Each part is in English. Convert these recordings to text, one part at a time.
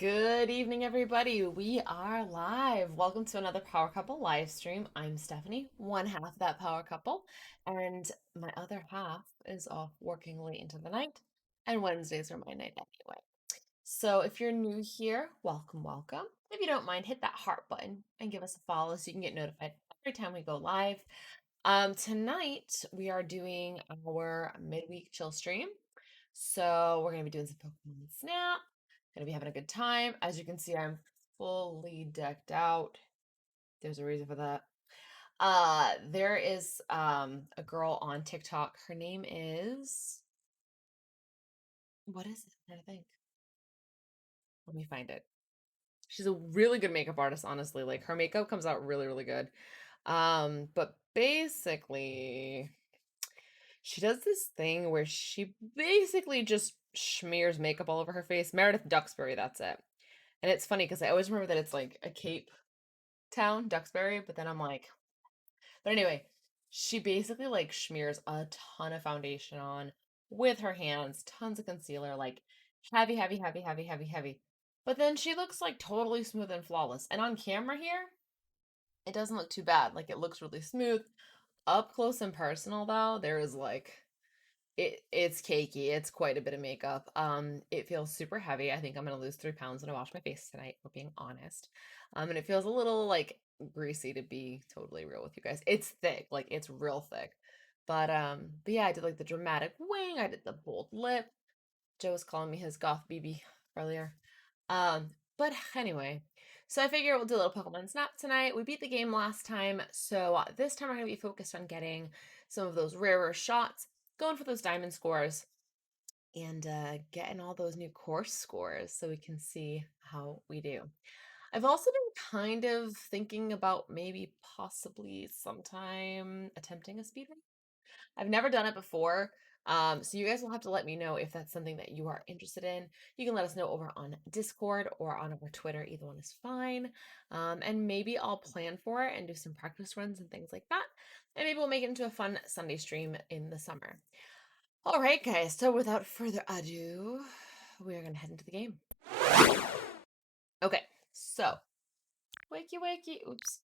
Good evening, everybody. We are live. Welcome to another Power Couple live stream. I'm Stephanie, one half of that Power Couple, and my other half is off working late into the night, and Wednesdays are my night anyway. So if you're new here, welcome, welcome. If you don't mind, hit that heart button and give us a follow so you can get notified every time we go live. Tonight we are doing our midweek chill stream. So we're gonna be doing some Pokemon Snap. Gonna be having a good time. As you can see, I'm fully decked out. There's a reason for that. There is a girl on TikTok. Her name is what is it? I'm trying to think. Let me find it. She's a really good makeup artist, honestly. Like her makeup comes out really, really good. But basically, she does this thing where she basically just smears makeup all over her face. Meredith Duxbury, that's it. And it's funny because I always remember that it's like a Cape Town, Duxbury, but then I'm like, but anyway, she basically like smears a ton of foundation on with her hands, tons of concealer, like heavy, heavy, heavy, heavy, heavy, heavy. But then she looks like totally smooth and flawless. And on camera here, it doesn't look too bad. Like it looks really smooth. Up close and personal though, there is like it's cakey. It's quite a bit of makeup. It feels super heavy. I think I'm gonna lose 3 pounds when I wash my face tonight, if we're being honest. And it feels a little like greasy to be totally real with you guys. It's thick, like it's real thick. But yeah, I did like the dramatic wing, I did the bold lip. Joe was calling me his goth BB earlier. But anyway, so I figure we'll do a little Pokemon Snap tonight. We beat the game last time, so this time we're gonna be focused on getting some of those rarer shots, going for those diamond scores, and getting all those new course scores so we can see how we do. I've also been kind of thinking about maybe possibly sometime attempting a speed run. I've never done it before. So you guys will have to let me know if that's something that you are interested in. You can let us know over on Discord or on our Twitter. Either one is fine. And maybe I'll plan for it and do some practice runs and things like that. And maybe we'll make it into a fun Sunday stream in the summer. All right, guys. So without further ado, we are going to head into the game. Okay. So, wakey, wakey. Oops.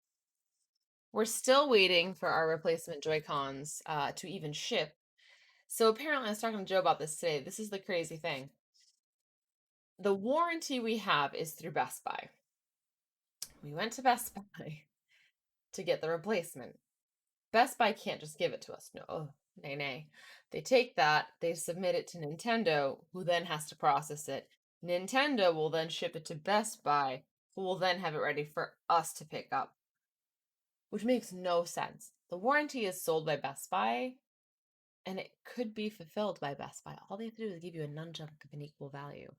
We're still waiting for our replacement Joy-Cons to even ship. So apparently, I was talking to Joe about this today. This is the crazy thing. The warranty we have is through Best Buy. We went to Best Buy to get the replacement. Best Buy can't just give it to us. No, nay, nay. They take that, they submit it to Nintendo, who then has to process it. Nintendo will then ship it to Best Buy, who will then have it ready for us to pick up, which makes no sense. The warranty is sold by Best Buy, and it could be fulfilled by Best Buy. All they have to do is give you a nunchuck of an equal value.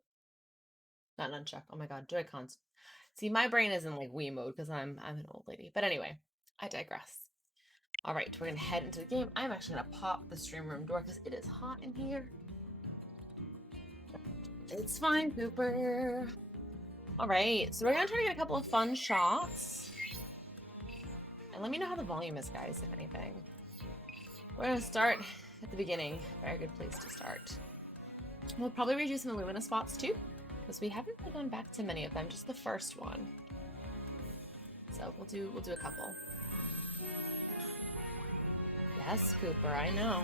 Not nunchuck. Oh my god, Joy-Cons. See, my brain is in like Wii mode because I'm an old lady. But anyway, I digress. All right, we're gonna head into the game. I'm actually gonna pop the stream room door because it is hot in here. It's fine, Cooper. All right, so we're gonna try to get a couple of fun shots. And let me know how the volume is, guys, if anything. We're gonna start at the beginning. Very good place to start. We'll probably redo some Illumina spots too, because we haven't really gone back to many of them, just the first one. So we'll do a couple. Yes, Cooper, I know.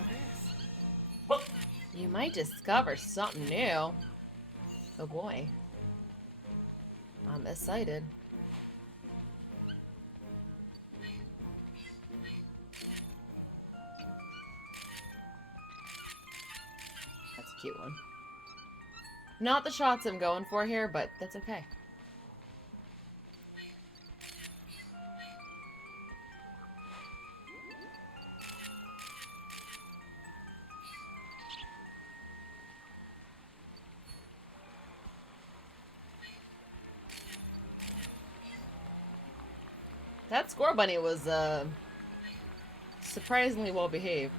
You might discover something new. Oh boy. I'm excited. That's a cute one. Not the shots I'm going for here, but that's okay. That Score Bunny was surprisingly well behaved.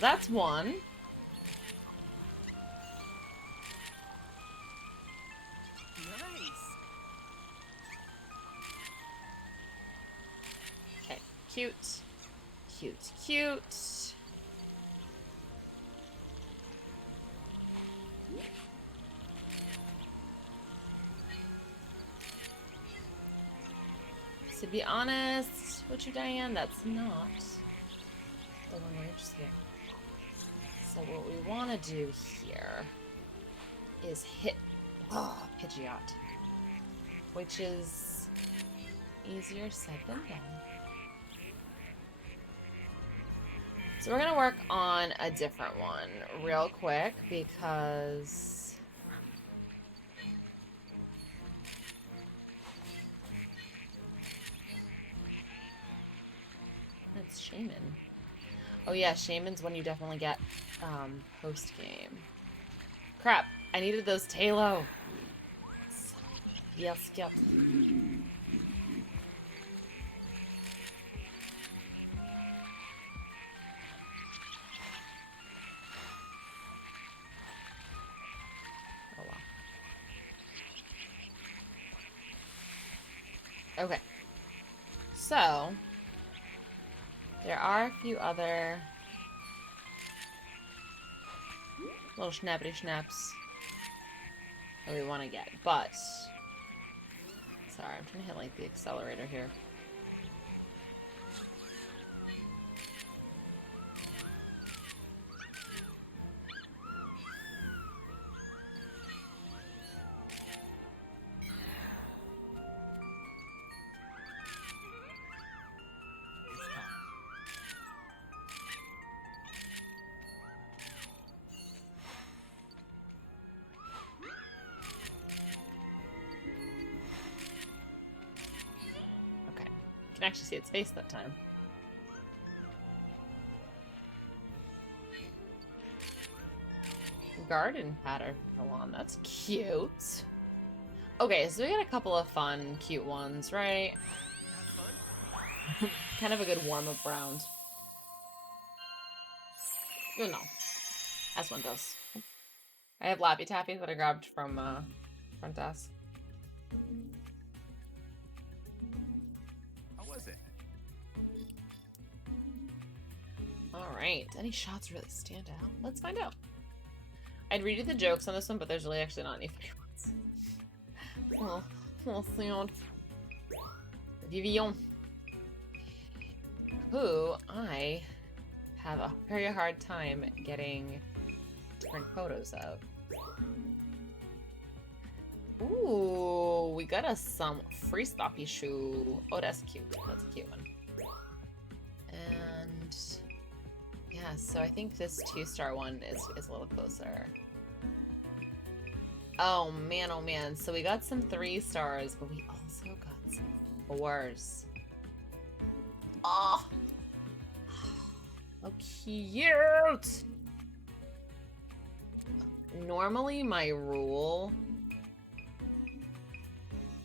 That's one. Nice. cute. Cute, cute. To be honest with you, Diane, that's not the one we're interested in. So what we want to do here is hit Pidgeot, which is easier said than done. So we're going to work on a different one real quick because that's Shaman. Oh yeah, Shaman's one you definitely get post-game. Crap, I needed those Tailo. Yes, yep. Oh wow. Okay. So there are a few other little snappity snaps that we want to get, but sorry, I'm trying to hit like the accelerator here. Can actually see its face that time. Garden pattern on. That's cute. Okay, so we got a couple of fun, cute ones, right? Have fun. Kind of a good warm-up round. You know, as one does. I have Lappy Tappy that I grabbed from front desk. Alright, any shots really stand out? Let's find out. I'd read you the jokes on this one, but there's really actually not any funny ones. Oh, sad. Vivian. Who I have a very hard time getting different photos of. Ooh, we got us some free stoppy shoe. Oh, that's cute. That's a cute one. And yeah, so I think this 2-star one is a little closer. Oh man, so we got some 3 stars, but we also got some 4s. Oh, how cute! Normally my rule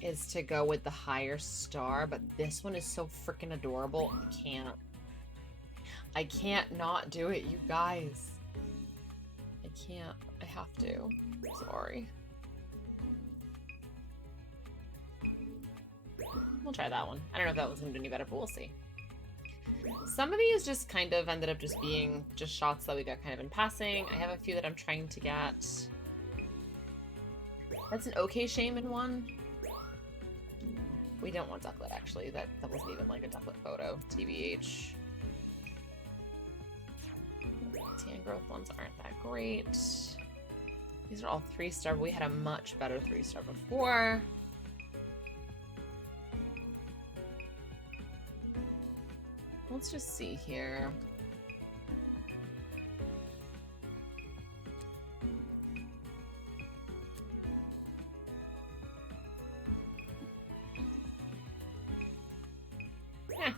is to go with the higher star, but this one is so freaking adorable. I can't not do it, you guys. I can't. I have to. Sorry. We'll try that one. I don't know if that one's gonna do any better, but we'll see. Some of these just kind of ended up just being just shots that we got kind of in passing. I have a few that I'm trying to get. That's an okay Shaman one. We don't want Ducklet, actually. That wasn't even like a Ducklet photo. TBH. Tan growth ones aren't that great. These are all 3-star, but we had a much better 3-star before. Let's just see here.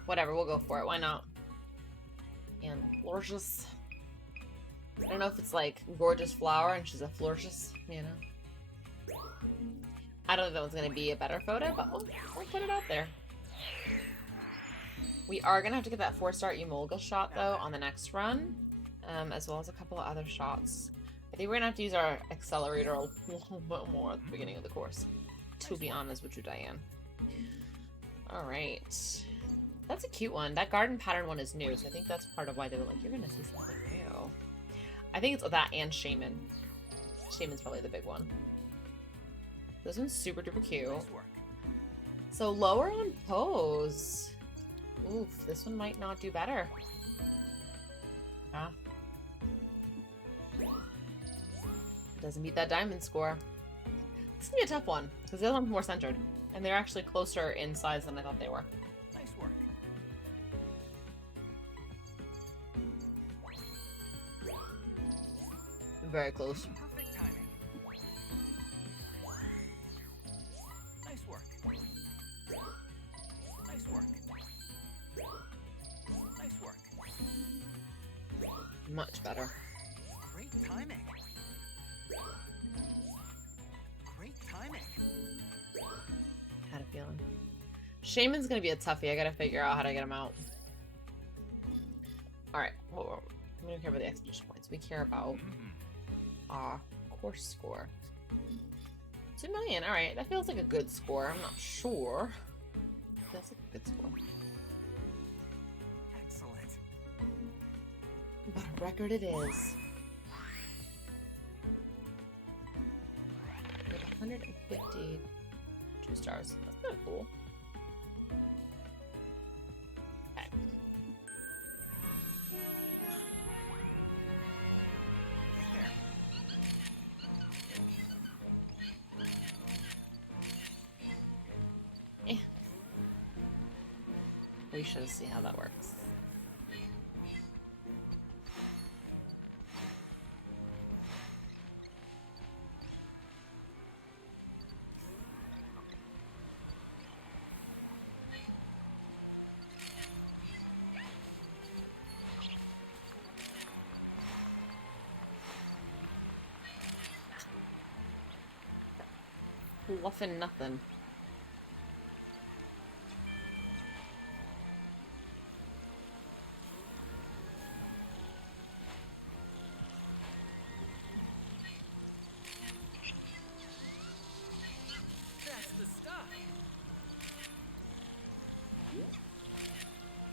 Whatever, we'll go for it. Why not? And Florges. I don't know if it's like gorgeous flower and she's a Florges, you know. I don't know if that one's gonna be a better photo, but we'll put it out there. We are gonna have to get that 4-star Emolga shot though on the next run, as well as a couple of other shots. I think we're gonna have to use our accelerator a little bit more at the beginning of the course, to be honest with you, Diane. All right. That's a cute one. That garden pattern one is new, so I think that's part of why they were like, you're gonna see something new. I think it's that and Shaman. Shaman's probably the big one. This one's super duper cute. Nice work. So lower on pose. Oof, this one might not do better. Ah. It doesn't beat that diamond score. This is gonna be a tough one, because the other one's more centered. And they're actually closer in size than I thought they were. Nice work. Very close. Perfect timing. Nice work. Nice work. Nice work. Much better. Great timing. Great timing. Had a feeling. Shaman's gonna be a toughie. I gotta figure out how to get him out. Alright, well, we don't care about the expedition points. We care about our course score. 2 million. Alright, that feels like a good score. I'm not sure. Feels like a good score. Excellent. What a record it is. With 152 stars. That's kind of cool. Okay. There. We should see how that works. Fluffing nothing. That's the stuff.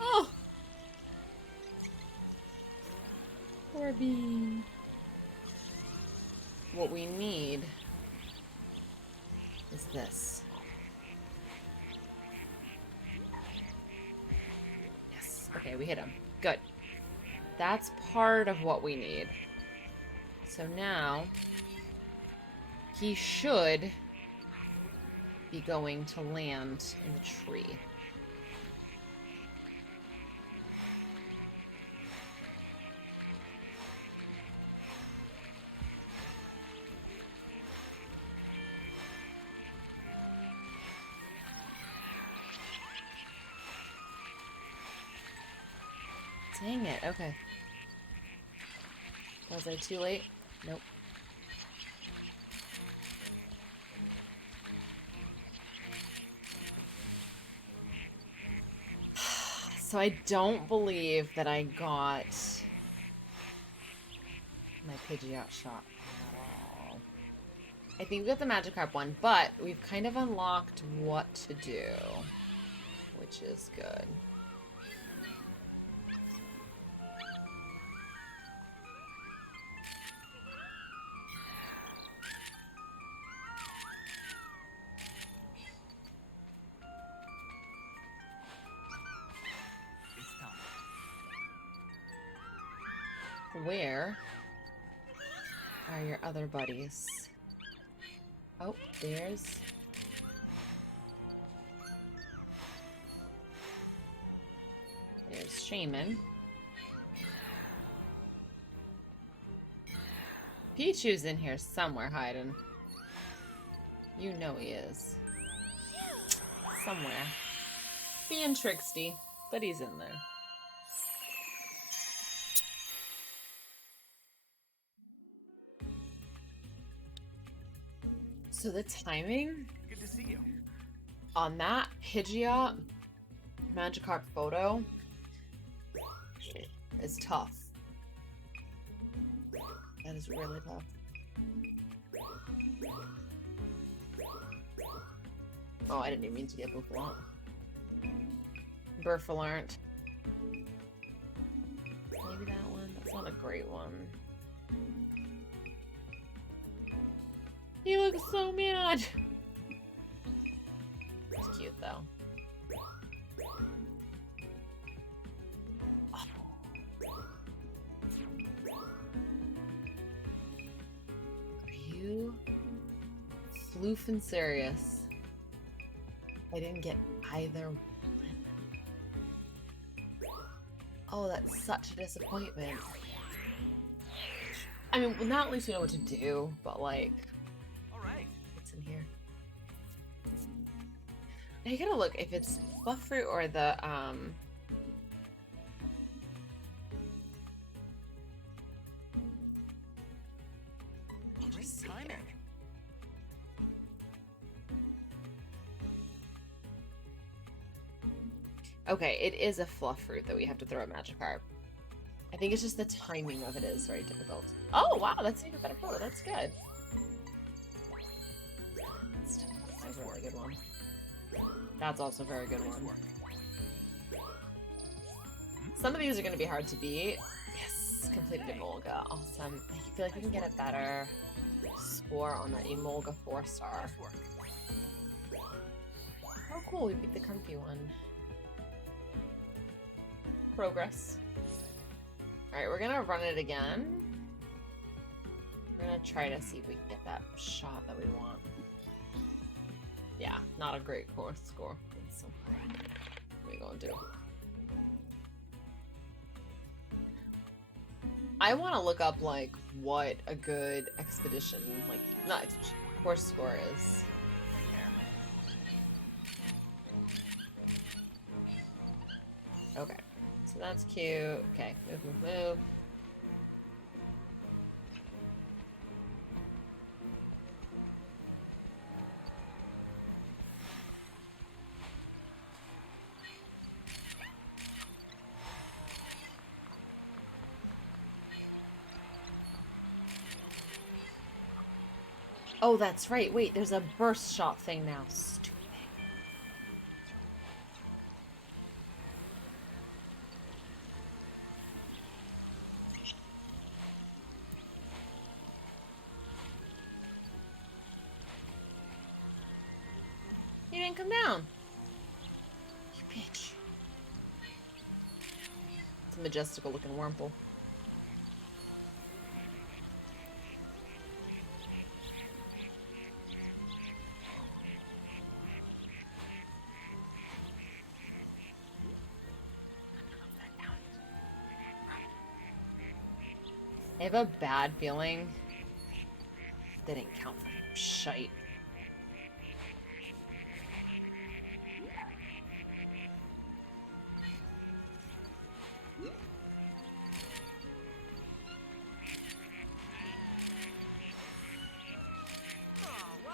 Oh! Poor bee. What we need is this. Yes. Okay, we hit him. Good. That's part of what we need. So now he should be going to land in the tree. Dang it, okay. Was I too late? Nope. So I don't believe that I got my Pidgeot shot at all. I think we got the Magikarp one, but we've kind of unlocked what to do, which is good. It's time. Where are your other buddies? Oh, there's... There's Shaman. Pichu's in here somewhere hiding. You know he is. Somewhere. Being tricksty, but he's in there. So the timing Good to see you. on that Pidgeot Magikarp photo is tough. That is really tough. Oh, I didn't even mean to get Buffalant. Burfalart. Maybe that one. That's not a great one. He looks so mad. It's cute though. Are you floofing serious? I didn't get either one. Oh, that's such a disappointment. I mean, well, now at least we know what to do, but like, All right. what's in here? I gotta look if it's fluff fruit or the Great just see timing. here. Okay, it is a fluff fruit that we have to throw at Magikarp. I think it's just the timing of it is very difficult. Oh wow, that's an even better photo. That's good. That's a really good one. That's also a very good Nice one. work. Some of these are going to be hard to beat. Yes, completed Emolga. Awesome. I feel like we can get a better score on that Emolga 4-star. Nice work. Oh cool, we beat the comfy one. Progress. Alright, we're gonna run it again. We're gonna try to see if we can get that shot that we want. Yeah, not a great course score. So, what are we gonna do? I want to look up, like, what a good expedition, like, not expedition, course score is. Okay, so that's cute. Okay, move, move, move. Oh, that's right. Wait, there's a burst shot thing now. Stupid. You didn't come down. You bitch. It's a majestical looking Wurmple. I have a bad feeling they didn't count for shite. Oh, wow.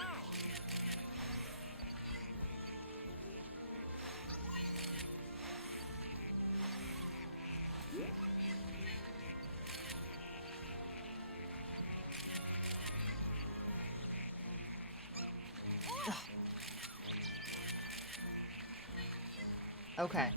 Okay.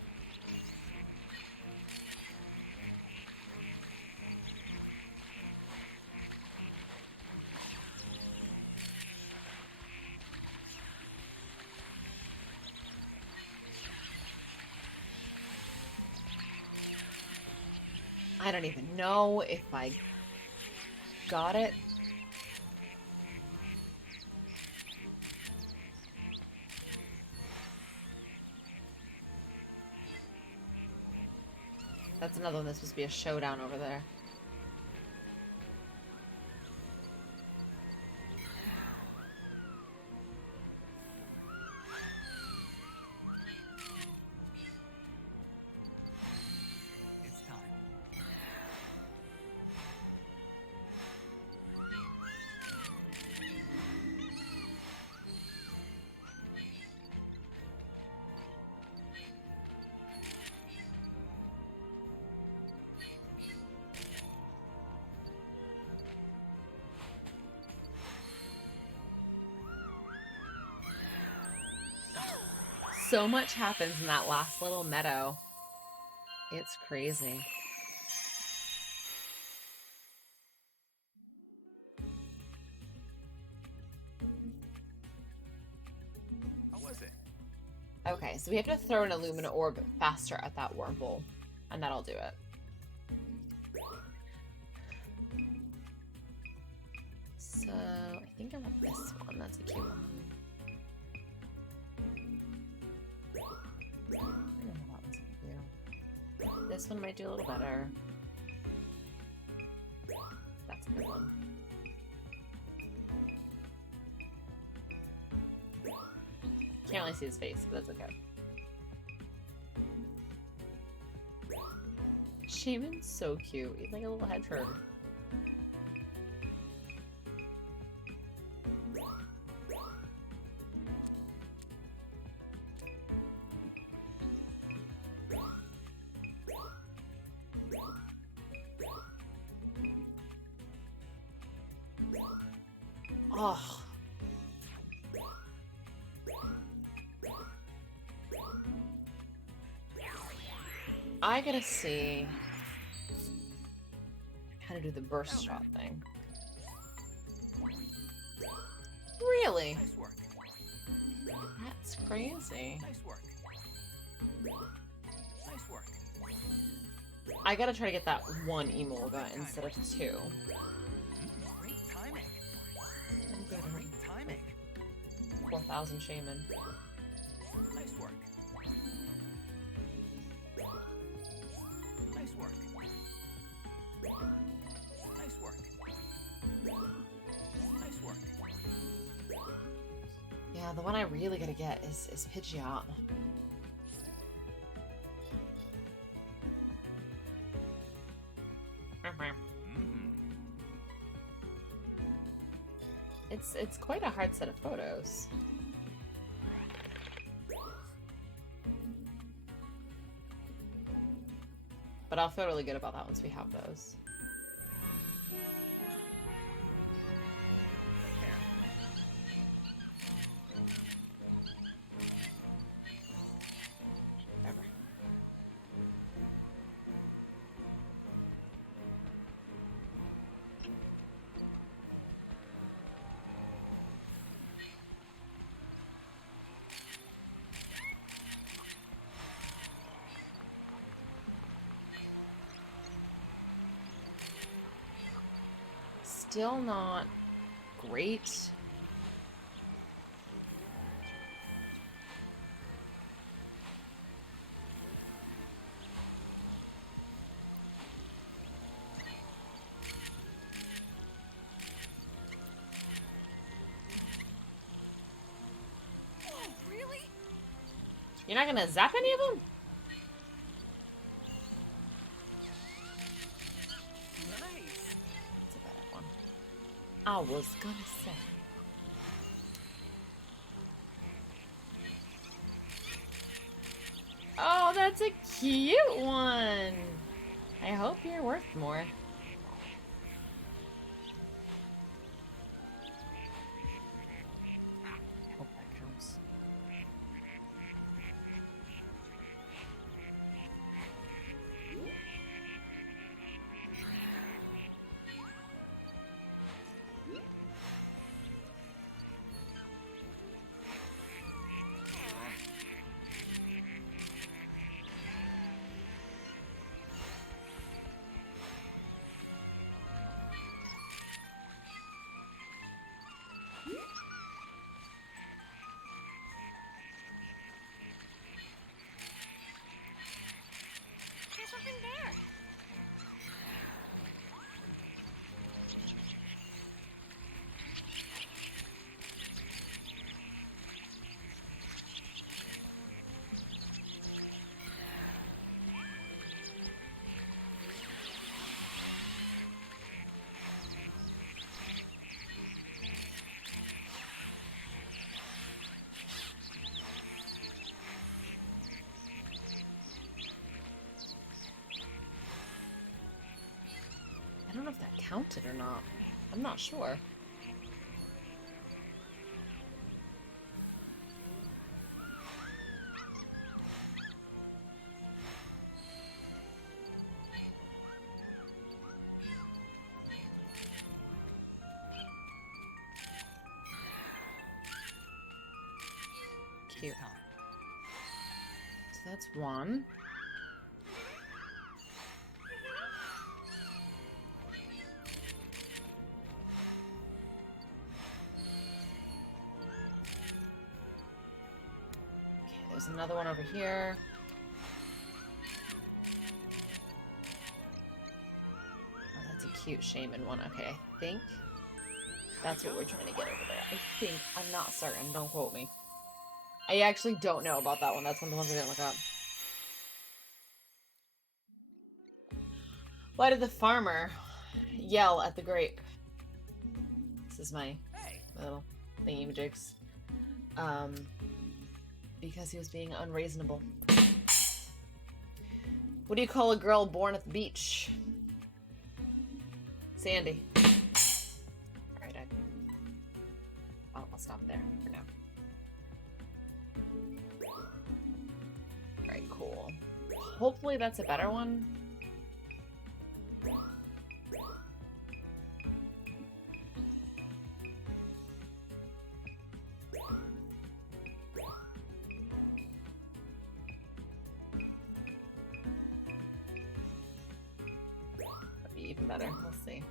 I don't even know if I got it. That's another one that's supposed to be a showdown over there. It's time. So much happens in that last little meadow. It's crazy. How was it? Okay, so we have to throw an Illumina Orb faster at that wormhole, and that'll do it. So, I think I want this one. That's a cute one. I don't know how that one's gonna do. This one might do a little better. That's a good one. Can't really see his face, but that's okay. Shaman's so cute. He's like a little hedgehog. Oh. I gotta see how to do the burst shot thing. Really? Nice work. That's crazy. Nice work. Nice work. I gotta try to get that one Emolga instead of two. Great timing. I'm good. Great timing. 4,000 Shaman. Nice work. Nice work. Nice work. Nice work. Yeah, the one I really gotta get is Pidgeot. Mm-hmm. It's quite a hard set of photos. But I'll feel really good about that once we have those. Ever. Still not great. Oh, really? You're not gonna zap any of them? Nice. That's a better one. I was gonna say. Oh, that's a cute one. I hope you're worth more. I hope that counts. There's something there. I don't know if that counted or not. I'm not sure. cute. time. So that's one. Okay, there's another one over here. Oh, that's a cute shaman one. Okay, I think that's what we're trying to get over there. I think. I'm not certain. Don't quote me. I actually don't know about that one. That's one of the ones I didn't look up. Why did the farmer yell at the grape? This is my Hey, little thingy-majigs. Because he was being unreasonable. What do you call a girl born at the beach? Sandy. Alright, I'll stop there for now. Alright, cool. Hopefully that's a better one. That'd be even better. We'll see.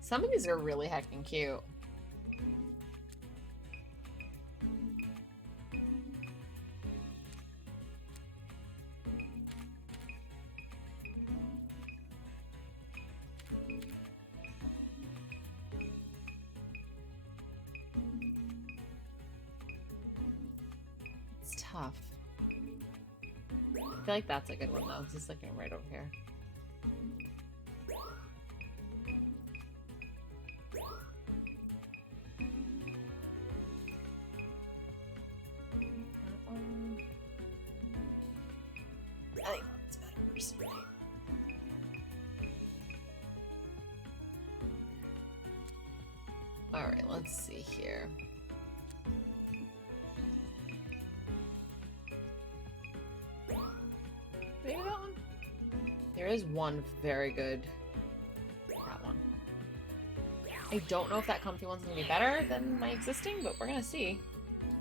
Some of these are really heckin' cute. It's tough. I feel like that's a good one though. Just looking right over here. I think that's better personally. Alright, let's see here. Maybe that one? There is one very good. That one. I don't know if that comfy one's gonna be better than my existing, but we're gonna see.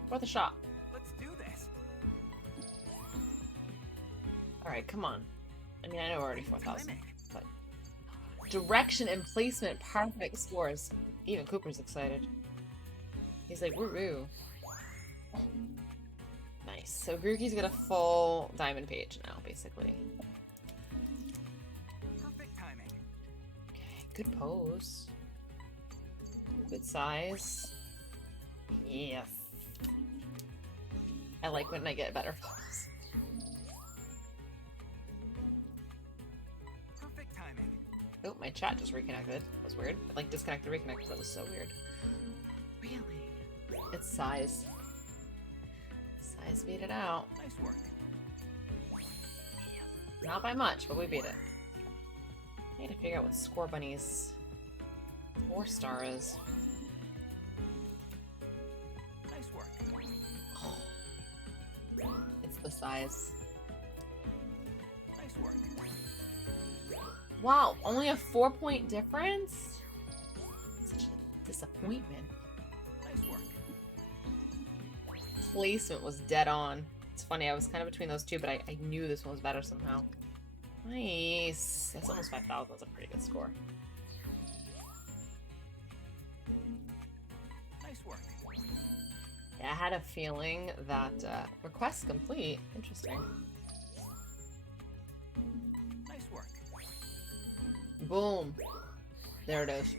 Worth a shot. let's do this. Alright, come on. I mean, I know we're already 4,000, Timing. but... Direction and placement, perfect scores. Even Cooper's excited. He's like, woo-woo. Nice. So Grookey's got a full diamond page now, basically. Perfect timing. Okay, good pose. Good size. Yes. I like when I get better pose. Perfect timing. Oh, my chat just reconnected. That was weird. It, like, disconnected, reconnected. That was so weird. Really? It's size. Size beat it out. Nice work. Not by much, but we beat it. I need to figure out what Score Bunny's 4-star is. Nice work. It's the size. Nice work. Wow, only a 4-point difference? Such a disappointment. Nice work. Placement was dead on. It's funny, I was kind of between those two, but I knew this one was better somehow. Nice. That's almost 5,000. That's a pretty good score. Nice work. Yeah, I had a feeling that request complete. Interesting. Nice work. Boom. There it is.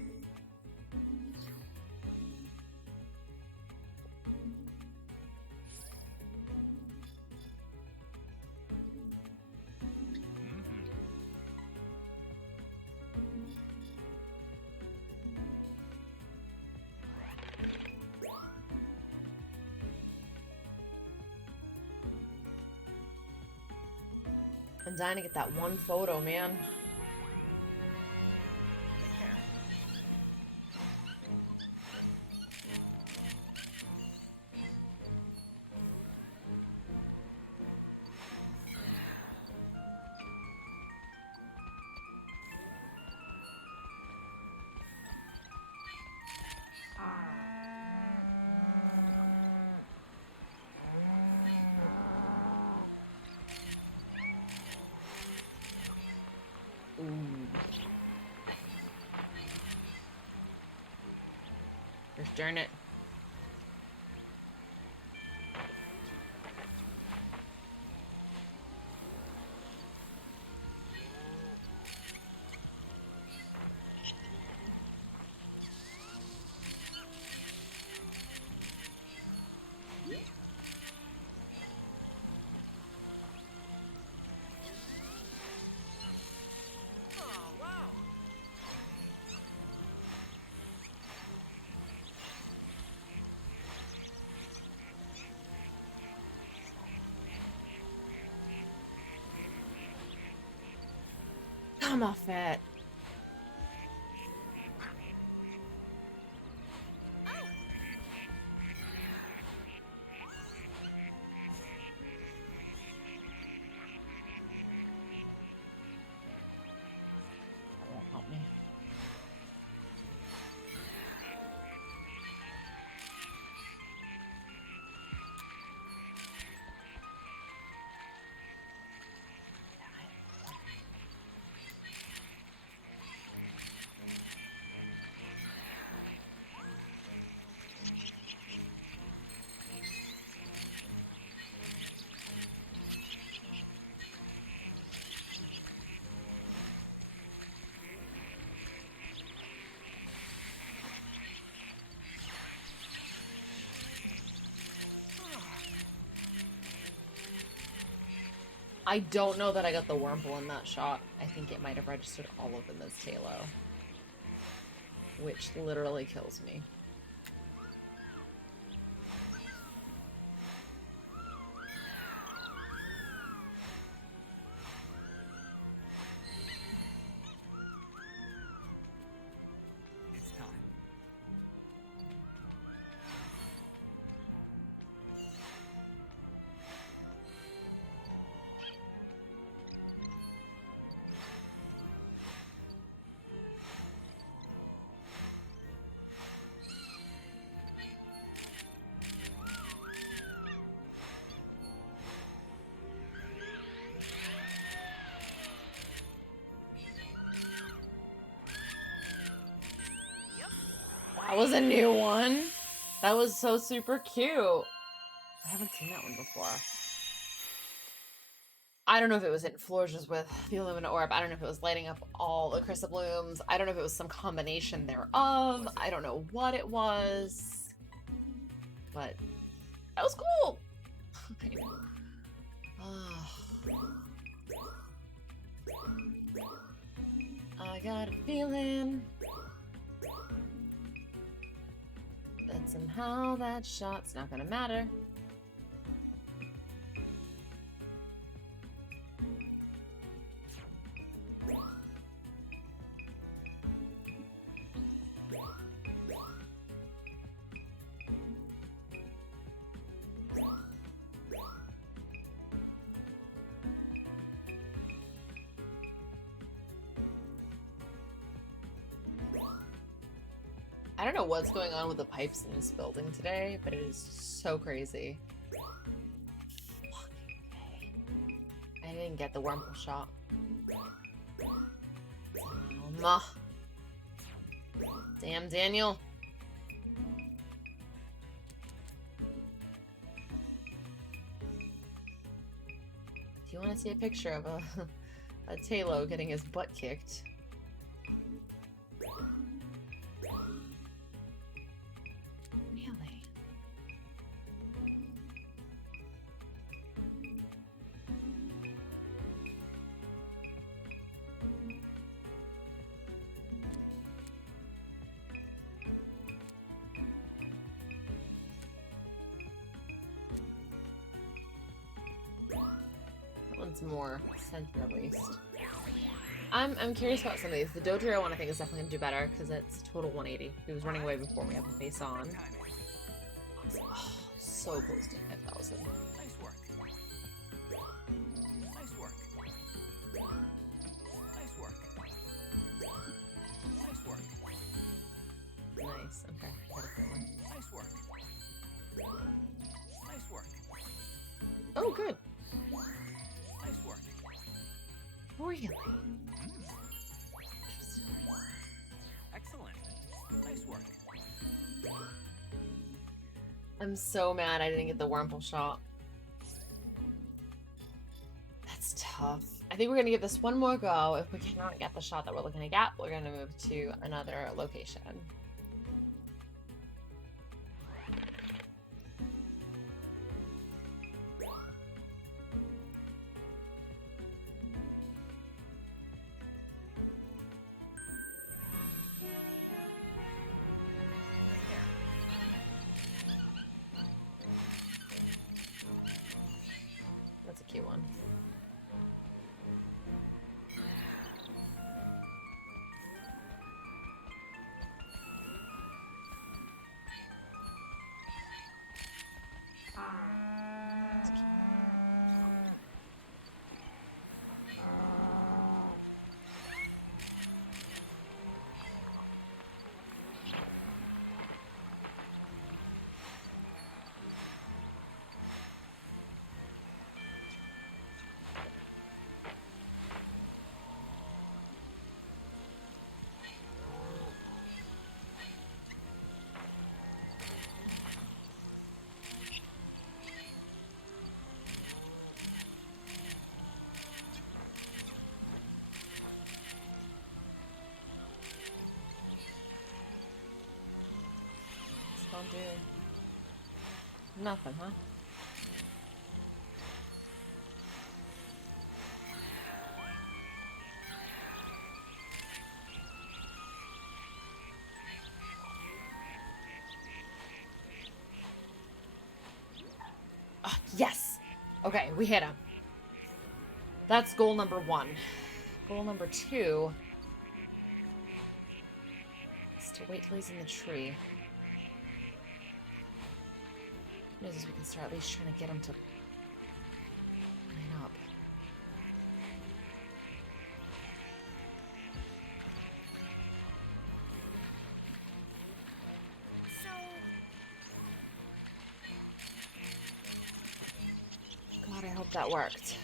Mm-hmm. I'm dying to get that one photo, man. Take care. Just darn it. Oh, wow. Come off it. That won't help me. I don't know that I got the Wurmple in that shot. I think it might have registered all of them as Talo. Which literally kills me. It's time. That was a new one. That was so super cute. I haven't seen that one before. I don't know if it was in Florges with the Illumina Orb. I don't know if it was lighting up all the Chrysoblooms. I don't know if it was some combination thereof. I don't know what it was. But that was cool. I got a feeling that somehow that shot's not gonna matter. I don't know what's going on with the pipes in this building today, but it is so crazy. I didn't get the Wurmple shot. Damn, Daniel. Do you want to see a picture of a Talo getting his butt kicked? Really? That one's more center at least. I'm curious about some of these. The Dodrio one I think is definitely gonna do better because it's total 180. He was running away before we have the face on. Oh, so close to 5,000. Nice work. Nice work. Nice work. Nice work. Nice. Okay. Got a good one. Nice work. Nice work. Oh, good. Nice work. Really? I'm so mad I didn't get the Wurmple shot. That's tough. I think we're going to give this one more go. If we cannot get the shot that we're looking to get, we're going to move to another location. That's a cute one. Don't do nothing, huh? Oh, yes! Okay, we hit him. That's goal number 1. Goal number 2 is to wait till he's in the tree. We can start at least trying to get him to line up. God, I hope that worked.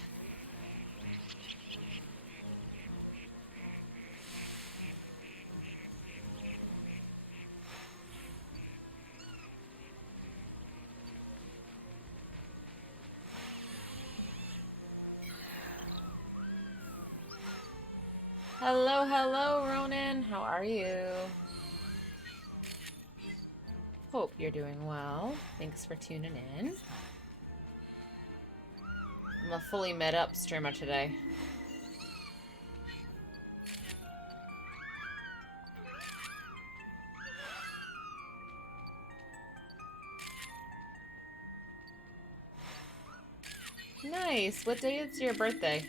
Hello, hello, Ronan. How are you? Hope you're doing well. Thanks for tuning in. I'm a fully met up streamer today. Nice. What day is your birthday?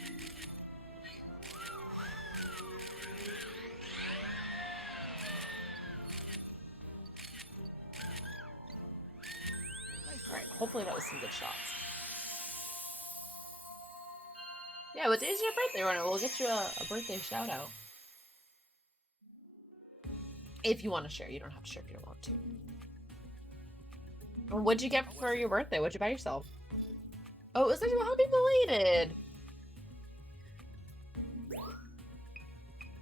Alright, hopefully that was some good shots. Yeah, what day is your birthday, Ronan? We'll get you a birthday shout out. If you want to share. You don't have to share if you don't want to. What'd you get for your birthday? What'd you buy yourself? Oh, it was like, happy belated.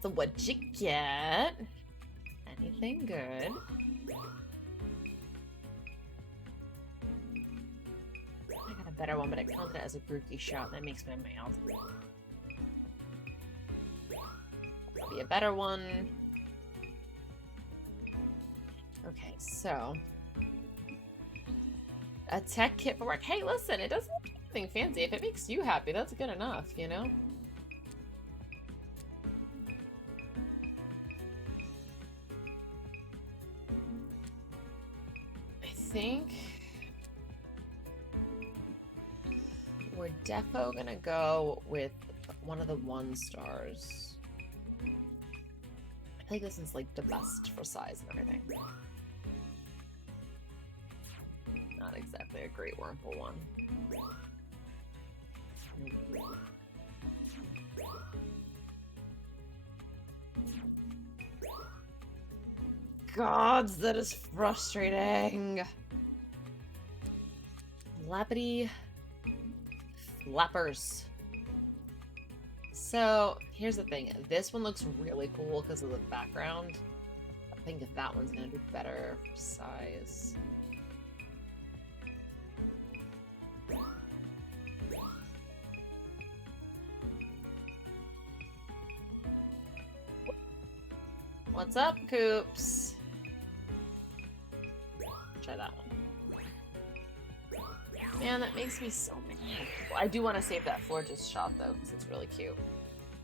So what'd you get? Anything good? I got a better one, but I counted it as a Grookey shot. That makes my mouth. Be a better one. Okay, so a tech kit for work. Hey, listen, it doesn't look anything fancy. If it makes you happy, that's good enough, you know? I think we're defo gonna go with one of the 1-stars. I think this is like the best for size and everything. Not exactly a great Wurmple one. Gods, that is frustrating. Lappity flappers. So here's the thing. This one looks really cool because of the background. I think that one's gonna do better for size. What's up, Coops? Try that one. Man, that makes me so mad. I do want to save that Florges shot though, because it's really cute.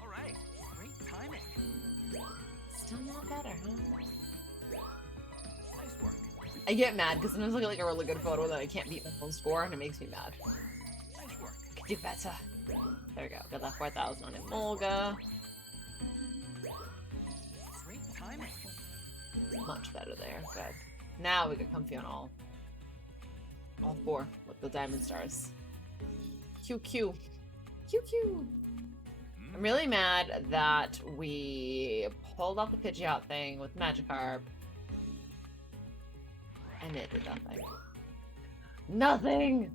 All right, great timing. Still not better, huh? Nice work. I get mad because sometimes I look at like a really good photo that I can't beat my full score, and it makes me mad. Nice work. Could do better. There we go. Got that 4,000 on Emolga. Great timing. Much better there. Good. Now we get comfy on all four with the diamond stars. QQ. QQ. I'm really mad that we pulled off the Pidgeot thing with Magikarp. And it did nothing. Nothing!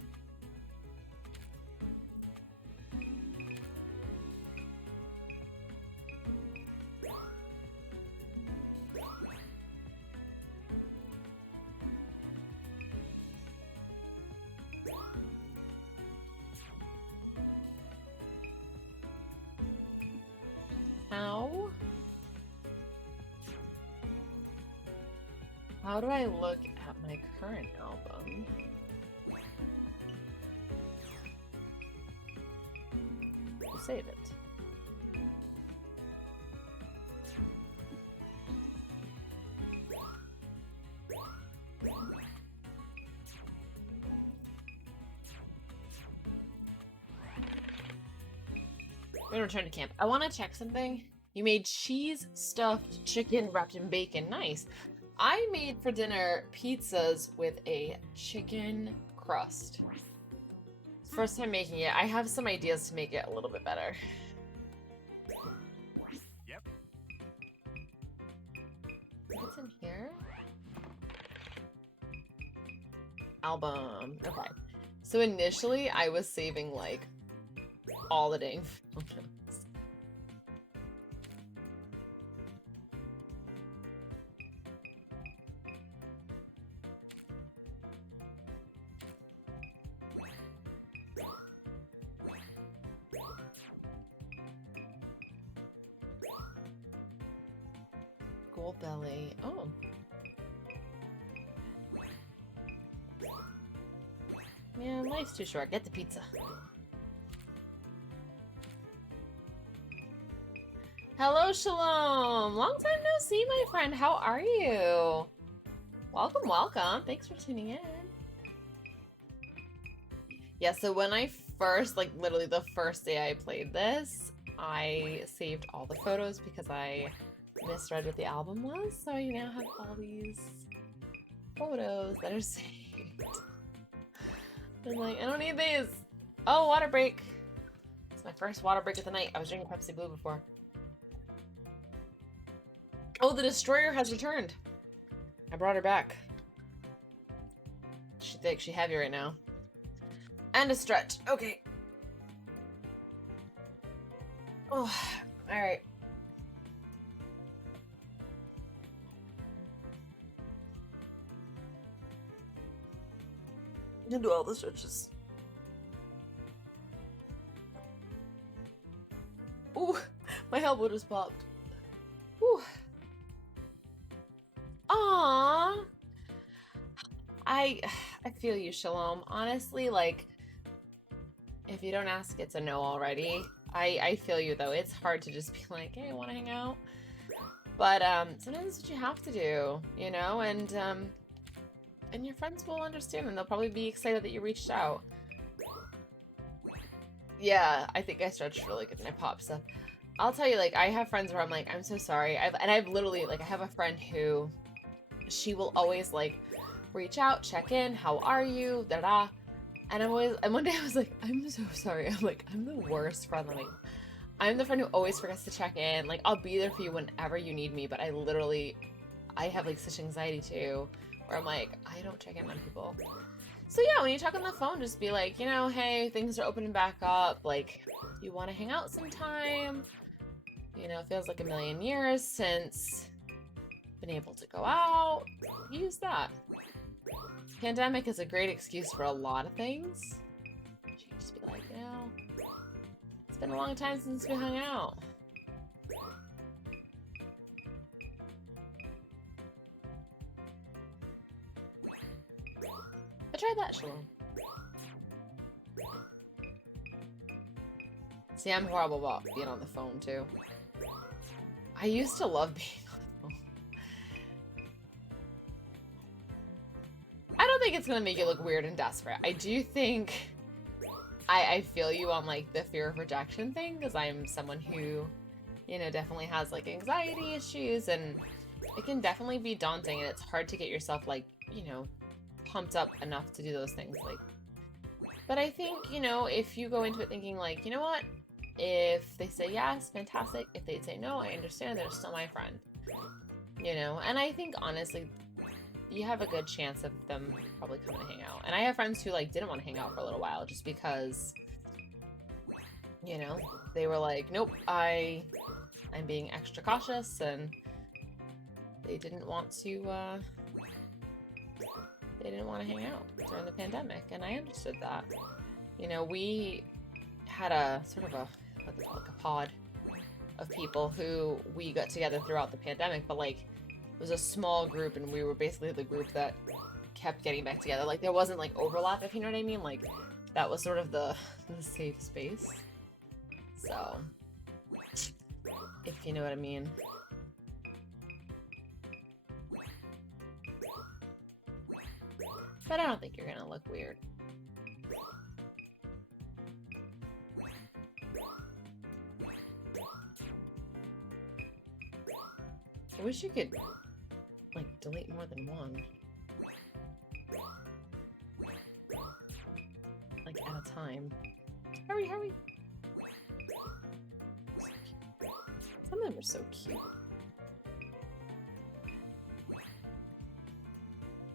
How do I look at my current album? Save it. We're gonna return to camp. I want to check something. You made cheese stuffed chicken wrapped in bacon. Nice. I made for dinner pizzas with a chicken crust. First time making it. I have some ideas to make it a little bit better. Yep. What's in here? Album. Okay. So initially I was saving like all the dang photos. Belly. Oh. Yeah, life's too short. Get the pizza. Hello, Shalom. Long time no see, my friend. How are you? Welcome, welcome. Thanks for tuning in. Yeah, so when I first, like literally the first day I played this, I saved all the photos because I misread what the album was, so you now have all these photos that are saved. I'm like, I don't need these. Oh, water break. It's my first water break of the night. I was drinking Pepsi Blue before. Oh, the Destroyer has returned. I brought her back. She thick, she heavy right now. And a stretch. Okay. Oh, alright. You can do all the stretches. Ooh, my elbow just popped. Ooh. Aww. I feel you, Shalom. Honestly, like, if you don't ask, it's a no already. I feel you, though. It's hard to just be like, hey, I want to hang out. But sometimes that's what you have to do, you know? And your friends will understand, and they'll probably be excited that you reached out. Yeah, I think I stretched really good and I popped stuff. I'll tell you, like, I have friends where I'm like, I'm so sorry. I've literally, like, I have a friend who, she will always, like, reach out, check in, how are you, da-da. And one day I was like, I'm so sorry. I'm like, I'm the worst friend. Like, I'm the friend who always forgets to check in. Like, I'll be there for you whenever you need me, but I have, like, such anxiety, too. Where I'm like, I don't check in on people. So yeah, when you talk on the phone, just be like, you know, hey, things are opening back up. Like, you want to hang out sometime? You know, it feels like a million years since been able to go out. Use that. Pandemic is a great excuse for a lot of things. You can just be like, you know, it's been a long time since we hung out. try that, Shalom. See, I'm horrible about being on the phone, too. I used to love being on the phone. I don't think it's gonna make you look weird and desperate. I do think I feel you on, like, the fear of rejection thing, because I'm someone who, you know, definitely has, like, anxiety issues, and it can definitely be daunting, and it's hard to get yourself, like, you know, pumped up enough to do those things, like. But I think, you know, if you go into it thinking, like, you know what? If they say yes, fantastic. If they say no, I understand. They're still my friend. You know? And I think, honestly, you have a good chance of them probably coming to hang out. And I have friends who, like, didn't want to hang out for a little while just because, you know, they were like, nope, I'm being extra cautious, and they didn't want to hang out during the pandemic, and I understood that. You know, we had a sort of what they call, like, a pod of people who we got together throughout the pandemic, but, like, it was a small group, and we were basically the group that kept getting back together. Like, there wasn't, like, overlap, if you know what I mean. Like, that was sort of the safe space. So, if you know what I mean. But I don't think you're gonna look weird. I wish you could, like, delete more than one. Like, at a time. Hurry, hurry! Some of them are so cute.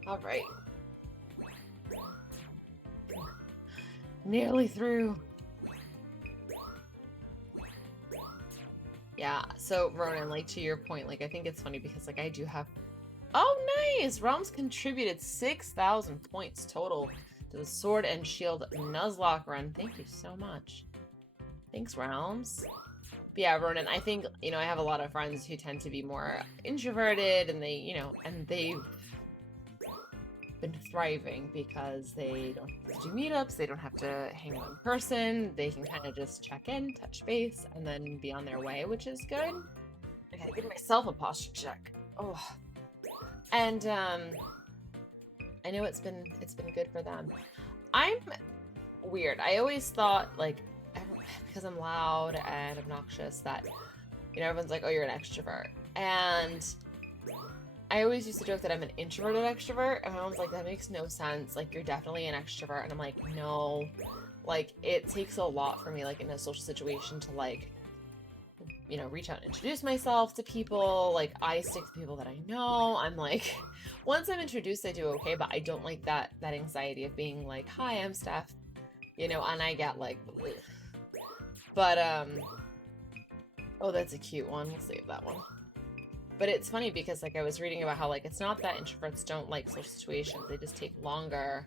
Alright. Nearly through. Yeah, so Ronan, like, to your point, like, I think it's funny because, like, I do have... Oh, nice! Realms contributed 6,000 points total to the Sword and Shield Nuzlocke run. Thank you so much. Thanks, Realms. But yeah, Ronan, I think, you know, I have a lot of friends who tend to be more introverted, and they, you know, and they've been thriving because they don't have to do meetups, they don't have to hang out in person, they can kind of just check in, touch base, and then be on their way, which is good. I gotta give myself a posture check. Oh. And I know it's been good for them. I'm weird. I always thought, like, because I'm loud and obnoxious, that, you know, everyone's like, oh, you're an extrovert. And I always used to joke that I'm an introverted extrovert, and my mom's like, that makes no sense. Like, you're definitely an extrovert. And I'm like, no. Like, it takes a lot for me, like, in a social situation to, like, you know, reach out and introduce myself to people. Like, I stick to people that I know. I'm like, once I'm introduced, I do okay, but I don't like that anxiety of being like, hi, I'm Steph. You know, and I get, like, ugh. But, oh, that's a cute one. We'll save that one. But it's funny because, like, I was reading about how, like, it's not that introverts don't like social situations. They just take longer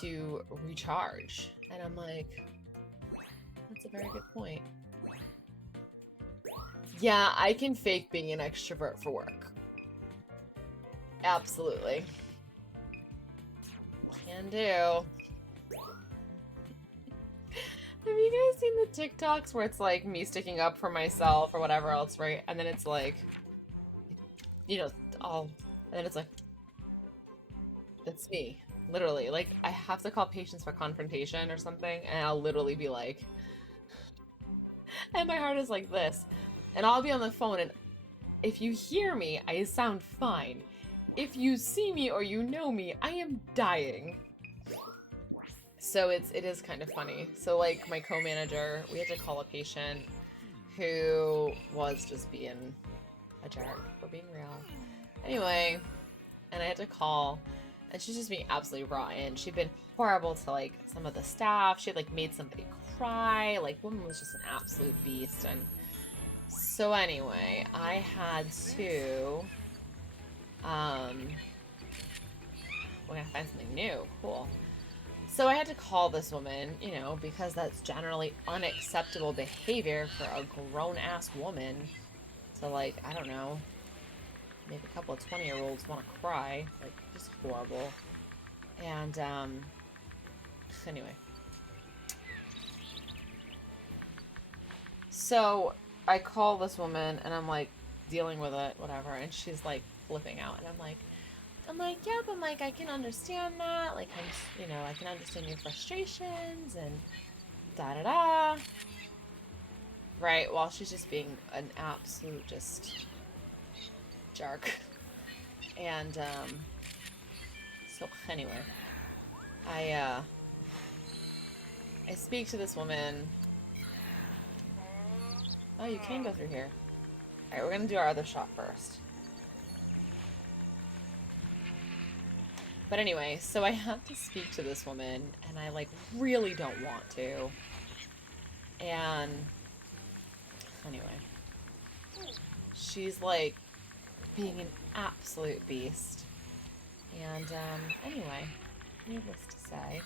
to recharge. And I'm like, that's a very good point. Yeah, I can fake being an extrovert for work. Absolutely. Can do. Have you guys seen the TikToks where it's, like, me sticking up for myself or whatever else, right? And then it's, like, you know, and then it's, like, it's me. Literally. Like, I have to call patience for confrontation or something, and I'll literally be like... and my heart is like this. And I'll be on the phone, and if you hear me, I sound fine. If you see me or you know me, I am dying. So it is kind of funny. So, like, my co-manager, we had to call a patient who was just being a jerk, for being real. Anyway, and I had to call, and she's just being absolutely rotten. She'd been horrible to, like, some of the staff. She had, like, made somebody cry. Like, woman was just an absolute beast. And so anyway, I had to, we're gonna find something new. Cool. So I had to call this woman, you know, because that's generally unacceptable behavior for a grown-ass woman to, like, I don't know, make a couple of 20-year-olds want to cry. Like, just horrible. And, anyway. So I call this woman and I'm like dealing with it, whatever, and she's like flipping out, and I'm like, yeah, but like I can understand that, like I can understand your frustrations and da da da. Right, while she's just being an absolute just jerk. And so anyway, I I speak to this woman. Oh, you can go through here. Alright, we're gonna do our other shop first. But anyway, so I have to speak to this woman, and I, like, really don't want to. And anyway, she's, like, being an absolute beast. And, anyway, needless to say,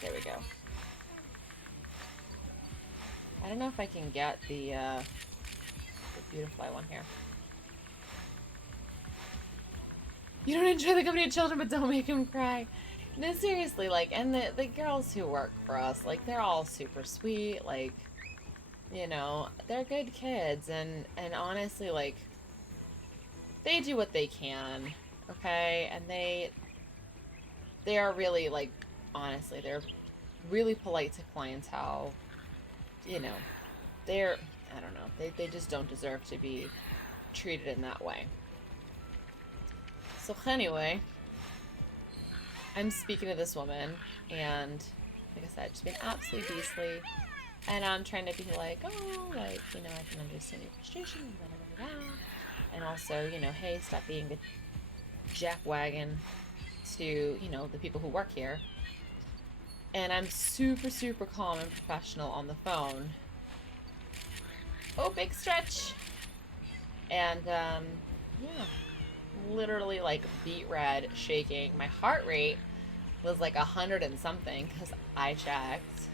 there we go. I don't know if I can get the Beautifly one here. You don't enjoy the company of children, but don't make them cry. No, seriously, like, and the girls who work for us, like, they're all super sweet, like, you know, they're good kids, and honestly, like, they do what they can, okay? And they are really, like, honestly, they're really polite to clientele, you know, they're, I don't know, they just don't deserve to be treated in that way. So anyway, I'm speaking to this woman, and like I said, she's been absolutely beastly, and I'm trying to be like, oh, like, you know, I can understand your frustration, and blah, blah, blah, blah. And also, you know, hey, stop being a jackwagon to, you know, the people who work here. And I'm super, super calm and professional on the phone. Oh, big stretch! And, yeah. Literally, like, beet red, shaking. My heart rate was like 100 and something, because I checked.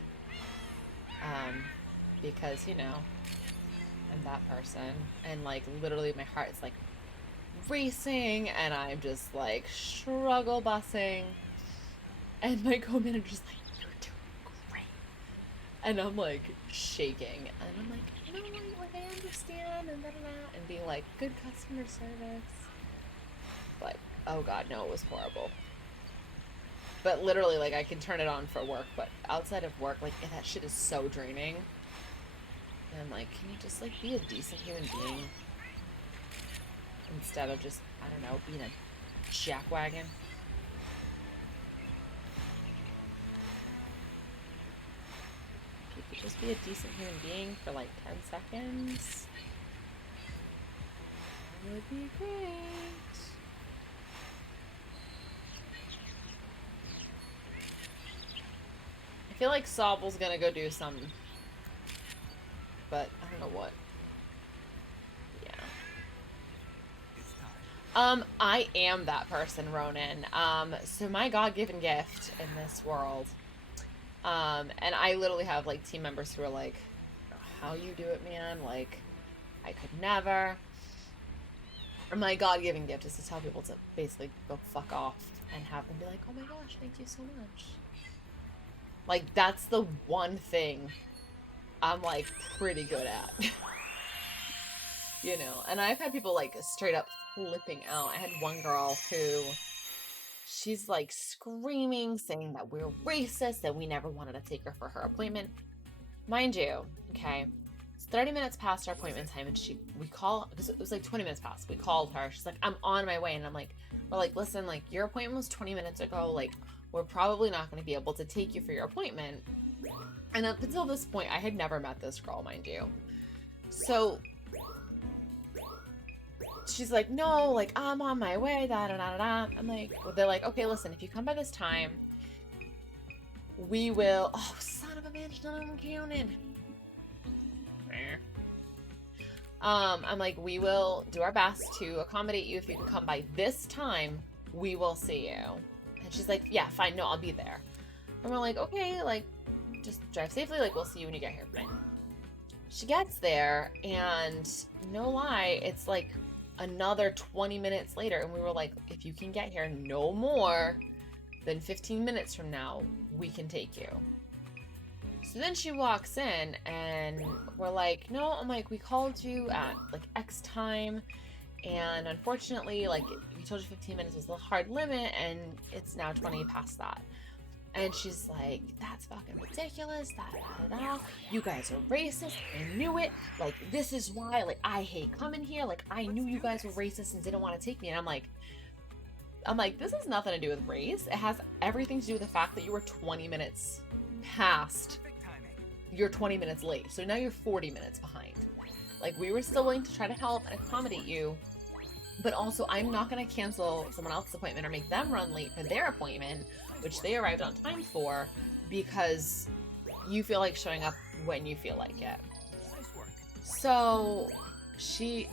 Because, you know, I'm that person. And, like, literally my heart is, like, racing, and I'm just, like, struggle bussing. And my co-manager's like, you're doing great. And I'm, like, shaking. And I'm like, no, like, I understand, and da-da-da. And being like, good customer service. But, oh god, no, it was horrible. But literally, like, I can turn it on for work, but outside of work, like, that shit is so draining. And I'm like, can you just, like, be a decent human being? Instead of just, I don't know, being a jackwagon. If you could just be a decent human being for, like, 10 seconds, that would be great. I feel like Sobble's gonna go do something, but I don't know what. Yeah. It's time. I am that person, Ronan. So my God-given gift in this world, and I literally have, like, team members who are like, how you do it, man? Like, I could never. My God-given gift is to tell people to basically go fuck off and have them be like, oh my gosh, thank you so much. Like, that's the one thing I'm, like, pretty good at. You know, and I've had people, like, straight up flipping out. I had one girl who, she's, like, screaming, saying that we're racist, that we never wanted to take her for her appointment. Mind you, okay, it's 30 minutes past our appointment time, and we call, because it was, like, 20 minutes past. We called her. She's like, I'm on my way. And I'm like, we're like, listen, like, your appointment was 20 minutes ago. Like, we're probably not going to be able to take you for your appointment. And up until this point, I had never met this girl, mind you. So she's like, no, like, I'm on my way, da da da da. I'm like, well, they're like, okay, listen, if you come by this time, we will. Oh, son of a bitch, none of them counted. I'm like, we will do our best to accommodate you. If you can come by this time, we will see you. And she's like, yeah, fine, no, I'll be there. And we're like, okay, like, just drive safely, like, we'll see you when you get here. Fine. She gets there, and no lie, it's like another 20 minutes later, and we were like, if you can get here no more than 15 minutes from now, we can take you. So then she walks in and we're like, no, I'm like, we called you at like X time, and unfortunately, like, we told you 15 minutes was the hard limit, and it's now 20 past that. And she's like, that's fucking ridiculous, you guys are racist, I knew it, like, this is why, like, I hate coming here, like, I knew you guys were racist and didn't want to take me. And I'm like, this has nothing to do with race. It has everything to do with the fact that you were 20 minutes past. You're 20 minutes late. So now you're 40 minutes behind. Like, we were still willing to try to help and accommodate you. But also, I'm not going to cancel someone else's appointment or make them run late for their appointment, which they arrived on time for, because you feel like showing up when you feel like it. So she...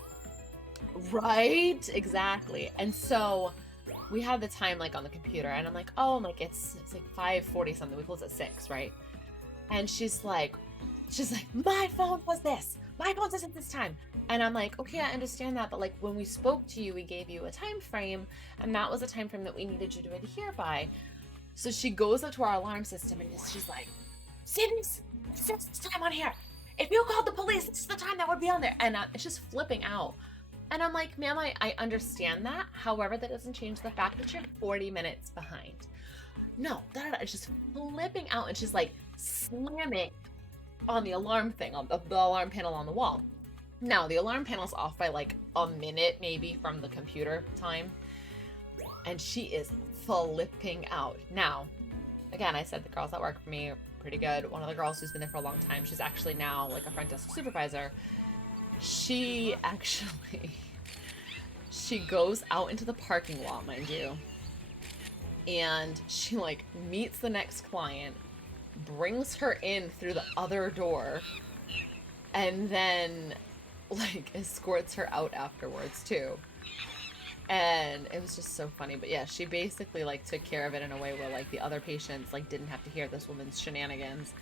Right? Exactly. And so we had the time, like, on the computer, and I'm like, oh, like, it's like 5:40 something. We close at 6, right? And she's like, my phone was this. My phone isn't this time. And I'm like, okay, I understand that, but like, when we spoke to you, we gave you a time frame, and that was a time frame that we needed you to adhere by. So she goes up to our alarm system, and she's like, see this time on here. If you called the police, this is the time that would be on there. And it's just flipping out. And I'm like, ma'am, I understand that. However, that doesn't change the fact that you're 40 minutes behind. No, it's just flipping out, and she's like slamming on the alarm thing, on the alarm panel on the wall. Now, the alarm panel's off by like a minute maybe from the computer time, and she is flipping out. Now, again, I said the girls that work for me are pretty good. One of the girls who's been there for a long time, she's actually now like a front desk supervisor. She goes out into the parking lot, mind you, and she like meets the next client, brings her in through the other door, and then like escorts her out afterwards too. And it was just so funny. But yeah, she basically like took care of it in a way where like the other patients like didn't have to hear this woman's shenanigans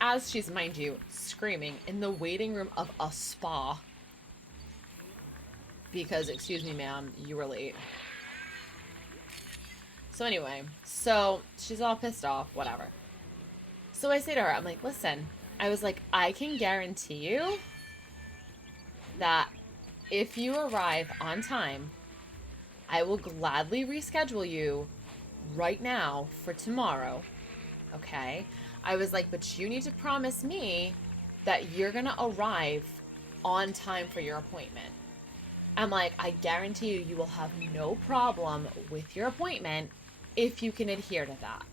as she's, mind you, screaming in the waiting room of a spa because, excuse me, ma'am, you were late. So anyway, so she's all pissed off, whatever. So I say to her, I'm like, listen, I was like, I can guarantee you that if you arrive on time, I will gladly reschedule you right now for tomorrow, okay? I was like, but you need to promise me that you're gonna arrive on time for your appointment. I'm like, I guarantee you, you will have no problem with your appointment if you can adhere to that.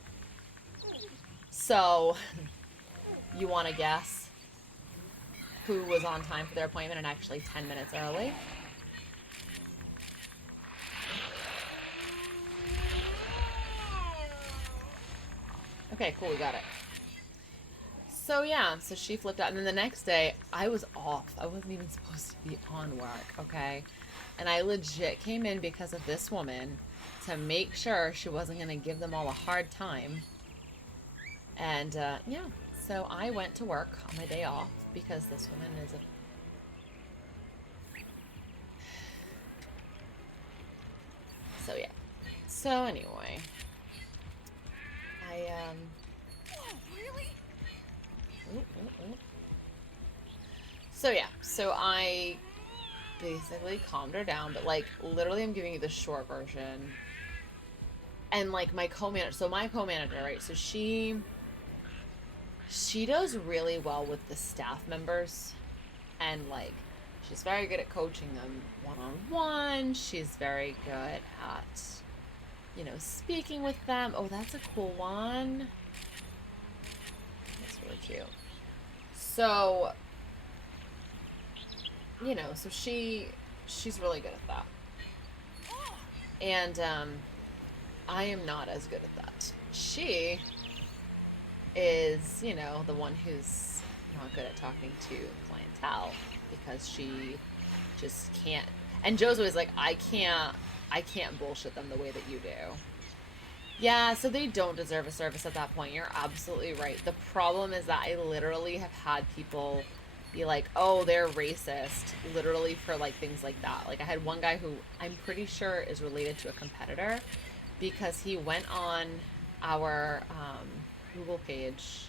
So, you want to guess who was on time for their appointment and actually 10 minutes early? Okay, cool, we got it. So yeah, so she flipped out, and then the next day, I was off. I wasn't even supposed to be on work, okay? And I legit came in because of this woman to make sure she wasn't going to give them all a hard time. And yeah, so I went to work on my day off because this woman is a... So yeah. So anyway, I So yeah, so I basically calmed her down, but like literally I'm giving you the short version. And like my co-manager, so my co-manager, right? So she does really well with the staff members, and like she's very good at coaching them one-on-one. She's very good at, you know, speaking with them. Oh, that's a cool one. That's really cute. So, you know, so she's really good at that. And I am not as good at that. She is, you know, the one who's not good at talking to clientele because she just can't. And Joe's always like, I can't bullshit them the way that you do. Yeah, so they don't deserve a service at that point. You're absolutely right. The problem is that I literally have had people be like, oh, they're racist, literally for like things like that. Like I had one guy who I'm pretty sure is related to a competitor because he went on our Google page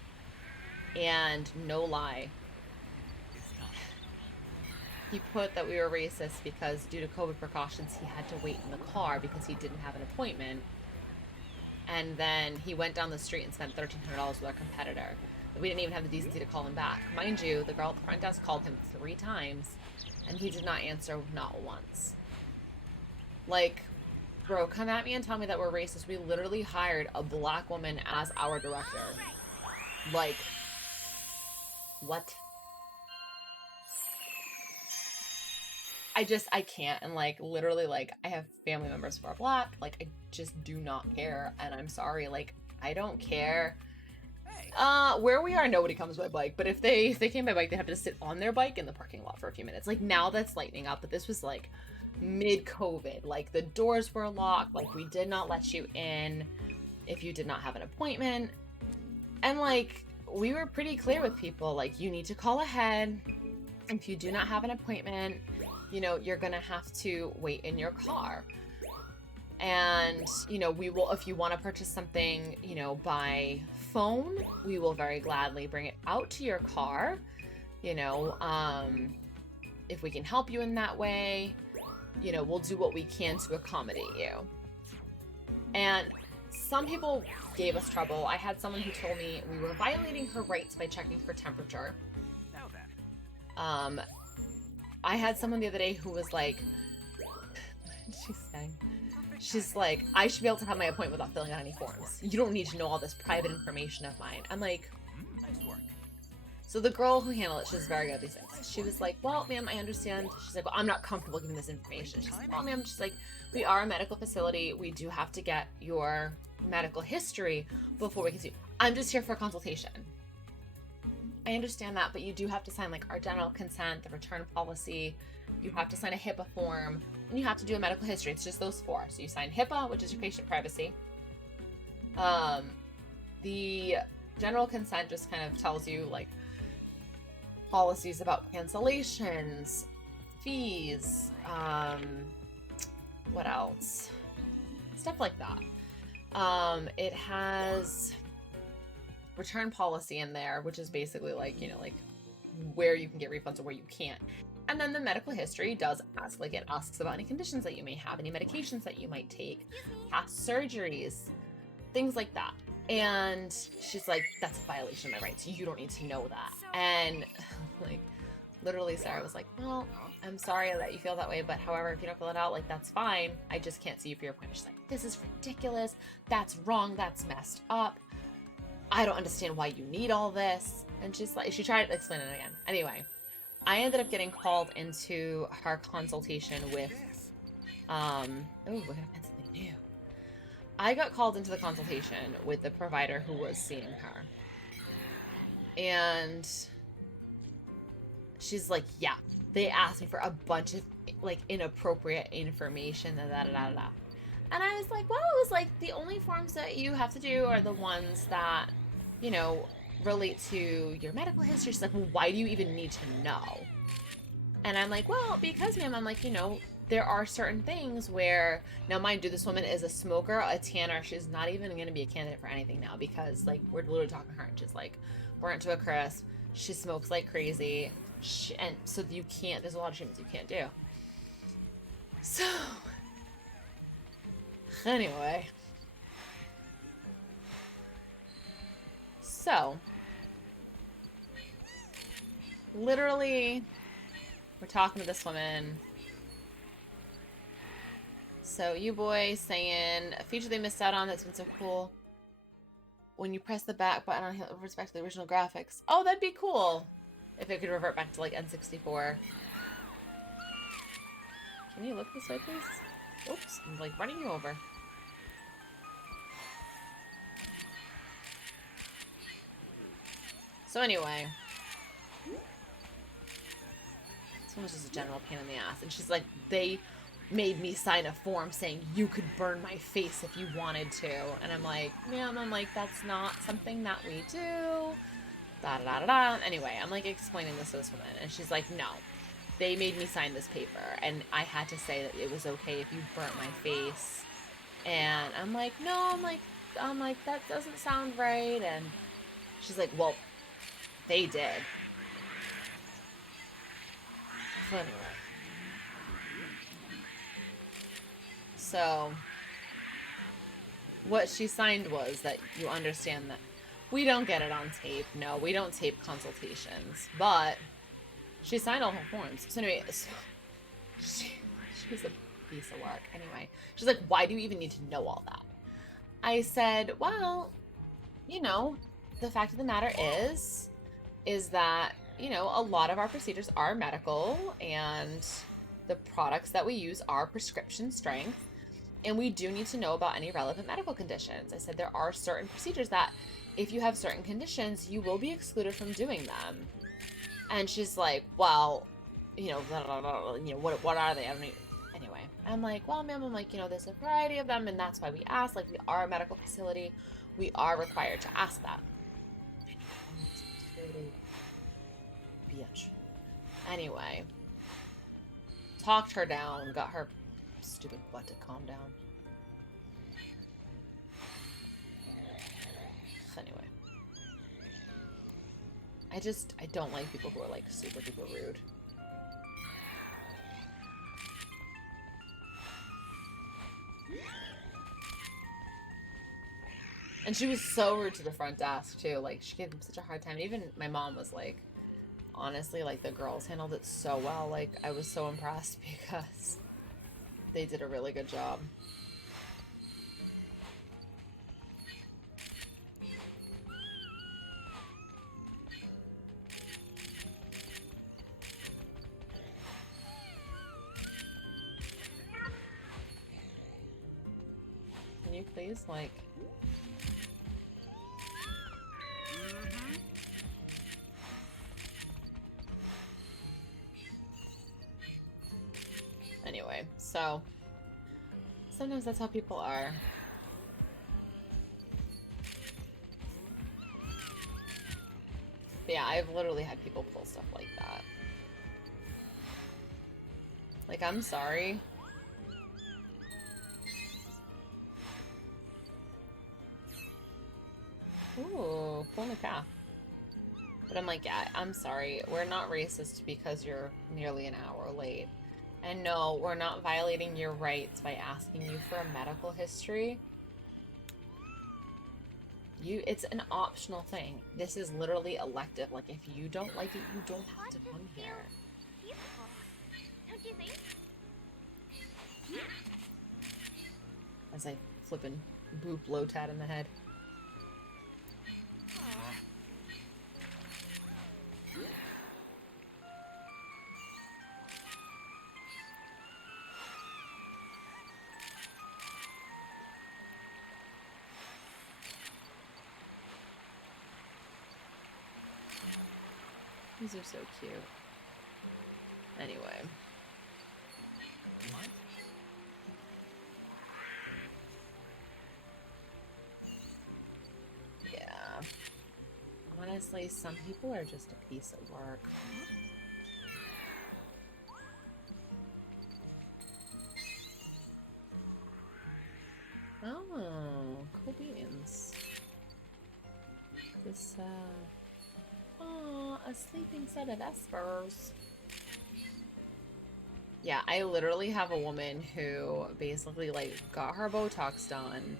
and no lie, he put that we were racist because due to COVID precautions, he had to wait in the car because he didn't have an appointment. And then he went down the street and spent $1,300 with our competitor. We didn't even have the decency to call him back. Mind you, the girl at the front desk called him 3 times, and he did not answer, not once. Like, bro, come at me and tell me that we're racist. We literally hired a black woman as our director. Like, what? I can't. And like, literally, like, I have family members who are black. Like, I just do not care. And I'm sorry. Like, I don't care. Where we are, nobody comes by bike. But if they came by bike, they have to sit on their bike in the parking lot for a few minutes. Like, now that's lightening up. But this was like mid-COVID. Like, the doors were locked. Like, we did not let you in if you did not have an appointment. And like, we were pretty clear with people. Like, you need to call ahead. If you do not have an appointment, you know, you're gonna have to wait in your car. And, you know, we will, if you want to purchase something, you know, by phone, we will very gladly bring it out to your car. You know, if we can help you in that way, you know, we'll do what we can to accommodate you. And some people gave us trouble. I had someone who told me we were violating her rights by checking for temperature. I had someone the other day who was like, she's like, I should be able to have my appointment without filling out any forms. You don't need to know all this private information of mine. I'm like, nice work. So the girl who handled it, she's very good at these things. She was like, well, ma'am, I understand. She's like, well, I'm not comfortable giving this information. She's like, well, ma'am, she's like, we are a medical facility. We do have to get your medical history before we can see you. I'm just here for a consultation. I understand that, but you do have to sign like our general consent, the return policy. You have to sign a HIPAA form, and you have to do a medical history. It's just those 4. So you sign HIPAA, which is your patient privacy. The general consent just kind of tells you like policies about cancellations, fees, what else? Stuff like that. It has return policy in there, which is basically like, you know, like where you can get refunds or where you can't. And then the medical history does ask, like, it asks about any conditions that you may have, any medications that you might take, past surgeries, things like that. And she's like, that's a violation of my rights. You don't need to know that. And like, literally Sarah was like, well, I'm sorry that you feel that way, but however, if you don't fill it out, like, that's fine. I just can't see you for your appointment. She's like, this is ridiculous. That's wrong. That's messed up. I don't understand why you need all this. And she's like, she tried to explain it again. Anyway, I ended up getting called into her consultation with, oh, we're gonna find something new. I got called into the consultation with the provider who was seeing her. And she's like, yeah, they asked me for a bunch of like inappropriate information, da da da da da. And I was like, well, it was like the only forms that you have to do are the ones that, you know, relate to your medical history. She's like, well, why do you even need to know? And I'm like, well, because, ma'am, I'm like, you know, there are certain things where, now mind you, this woman is a smoker, a tanner. She's not even going to be a candidate for anything now because, like, we're literally talking her and she's like burnt to a crisp. She smokes like crazy. And so you can't, there's a lot of treatments you can't do. So anyway, so literally we're talking to this woman. So you boy saying a feature they missed out on that's been so cool. When you press the back button on respect to the original graphics. Oh, that'd be cool if it could revert back to like N64. Can you look this way, please? Oops, I'm like running you over. So anyway, this one was just a general pain in the ass. And she's like, they made me sign a form saying you could burn my face if you wanted to. And I'm like, ma'am, I'm like, that's not something that we do. da da da da da. Anyway, I'm like explaining this to this woman, and she's like, no, they made me sign this paper, and I had to say that it was okay if you burnt my face. And I'm like, no, I'm like, that doesn't sound right. And she's like, well, they did. So anyway. So what she signed was that you understand that we don't get it on tape. No, we don't tape consultations. But she signed all her forms. So anyway, so she's a piece of work. Anyway, she's like, why do you even need to know all that? I said, well, you know, the fact of the matter is that, you know, a lot of our procedures are medical and the products that we use are prescription strength. And we do need to know about any relevant medical conditions. I said there are certain procedures that if you have certain conditions, you will be excluded from doing them. And she's like, well, you know, blah, blah, blah, you know, what are they? I don't know. Anyway, I'm like, well, ma'am, I'm like, you know, there's a variety of them, and that's why we ask. Like, we are a medical facility. We are required to ask that. Bitch. Anyway, talked her down, got her stupid butt to calm down. Anyway. I don't like people who are like super duper rude. And she was so rude to the front desk too. Like she gave them such a hard time. Even my mom was like, honestly, like the girls handled it so well. Like I was so impressed because they did a really good job. Can you please, like... Anyway, so sometimes that's how people are. But yeah, I've literally had people pull stuff like that. Like, I'm sorry. Ooh, cool Nika. But I'm like, yeah, I'm sorry. We're not racist because you're nearly an hour late. And no, we're not violating your rights by asking you for a medical history. It's an optional thing. This is literally elective. Like, if you don't like it, you don't have to come here. Don't you think? As I flippin' boop Lotad in the head. These are so cute. Anyway. What? Yeah. Honestly, some people are just a piece of work. Oh, cool beans. This, a sleeping set of espers. Yeah, I literally have a woman who basically, like, got her Botox done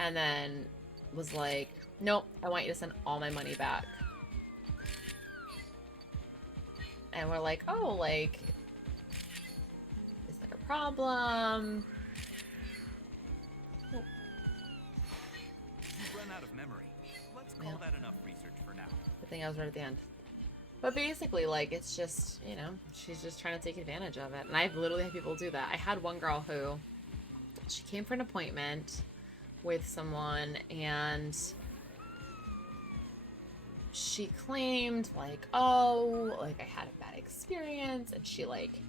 and then was like, nope, I want you to send all my money back. And we're like, oh, like, is there a problem? Nope. You've run out of memory. Let's call that enough research for now. Good thing I was right at the end. But basically, like, it's just, you know, she's just trying to take advantage of it. And I've literally had people do that. I had one girl who, she came for an appointment with someone, and she claimed, like, oh, like, I had a bad experience, and she, like,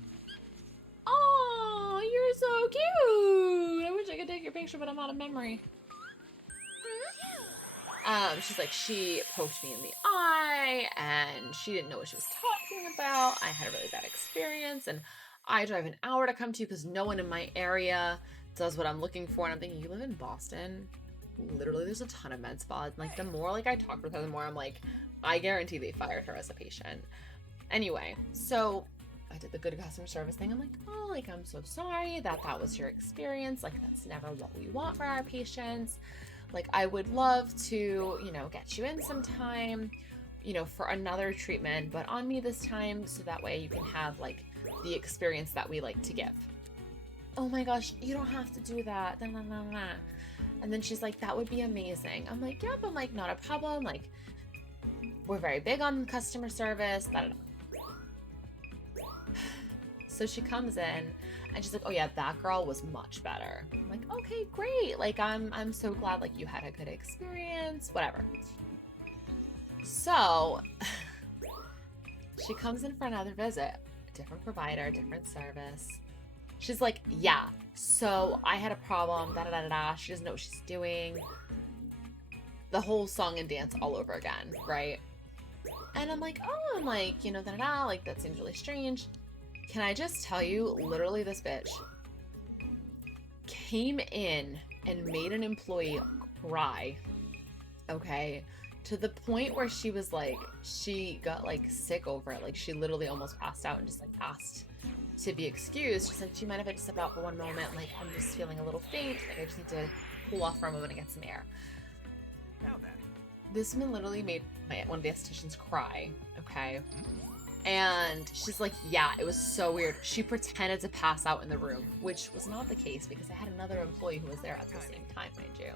oh, you're so cute! I wish I could take your picture, but I'm out of memory. She's like, she poked me in the eye and she didn't know what she was talking about. I had a really bad experience and I drive an hour to come to you because no one in my area does what I'm looking for. And I'm thinking, you live in Boston? Literally, there's a ton of med spas. Like, the more like I talk with her, the more I'm like, I guarantee they fired her as a patient. Anyway, so I did the good customer service thing. I'm like, oh, like, I'm so sorry that was your experience. Like, that's never what we want for our patients. Like, I would love to, get you in sometime, for another treatment, but on me this time, so that way you can have, like, the experience that we like to give. Oh my gosh, you don't have to do that. Nah, nah, nah, nah. And then she's like, that would be amazing. I'm like, yep, I'm like, not a problem. Like, we're very big on customer service. Da, da, da. So she comes in and she's like, oh yeah, that girl was much better. I'm like, okay, great. Like, I'm so glad like you had a good experience, whatever. So she comes in for another visit, different provider, different service. She's like, yeah, so I had a problem, da da da da da. She doesn't know what she's doing. The whole song and dance all over again, right? And I'm like, oh, I'm like, da da da, like, that seems really strange. Can I just tell you, literally this bitch came in and made an employee cry, okay? To the point where she was like, she got like sick over it. Like, she literally almost passed out and just like asked to be excused. She said, do you mind if I just step out for one moment? Like, I'm just feeling a little faint. Like, I just need to cool off for a moment and get some air. Now then. This woman literally made one of the estheticians cry, okay? And she's like, yeah, it was so weird. She pretended to pass out in the room, which was not the case because I had another employee who was there at the same time, mind you.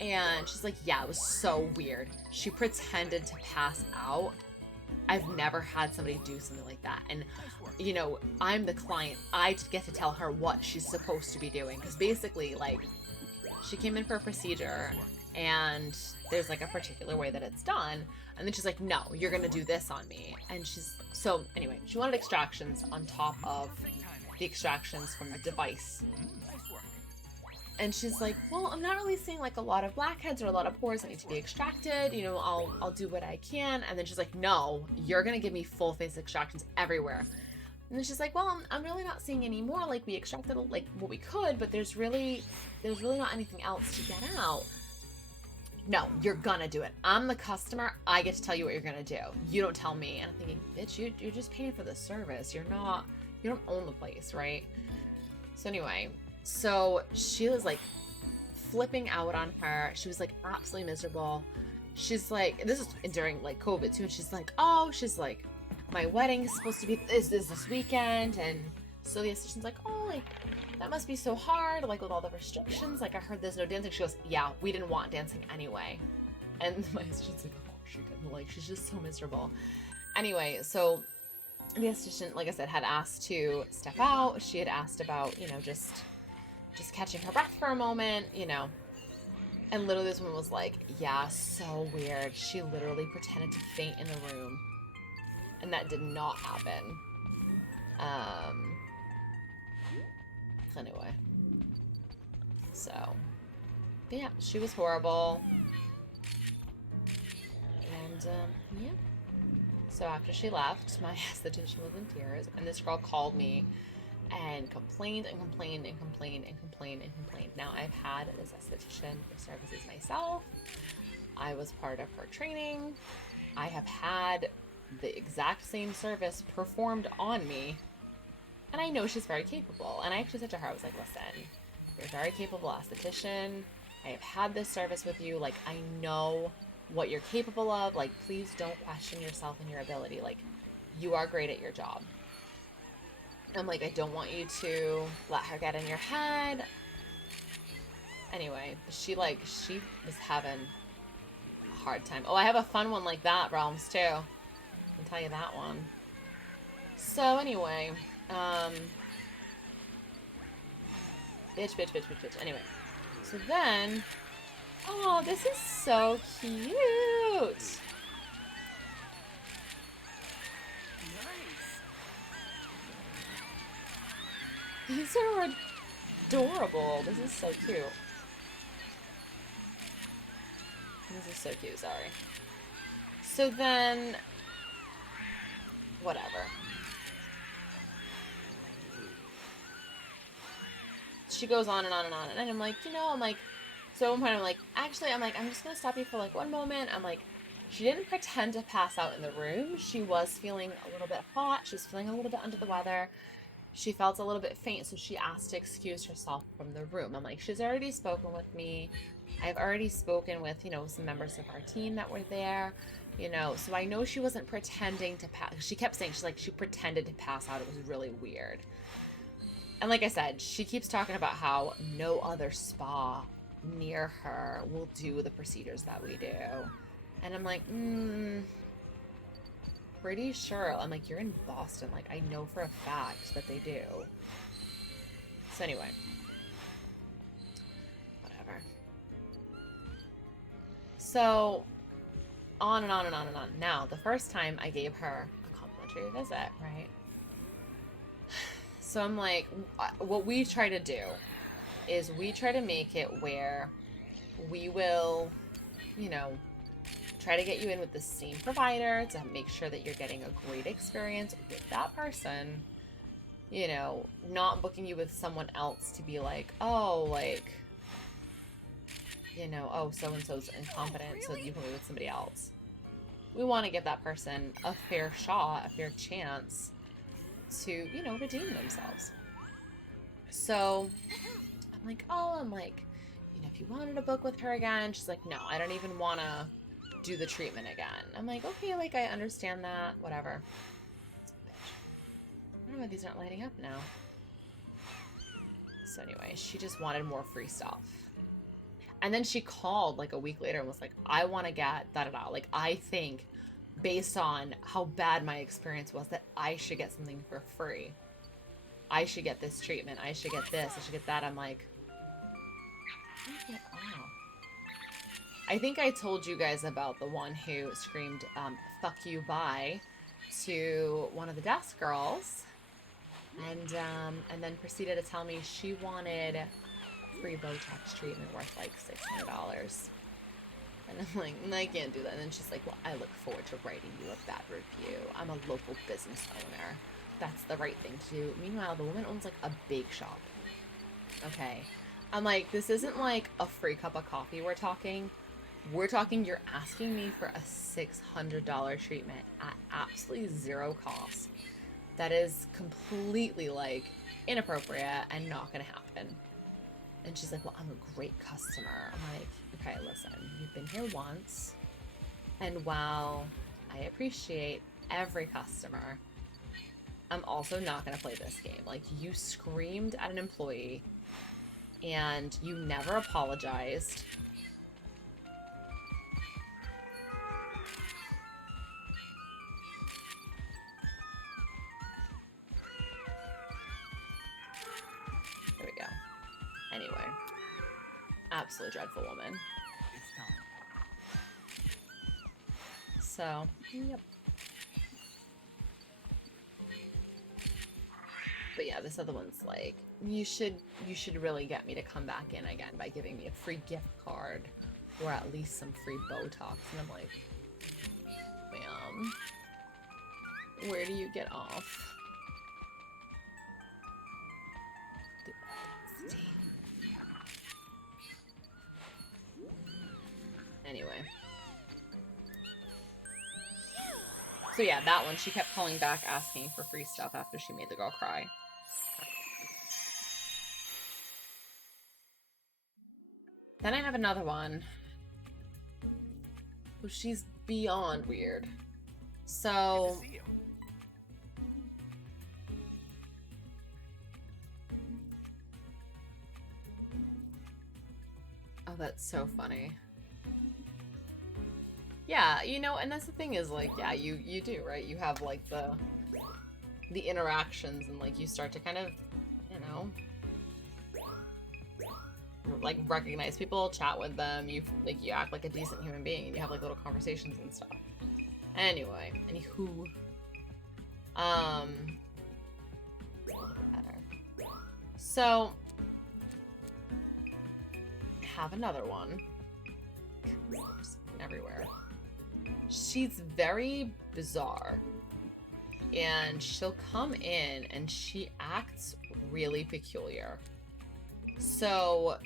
And she's like, yeah, it was so weird. She pretended to pass out. I've never had somebody do something like that. And, I'm the client. I get to tell her what she's supposed to be doing. Because basically, like, she came in for a procedure and there's like a particular way that it's done. And then she's like, no, you're going to do this on me. And so anyway, she wanted extractions on top of the extractions from the device. And she's like, well, I'm not really seeing like a lot of blackheads or a lot of pores that need to be extracted. I'll do what I can. And then she's like, no, you're going to give me full face extractions everywhere. And then she's like, well, I'm really not seeing any more. Like, we extracted like what we could, but there's really not anything else to get out. No, you're gonna do it. I'm the customer. I get to tell you what you're gonna do. You don't tell me. And I'm thinking, bitch, you're just paying for the service. You don't own the place, right? So anyway, so she was like flipping out on her. She was like absolutely miserable. She's like, this is during like COVID too. And she's like, my wedding is supposed to be this weekend. And so the esthetician's like, oh, like, that must be so hard, like, with all the restrictions. Like, I heard there's no dancing. She goes, yeah, we didn't want dancing anyway. And my esthetician's like, of course she didn't. Like, she's just so miserable. Anyway, so the esthetician, like I said, had asked to step out. She had asked about, just catching her breath for a moment, And literally this woman was like, yeah, so weird. She literally pretended to faint in the room. And that did not happen. Anyway. So, yeah, she was horrible. And, yeah. So after she left, my esthetician was in tears, and this girl called me and complained and complained and complained and complained and complained. Now, I've had this esthetician for services myself. I was part of her training. I have had the exact same service performed on me. And I know she's very capable. And I actually said to her, I was like, listen, you're a very capable esthetician. I have had this service with you. Like, I know what you're capable of. Like, please don't question yourself and your ability. Like, you are great at your job. I'm like, I don't want you to let her get in your head. Anyway, she was having a hard time. Oh, I have a fun one like that, Realms, too. I can tell you that one. So anyway, bitch. Anyway, so then, oh, this is so cute. These are adorable. This is so cute. This is so cute, sorry. So then, whatever. She goes on and on and on, and I'm like, I'm like, so at one point I'm like, actually, I'm just gonna stop you for like one moment. I'm like, she didn't pretend to pass out in the room. She was feeling a little bit hot. She was feeling a little bit under the weather. She felt a little bit faint, so she asked to excuse herself from the room. I'm like, she's already spoken with me. I've already spoken with, some members of our team that were there, so I know she wasn't pretending to pass. She kept saying, she pretended to pass out. It was really weird. And like I said, she keeps talking about how no other spa near her will do the procedures that we do. And I'm like, pretty sure. I'm like, you're in Boston. Like, I know for a fact that they do. So anyway. Whatever. So, on and on and on and on. Now, the first time I gave her a complimentary visit, right? So I'm like, what we try to do is we try to make it where we will, try to get you in with the same provider to make sure that you're getting a great experience with that person, not booking you with someone else to be like, oh, so-and-so's incompetent, so you can be with somebody else. We want to give that person a fair shot, a fair chance to, redeem themselves. So I'm like, if you wanted to book with her again, she's like, no, I don't even want to do the treatment again. I'm like, okay, I understand that, whatever. I don't know why these aren't lighting up now. So anyway, she just wanted more free stuff. And then she called a week later and was like, I want to get da-da-da. I think based on how bad my experience was that I should get something for free. I should get this treatment. I should get this. I should get that. I'm like, get off. I think I told you guys about the one who screamed, fuck you, bye, to one of the desk girls. And then proceeded to tell me she wanted free Botox treatment worth $600. And I'm like, I can't do that. And then she's like, well, I look forward to writing you a bad review. I'm a local business owner. That's the right thing to do. Meanwhile, the woman owns a bake shop. Okay. I'm like, this isn't a free cup of coffee we're talking. We're talking you're asking me for a $600 treatment at absolutely zero cost. That is completely inappropriate and not gonna happen. And she's like, well, I'm a great customer. I'm like, okay, listen, you've been here once. And while I appreciate every customer, I'm also not going to play this game. You screamed at an employee and you never apologized. There we go. Anyway. Absolutely dreadful woman. It's time. So, yep. But yeah, this other one's like, you should really get me to come back in again by giving me a free gift card or at least some free Botox. And I'm like, ma'am, where do you get off? Anyway. So yeah, that one, she kept calling back asking for free stuff after she made the girl cry. Then I have another one. Oh, she's beyond weird. So... Oh, that's so funny. Yeah, and that's the thing is, yeah, you do, right? You have, the interactions and, you start to kind of, recognize people, chat with them, you act like a decent human being, and you have, little conversations and stuff. Anyway, anywho. So, I have another one. everywhere. She's very bizarre. And she'll come in and she acts really peculiar. So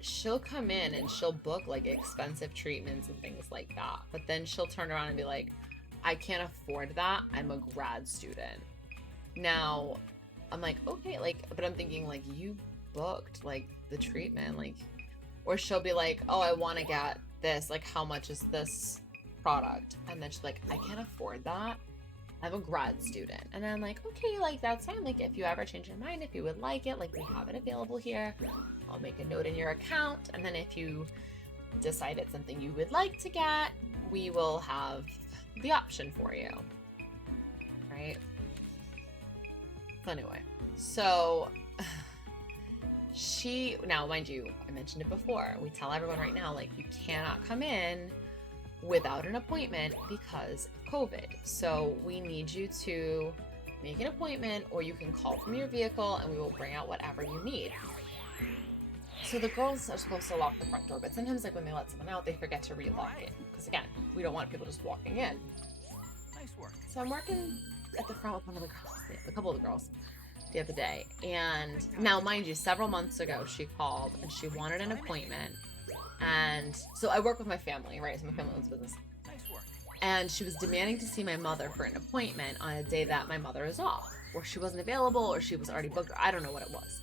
she'll come in and she'll book like expensive treatments and things like that. But then she'll turn around and be like, I can't afford that. I'm a grad student. Now, I'm like, okay, like, but I'm thinking like you booked like the treatment, like, or she'll be like, oh, I want to get this. Like, how much is this product? And then she's like, I can't afford that. I'm a grad student. And I'm like, okay, like that's fine. Like if you ever change your mind, if you would like it, like we have it available here. I'll make a note in your account. And then if you decide it's something you would like to get, we will have the option for you. Right? So anyway, so now mind you, I mentioned it before. We tell everyone right now, like you cannot come in without an appointment because of COVID. So we need you to make an appointment or you can call from your vehicle and we will bring out whatever you need. So the girls are supposed to lock the front door, but sometimes like when they let someone out, they forget to relock it. Because again, we don't want people just walking in. Nice work. So I'm working at the front with one of the girls, a couple of the girls the other day. And now mind you, several months ago, she called and she wanted an appointment. And so I work with my family, right? So my family owns business. Nice work. And she was demanding to see my mother for an appointment on a day that my mother is off, or she wasn't available, or she was already booked, or I don't know what it was.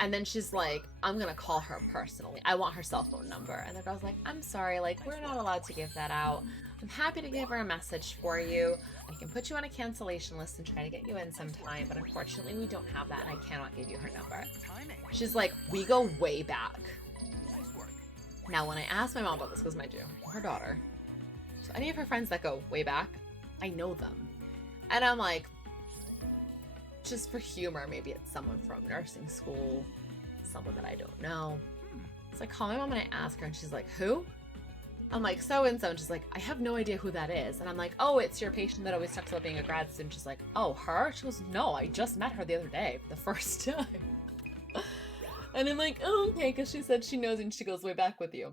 And then she's like, I'm gonna call her personally. I want her cell phone number. And the girl's like, I'm sorry, like we're not allowed to give that out. I'm happy to give her a message for you. I can put you on a cancellation list and try to get you in sometime, but unfortunately we don't have that and I cannot give you her number. Timing. She's like, we go way back. Nice work. Now, when I asked my mom about this, because mind you, her daughter, so any of her friends that go way back, I know them. And I'm like, just for humor, maybe it's someone from nursing school, someone that I don't know. So I call my mom and I ask her, and she's like, who? I'm like, so-and-so, and she's like, I have no idea who that is. And I'm like, oh, it's your patient that always talks about being a grad student. She's like, oh, her? She goes, no, I just met her the other day, the first time. And I'm like, oh, okay, because she said she knows and she goes way back with you.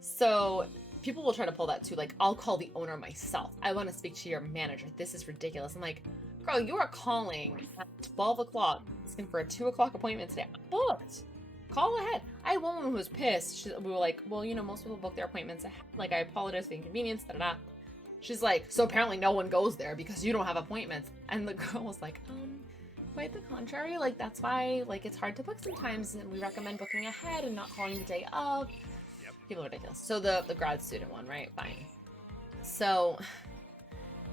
So people will try to pull that too. Like, I'll call the owner myself. I want to speak to your manager. This is ridiculous. I'm like, girl, you are calling at 12 o'clock, asking for a 2 o'clock appointment today. I'm booked. Call ahead. I had one woman who was pissed. We were like, well, you know, most people book their appointments ahead. Like, I apologize for the inconvenience, da-da-da. She's like, so apparently no one goes there because you don't have appointments. And the girl was like, quite the contrary. Like, that's why, like, it's hard to book sometimes, and we recommend booking ahead and not calling the day of. Yep. People are ridiculous. So the grad student one, right? Fine. So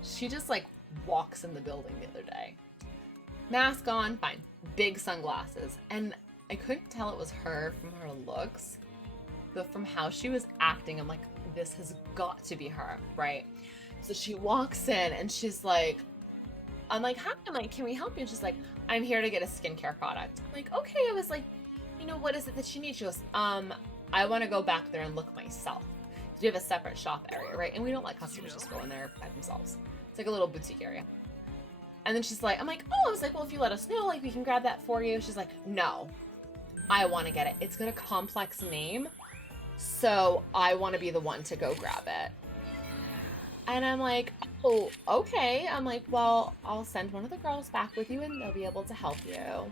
she just, like, walks in the building the other day. Mask on, fine. Big sunglasses. And I couldn't tell it was her from her looks, but from how she was acting, I'm like, this has got to be her, right? So she walks in and she's like, I'm like, hi, I'm like, can we help you? And she's like, I'm here to get a skincare product. I'm like, okay. I was like, you know, what is it that she needs? She goes, I want to go back there and look myself. We have a separate shop area, right? And we don't let customers just go in there by themselves. It's like a little boutique area. And then she's like, I'm like, oh, I was like, well, if you let us know, like, we can grab that for you. She's like, no, I want to get it. It's got a complex name, so I want to be the one to go grab it. And I'm like, oh, okay. I'm like, well, I'll send one of the girls back with you and they'll be able to help you.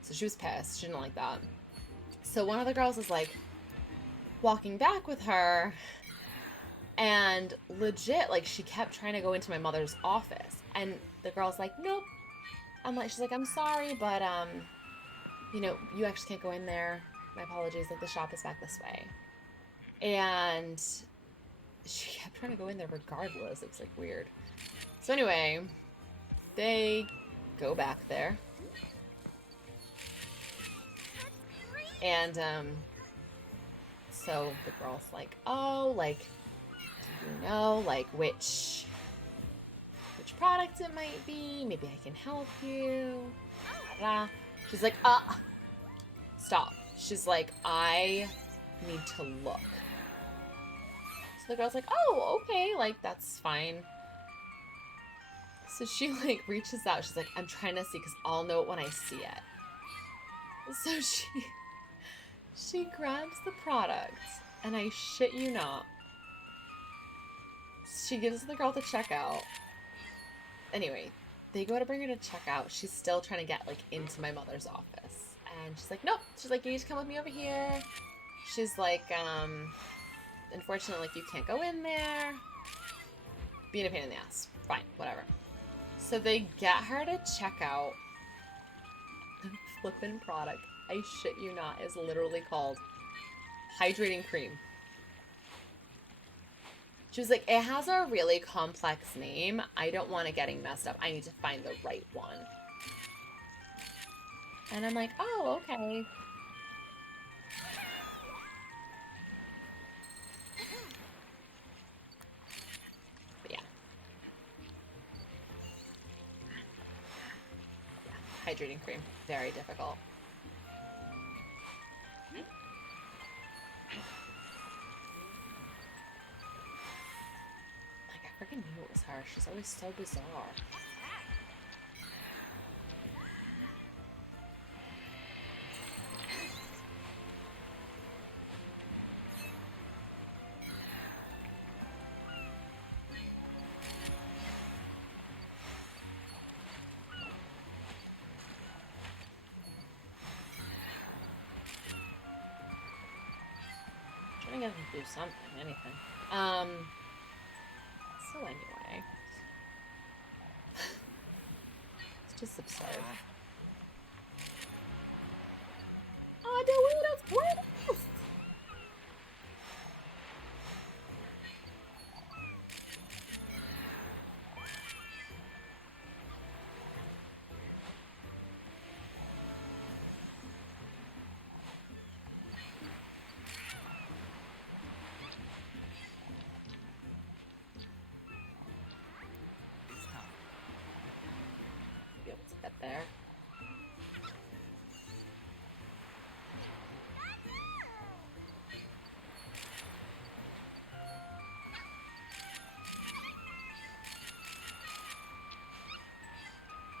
So she was pissed. She didn't like that. So one of the girls is like walking back with her, and legit, like, she kept trying to go into my mother's office. And the girl's like, nope. I'm like, she's like, I'm sorry, but, you know, you actually can't go in there. My apologies. Like, the shop is back this way. And she kept trying to go in there regardless. It was, like, weird. So anyway, they go back there. And, so the girl's like, oh, like, do you know, like, which product it might be? Maybe I can help you. Blah, blah. She's like, stop. She's like, I need to look. So the girl's like, oh, okay, like, that's fine. So she, like, reaches out. She's like, I'm trying to see, because I'll know it when I see it. So she grabs the product, and I shit you not, She gives the girl to check out. Anyway, they go to bring her to check out. She's still trying to get like into my mother's office. And she's like, nope. She's like, you need to come with me over here. She's like, unfortunately, like, you can't go in there. Being a pain in the ass. Fine, whatever. So they get her to check out. The flippin' product, I shit you not, is literally called hydrating cream. She was like, it has a really complex name. I don't want it getting messed up. I need to find the right one. And I'm like, oh, okay. But yeah. Hydrating cream. Very difficult. I freaking knew it was her. She's always so bizarre. Trying to get them to do something, anything. So anyway. It's just absurd. Oh, Delita's gorgeous! It's time. Be able to get there.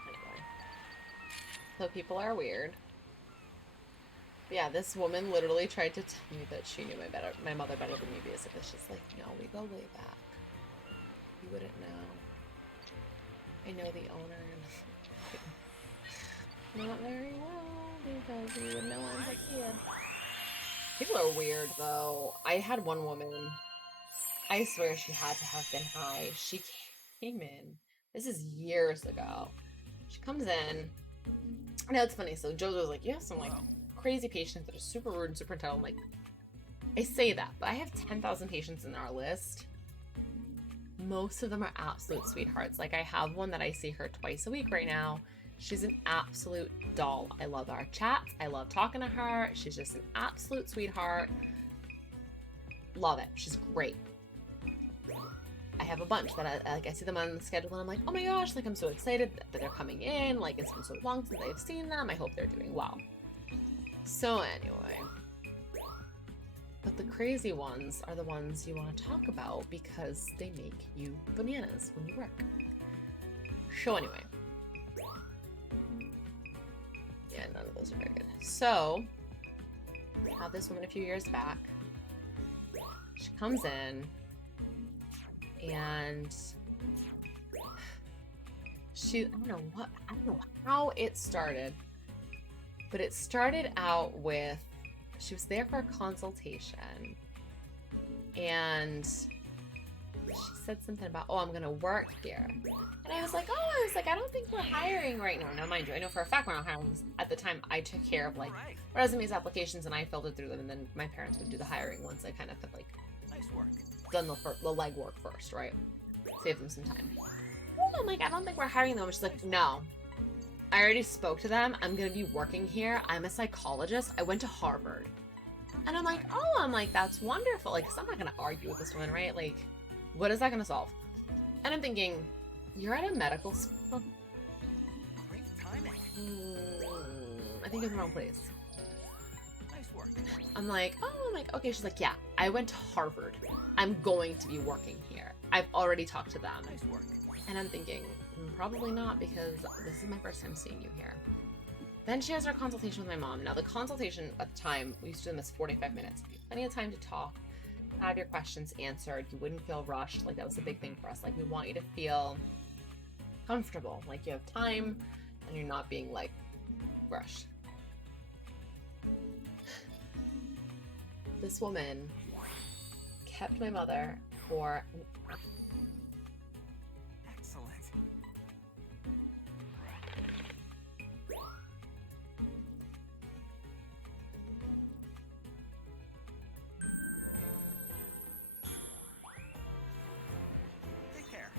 Anyway. So people are weird. But yeah, this woman literally tried to tell me that she knew my mother better than me, basically. She's like, no, we go way back. You wouldn't know. I know the owner. Not very well, because you would know I'm a kid. People are weird, though. I had one woman, I swear she had to have been high. She came in. This is years ago. She comes in. Now it's funny. So Jojo was like, you have some like crazy patients that are super rude and super entitled. I'm like, I say that, but I have 10,000 patients in our list. Most of them are absolute sweethearts. Like I have one that I see her twice a week right now. She's an absolute doll. I love our chats. I love talking to her. She's just an absolute sweetheart. Love it. She's great. I have a bunch that I see them on the schedule and I'm like, oh my gosh, like I'm so excited that they're coming in. Like it's been so long since I've seen them. I hope they're doing well. So anyway, but the crazy ones are the ones you want to talk about because they make you bananas when you work. So anyway. Yeah, none of those are very good. So, I had this woman a few years back. She comes in and I don't know how it started, but it started out with, she was there for a consultation and she said something about, oh, I'm gonna work here. And I was like, I don't think we're hiring right now. Now, mind you, I know for a fact we're not hiring. At the time, I took care of like resumes, applications, and I filtered through them, and then my parents would do the hiring once I kind of had like Nice work. done the legwork first, right? Save them some time. Oh, I'm like, I don't think we're hiring them. She's like, no. I already spoke to them. I'm gonna be working here. I'm a psychologist. I went to Harvard. And I'm like, that's wonderful. Like, 'cause I'm not gonna argue with this woman, right? Like, what is that gonna solve? And I'm thinking, you're at a medical school. Great timing. I think you're in the wrong place. Nice work. I'm like, okay. She's like, yeah, I went to Harvard. I'm going to be working here. I've already talked to them. Nice work. And I'm thinking, probably not, because this is my first time seeing you here. Then she has her consultation with my mom. Now, the consultation at the time, we used to do them as 45 minutes. Plenty of time to talk. have your questions answered. You wouldn't feel rushed. Like, that was a big thing for us. Like, we want you to feel comfortable, like you have time and you're not being like rushed. This woman kept my mother for Excellent. Take care.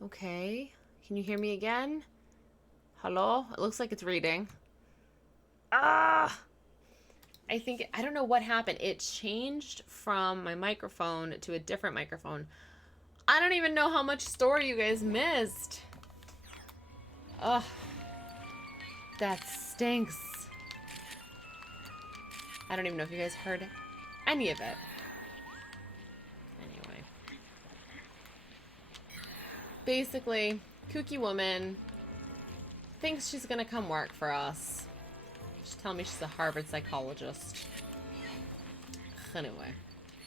Okay, can you hear me again? Hello? It looks like it's reading. Ah! I don't know what happened. It changed from my microphone to a different microphone. I don't even know how much story you guys missed. Ugh. That stinks. I don't even know if you guys heard any of it. Anyway. Basically, kooky woman thinks she's gonna come work for us. She's telling me she's a Harvard psychologist. Anyway.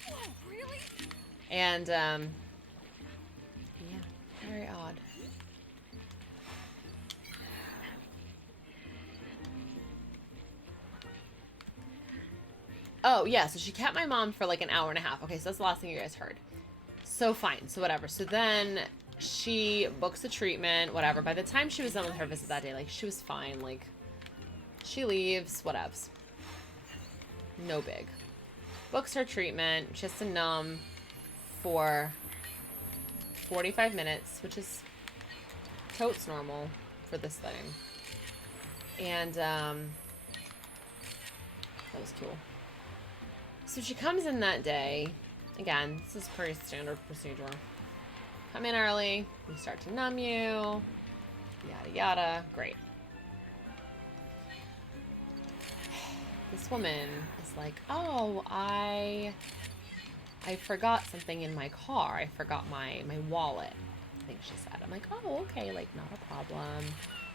Whoa, really? And, yeah, very odd. Oh, yeah, so she kept my mom for like an hour and a half. Okay, so that's the last thing you guys heard. So fine, so whatever. So then she books a treatment, whatever. By the time she was done with her visit that day, like, she was fine. Like, she leaves, whatevs. No big. Books her treatment. She has to numb for 45 minutes, which is totes normal for this thing. And, that was cool. So she comes in that day. Again, this is pretty standard procedure. Come in early. We start to numb you. Yada, yada. Great. This woman is like, oh, I forgot something in my car. I forgot my wallet, I think she said. I'm like, oh, okay, like, not a problem.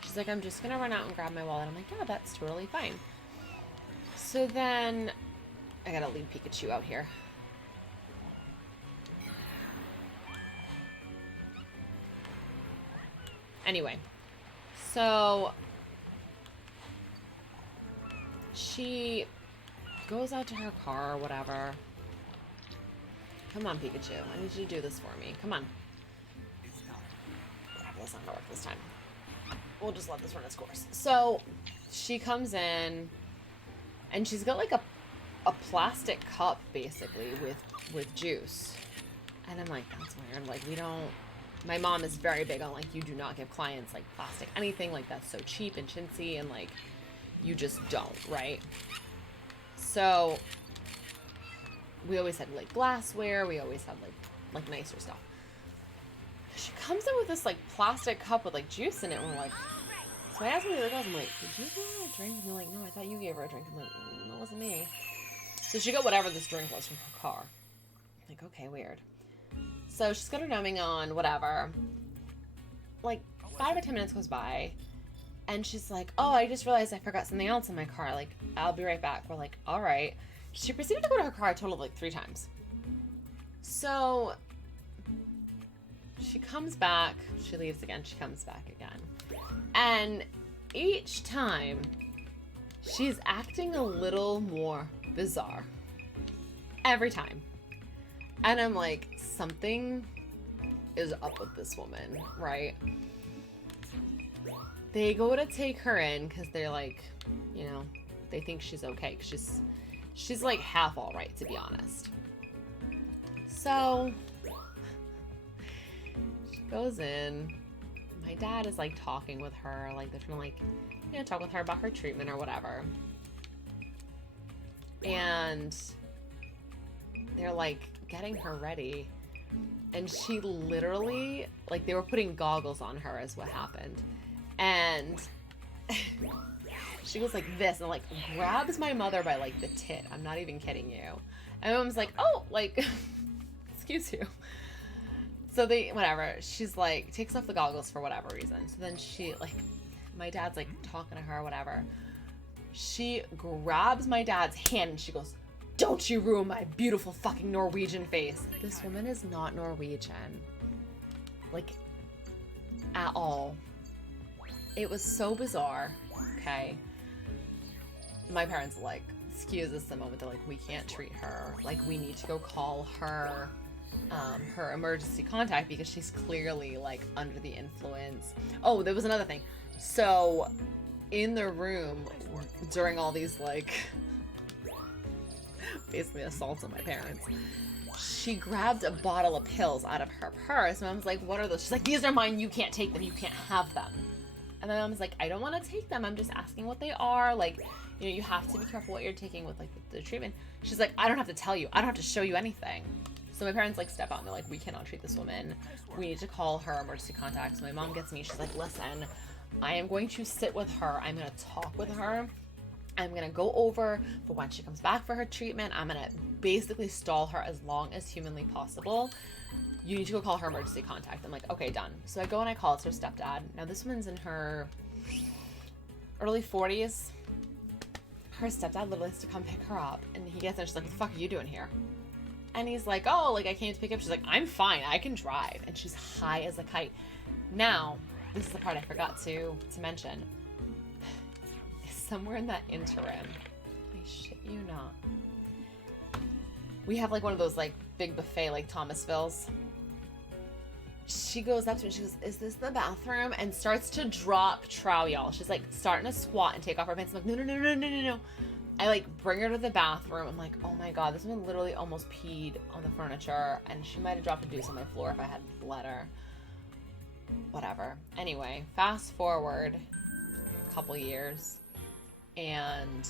She's like, I'm just gonna run out and grab my wallet. I'm like, yeah, that's totally fine. So then, I gotta leave Pikachu out here. Anyway, so she goes out to her car or whatever. Come on, Pikachu. I need you to do this for me. Come on. It's done. Whatever, that's not gonna work this time. We'll just let this run its course. So she comes in and she's got like a plastic cup basically with juice. And I'm like, that's weird. Like, we don't, my mom is very big on, like, you do not give clients like plastic anything, like, that's so cheap and chintzy, and like, you just don't, right? So we always had like glassware, we always had like nicer stuff. She comes in with this like plastic cup with like juice in it, and we're like, so I asked one of the girls, I'm like, did you give her a drink? And they're like, no, I thought you gave her a drink. I'm like, that wasn't me. So she got whatever this drink was from her car. I'm like, okay, weird. So she's got her numbing on, whatever. Like 5 or 10 minutes goes by, and she's like, oh, I just realized I forgot something else in my car. Like, I'll be right back. We're like, all right. She proceeded to go to her car a total of like 3 times. So she comes back, she leaves again, she comes back again. And each time, she's acting a little more bizarre. Every time. And I'm like, something is up with this woman, right? They go to take her in because they're like, you know, they think she's okay. She's like half all right, to be honest. So she goes in. My dad is like talking with her, like they're trying to like, you know, talk with her about her treatment or whatever. And they're like getting her ready. And she literally, like they were putting goggles on her is what happened. And she goes like this and like grabs my mother by like the tit. I'm not even kidding you. And my mom's like, oh, like, excuse you. So they, whatever, she's like, takes off the goggles for whatever reason. So then she, like, my dad's like talking to her or whatever. She grabs my dad's hand and she goes, don't you ruin my beautiful fucking Norwegian face. This woman is not Norwegian. Like, at all. It was so bizarre, okay? My parents are like, excuse us a moment. They're like, we can't treat her. Like, we need to go call her her emergency contact because she's clearly like under the influence. Oh, there was another thing. So in the room during all these like basically assaults on my parents, she grabbed a bottle of pills out of her purse. And I was like, what are those? She's like, these are mine. You can't take them. You can't have them. And then I was like, I don't want to take them. I'm just asking what they are. Like, you know, you have to be careful what you're taking with like the treatment. She's like, I don't have to tell you. I don't have to show you anything. So my parents like step out and they're like, we cannot treat this woman. We need to call her emergency contact. So my mom gets me. She's like, listen, I am going to sit with her. I'm going to talk with her. I'm going to go over for when she comes back for her treatment. I'm going to basically stall her as long as humanly possible. You need to go call her emergency contact. I'm like, okay, done. So I go and I call. It's her stepdad. Now this woman's in her early 40s. Her stepdad literally has to come pick her up. And he gets there. She's like, what the fuck are you doing here? And he's like, oh, like I came to pick up. She's like, I'm fine. I can drive. And she's high as a kite. Now, this is the part I forgot to mention. Somewhere in that interim, I shit you not, we have like one of those like big buffet like Thomasville's. She goes up to me and she goes, is this the bathroom? And starts to drop trow, y'all. She's like starting to squat and take off her pants. I'm like, no. I like bring her to the bathroom. I'm like, oh my god, this woman literally almost peed on the furniture and she might have dropped a deuce on my floor if I hadn't let her. Whatever. Anyway, fast forward a couple years and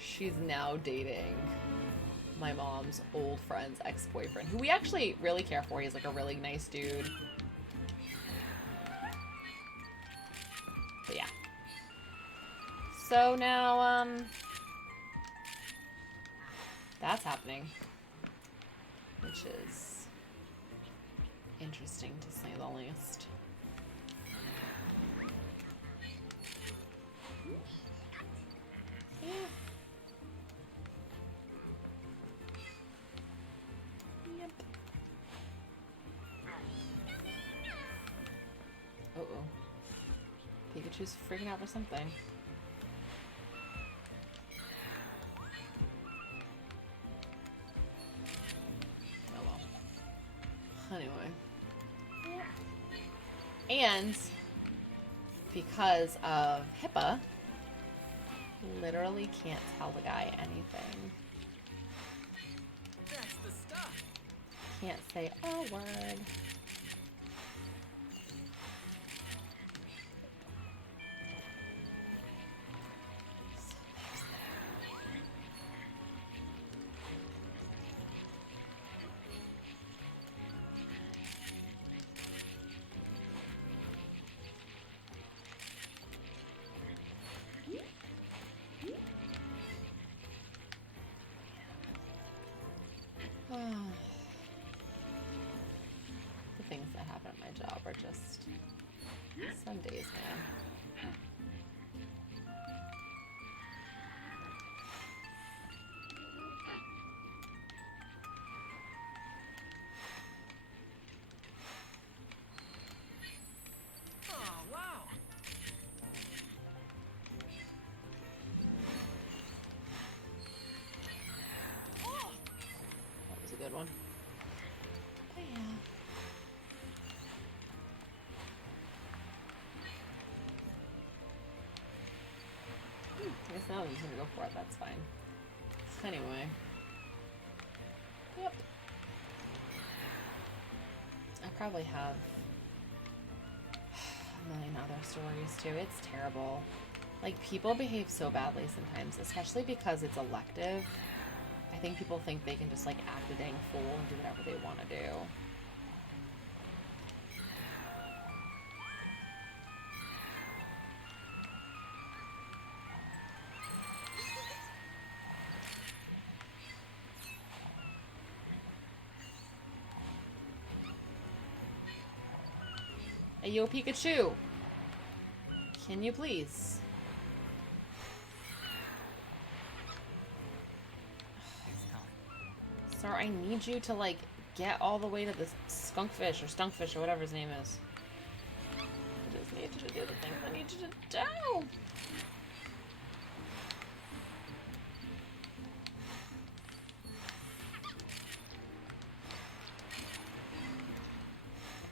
she's now dating my mom's old friend's ex-boyfriend, who we actually really care for. He's like a really nice dude. But yeah. So now, that's happening, which is interesting to say the least. Yeah. Yep. Uh-oh. Pikachu's freaking out for something. Anyway. And because of HIPAA, literally can't tell the guy anything. That's the stuff. Can't say a word. The things that happen at my job are just some days, man. Oh, wow. That was a good one. But yeah. I guess now I'm just gonna go for it. That's fine. Anyway. Yep. I probably have a million other stories too. It's terrible. Like, people behave so badly sometimes, especially because it's elective. I think people think they can just, like, act a dang fool and do whatever they want to do. Hey, yo, Pikachu! Can you please? It's time. Sir, I need you to, like, get all the way to the skunkfish or stunkfish or whatever his name is. I just need you to do the things I need you to do!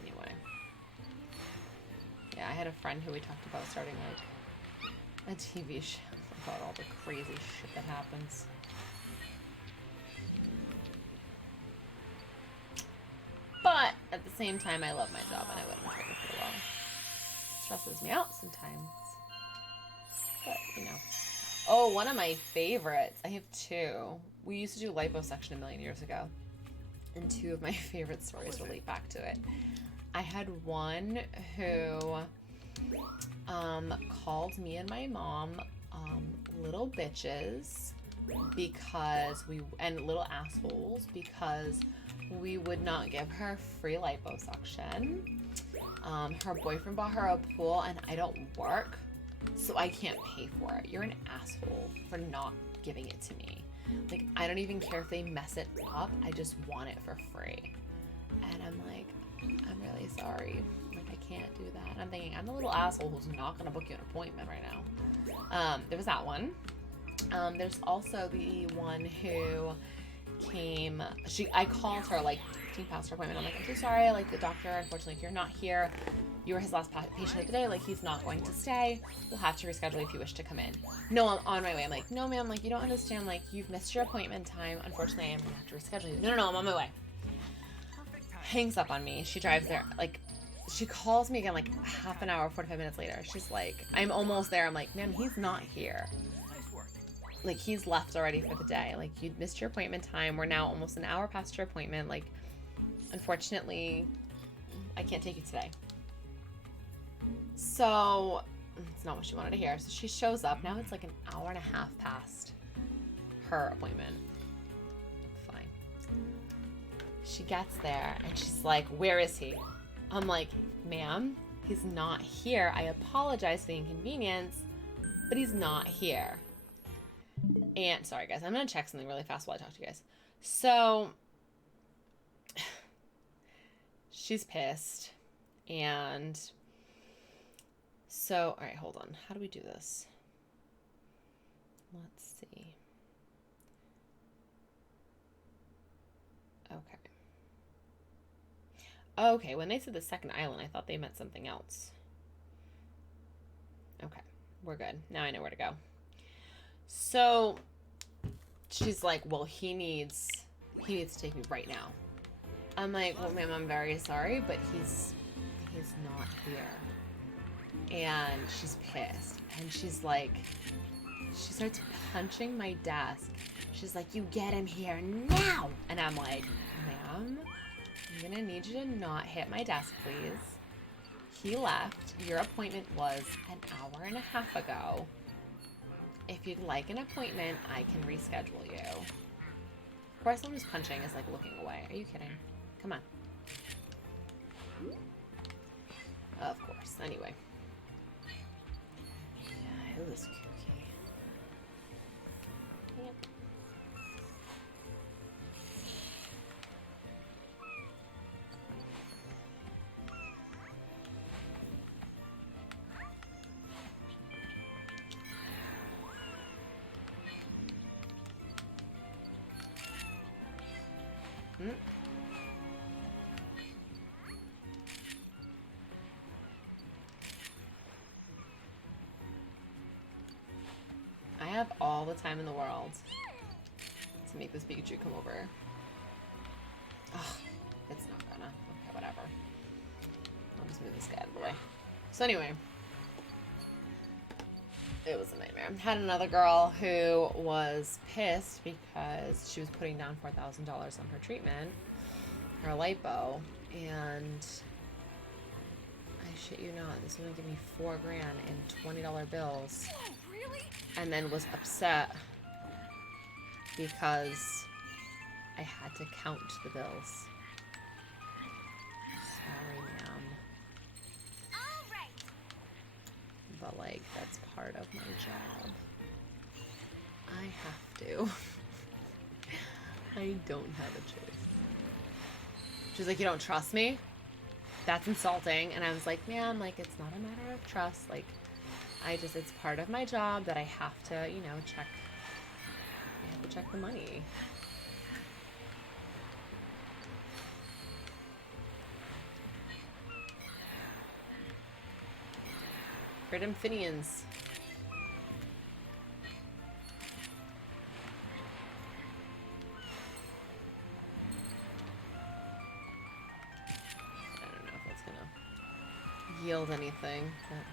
Anyway. Yeah, I had a friend who we talked about starting, like, a TV show about all the crazy shit that happens. But at the same time, I love my job and I wouldn't trade it for the world. Stresses me out sometimes. But, you know. Oh, one of my favorites. I have two. We used to do liposuction a million years ago. And two of my favorite stories relate back to it. I had one who called me and my mom little bitches because and little assholes because we would not give her free liposuction. Her boyfriend bought her a pool and I don't work, so I can't pay for it. You're an asshole for not giving it to me. Like, I don't even care if they mess it up. I just want it for free. And I'm like, I'm really sorry. Like, I can't do that. And I'm thinking, I'm the little asshole who's not going to book you an appointment right now. There was that one. There's also the one who came, I called her like 15 past her appointment. I'm like, I'm so sorry, like the doctor, unfortunately, if you're not here, you were his last patient of the day, like he's not going to stay. We'll have to reschedule if you wish to come in. No, I'm on my way. I'm like, no ma'am, like you don't understand, like you've missed your appointment time. Unfortunately, I am gonna have to reschedule you. No, I'm on my way. Perfect time. Hangs up on me. She drives there, like she calls me again like half an hour, 45 minutes later. She's like, I'm almost there. I'm like, ma'am, he's not here. Nice work. Like, he's left already for the day. Like, you missed your appointment time. We're now almost an hour past your appointment. Like, unfortunately, I can't take you today. So, it's not what she wanted to hear. So she shows up. Now it's like an hour and a half past her appointment. Fine. She gets there and she's like, where is he? I'm like, ma'am, he's not here. I apologize for the inconvenience, but he's not here. And sorry guys, I'm gonna check something really fast while I talk to you guys. So she's pissed. And so, all right, hold on. How do we do this? Let's see. Okay. Okay, when they said the second island, I thought they meant something else. Okay, we're good. Now I know where to go. So she's like, well, he needs to take me right now. I'm like, well, ma'am, I'm very sorry, but he's not here. And she's pissed. And she's like, she starts punching my desk. She's like, you get him here now. And I'm like, ma'am, I'm gonna need you to not hit my desk, please. He left. Your appointment was an hour and a half ago. If you'd like an appointment, I can reschedule you. Of course, someone who's punching is like looking away. Are you kidding? Come on. Of course. Anyway. Yeah, it was kooky. Yep. Hmm. I have all the time in the world to make this Pikachu come over. Ugh, it's not gonna. Okay, whatever. I'll just move this guy out of the way. So anyway, it was a nightmare. Had another girl who was pissed because she was putting down $4,000 on her treatment, her lipo, and I shit you not, this woman gave me $4 grand in $20 bills. Oh, really? And then was upset because I had to count the bills. Sorry, ma'am. All right. But, like, that's part of my job. I have to. I don't have a choice. She's like, you don't trust me? That's insulting. And I was like, man, like, it's not a matter of trust. Like, it's part of my job that I have to, you know, check. I have to check the money. Freedom Finians. I don't know if that's gonna yield anything, but...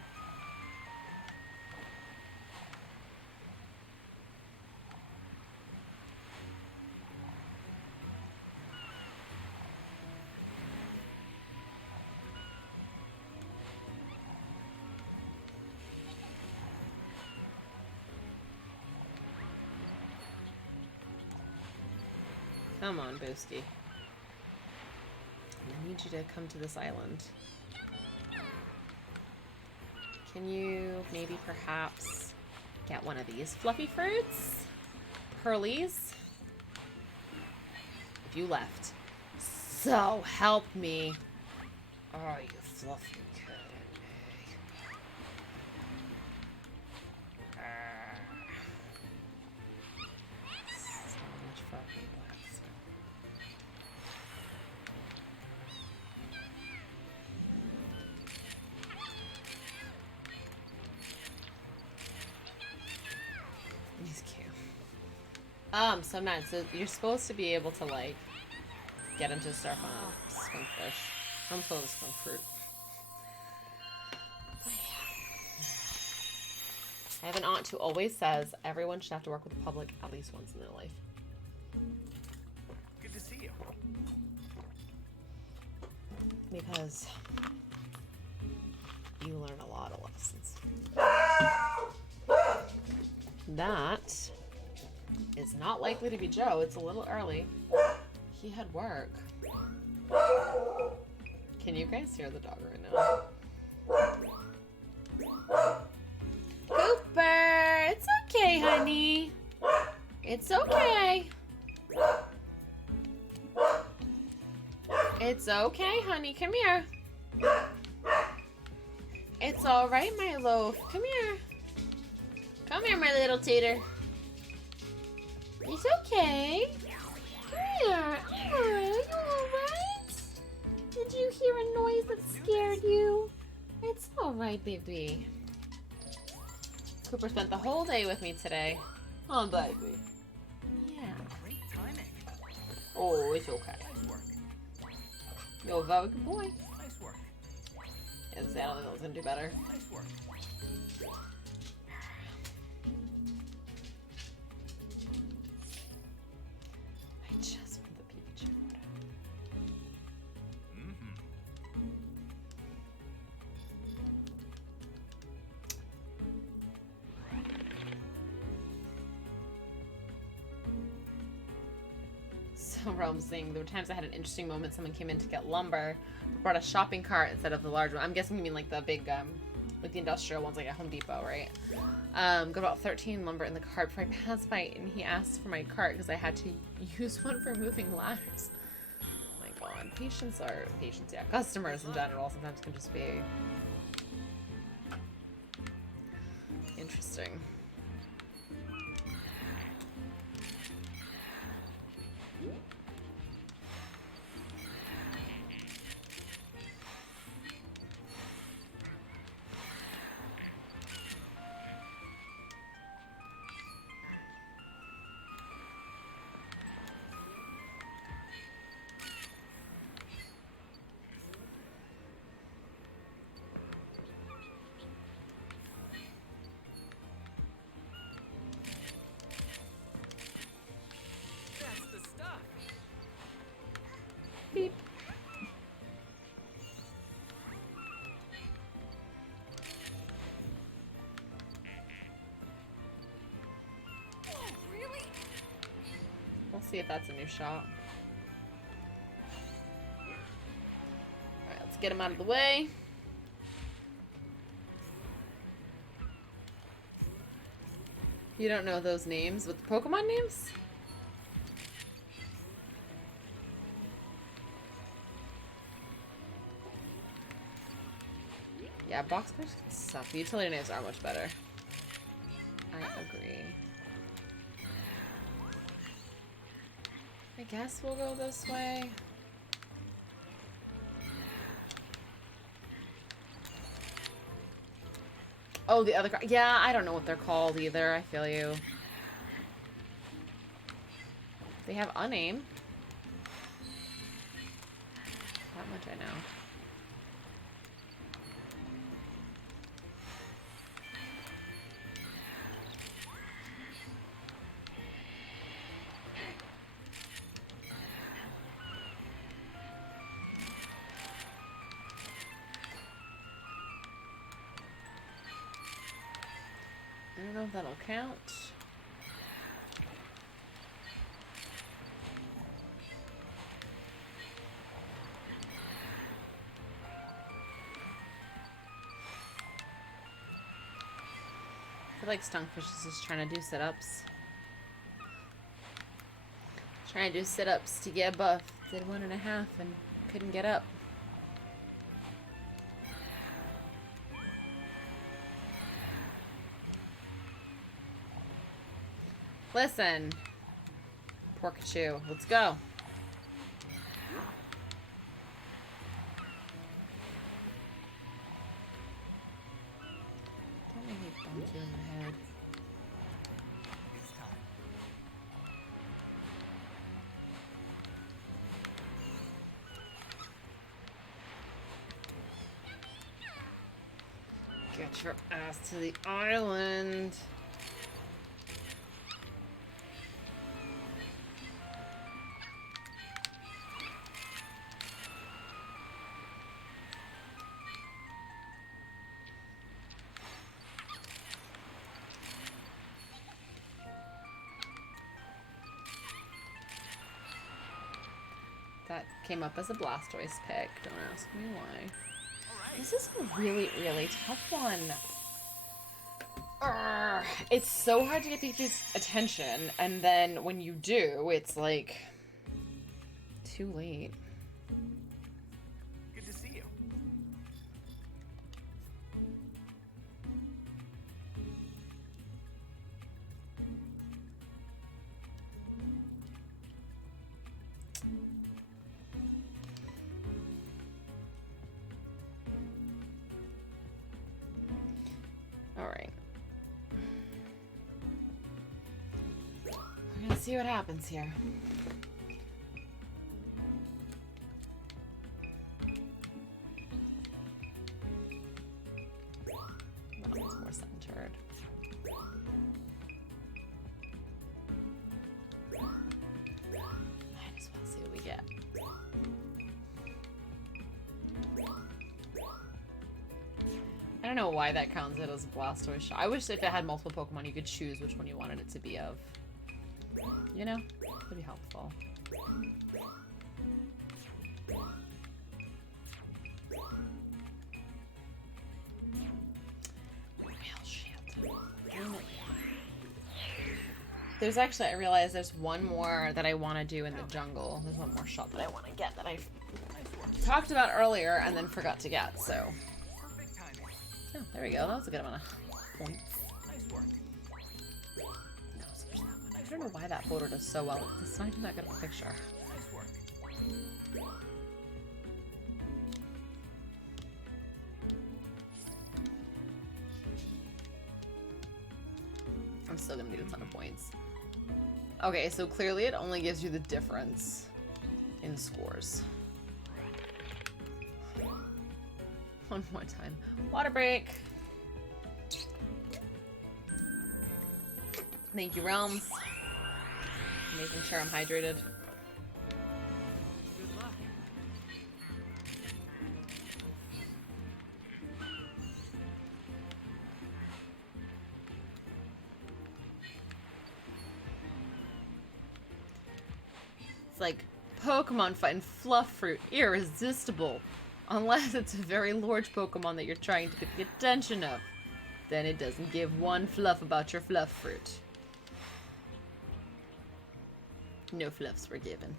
Come on, Boosty. I need you to come to this island. Can you maybe perhaps get one of these fluffy fruits? Pearlies? If you left. So help me. Oh, you fluffy kidding me. So much fluffy blacks. He's cute. So nice. So you're supposed to be able to like get into surf on a skunkfish. I'm full of skunk fruit. I have an aunt who always says everyone should have to work with the public at least once in their life. Good to see you. Because you learn a lot of lessons. That is not likely to be Joe. It's a little early. He had work. Can you guys hear the dog right now? Cooper! It's okay, honey. It's okay. It's okay, honey. Come here. It's all right, my loaf. Come here. Come here, my little tater. It's okay. Come here. Oh, are you alright? Did you hear a noise that scared you? It's alright, baby. Cooper spent the whole day with me today. Oh, baby. Yeah. Great timing. Oh, it's okay. Nice work. You're a very good boy. Nice work. Yeah, I don't think I was gonna do better. Nice work. I just want the Pikachu photo. Mm-hmm. So Realm saying there were times I had an interesting moment. Someone came in to get lumber, but brought a shopping cart instead of the large one. I'm guessing you mean like the big, like the industrial ones, like at Home Depot, right? Got about 13 lumber in the cart before I passed by, and he asked for my cart because I had to use one for moving ladders. Oh my god, patients, yeah. Customers in general sometimes can just be interesting. That's the stuff. Beep. Oh, really? We'll see if that's a new shot. Alright, let's get him out of the way. You don't know those names with the Pokemon names? Yeah, box cards can suck. The utility names are much better. I agree. I guess we'll go this way. Oh, the other card. Yeah, I don't know what they're called either. I feel you. They have a name. That much I know. I don't know if that'll count. I feel like Stunfish is just trying to do sit-ups. Trying to do sit-ups to get a buff. Did 1.5 and couldn't get up. Listen, Porkachu, let's go. Don't make me bump you in the head. It's time. Get your ass to the island. That came up as a Blastoise pick. Don't ask me why. All right. This is a really, really tough one. Urgh. It's so hard to get Pikachu's attention, and then when you do, it's like too late. Good to see you. All right. We're gonna see what happens here. That one's more centered. Might as well see what we get. I don't know why that counts it as a Blastoise shot. I wish if it had multiple Pokemon, you could choose which one you wanted it to be of. you know? That'd be helpful. Well, shit. Damn it. There's actually, I realized there's one more that I want to do in the jungle. There's one more shot that I want to get that I talked about earlier and then forgot to get, so. Perfect timing. Oh, there we go. That was a good amount of points. Nice work. I don't know why that photo does so well. It's not even that good of a picture. Nice work. I'm still gonna need a ton of points. Okay, so clearly it only gives you the difference in scores. One more time. Water break. Thank you, Realms. Making sure I'm hydrated. Good luck. It's like Pokemon find Fluff Fruit irresistible. Unless it's a very large Pokemon that you're trying to get the attention of. Then it doesn't give one fluff about your Fluff Fruit. No fluffs were given.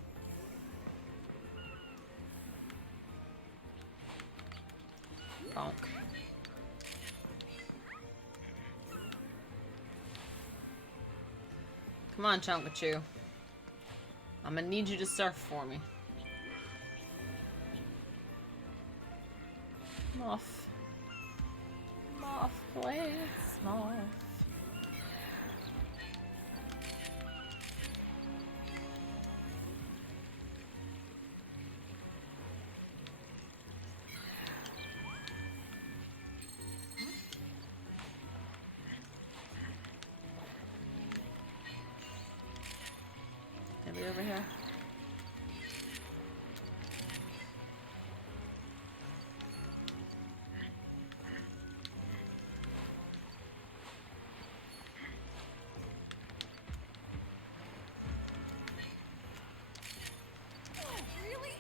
Bonk. Come on, Chonkachu. I'm gonna need you to surf for me. Moth. Moth, please. Moth. Anybody over here? Really?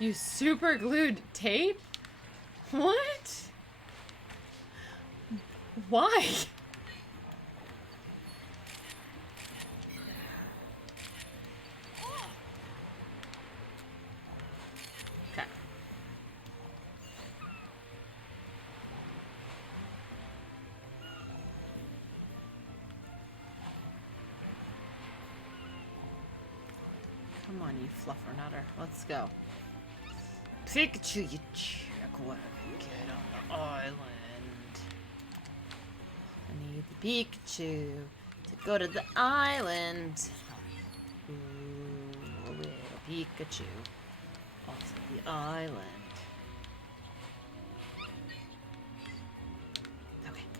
You super glued tape? What? Why? Okay. Come on, you fluffer nutter. Let's go. Pikachu, you jackwagon, get on the island. I need the Pikachu to go to the island. Ooh, a little Pikachu off the island.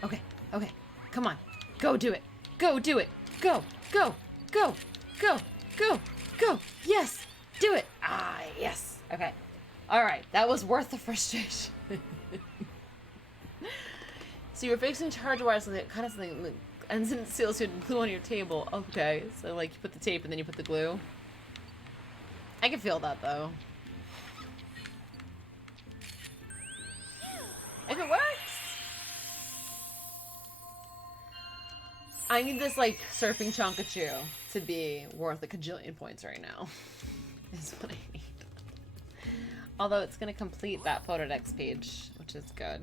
Okay, okay. Come on. Go do it. Go do it. Go, go, go, go, go, go. Yes, do it. Ah, yes. Okay. All right, that was worth the frustration. So you're fixing charge wires, like kind of something, like, and then it seals you glue on your table. Okay, so like you put the tape and then you put the glue. I can feel that though. If it works. I need this like surfing Chonkachu to be worth a cajillion points right now. Is what I need. Although it's going to complete that Pokédex page, which is good.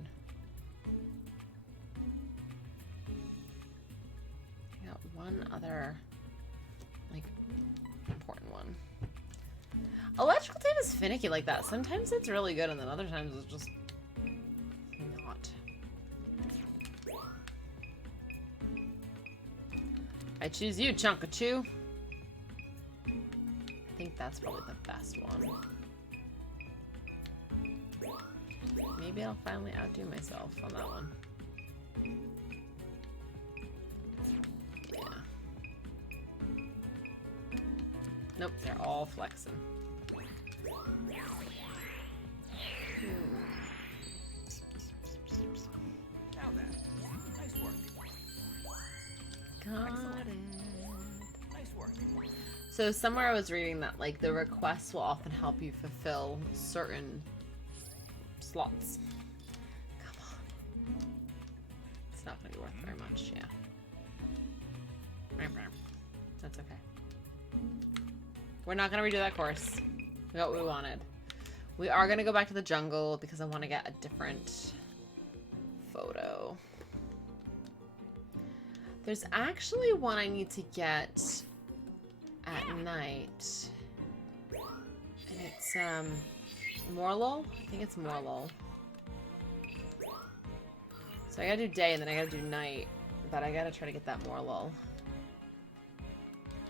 I got one other, like, important one. Electrical tape is finicky like that. Sometimes it's really good, and then other times it's just not. I choose you, Chonkachu. think that's probably the best one. Maybe I'll finally outdo myself on that one. Yeah. Nope, they're all flexing. Now then. Nice work. Got Excellent. it. Nice work. So somewhere I was reading that like the requests will often help you fulfill certain slots. Come on. It's not going to be worth very much, yeah. That's okay. We're not going to redo that course. We got what we wanted. We are going to go back to the jungle because I want to get a different photo. There's actually one I need to get at night. And it's, Morlul? I think it's Morlul. So I gotta do day and then I gotta do night. But I gotta try to get that Morlul.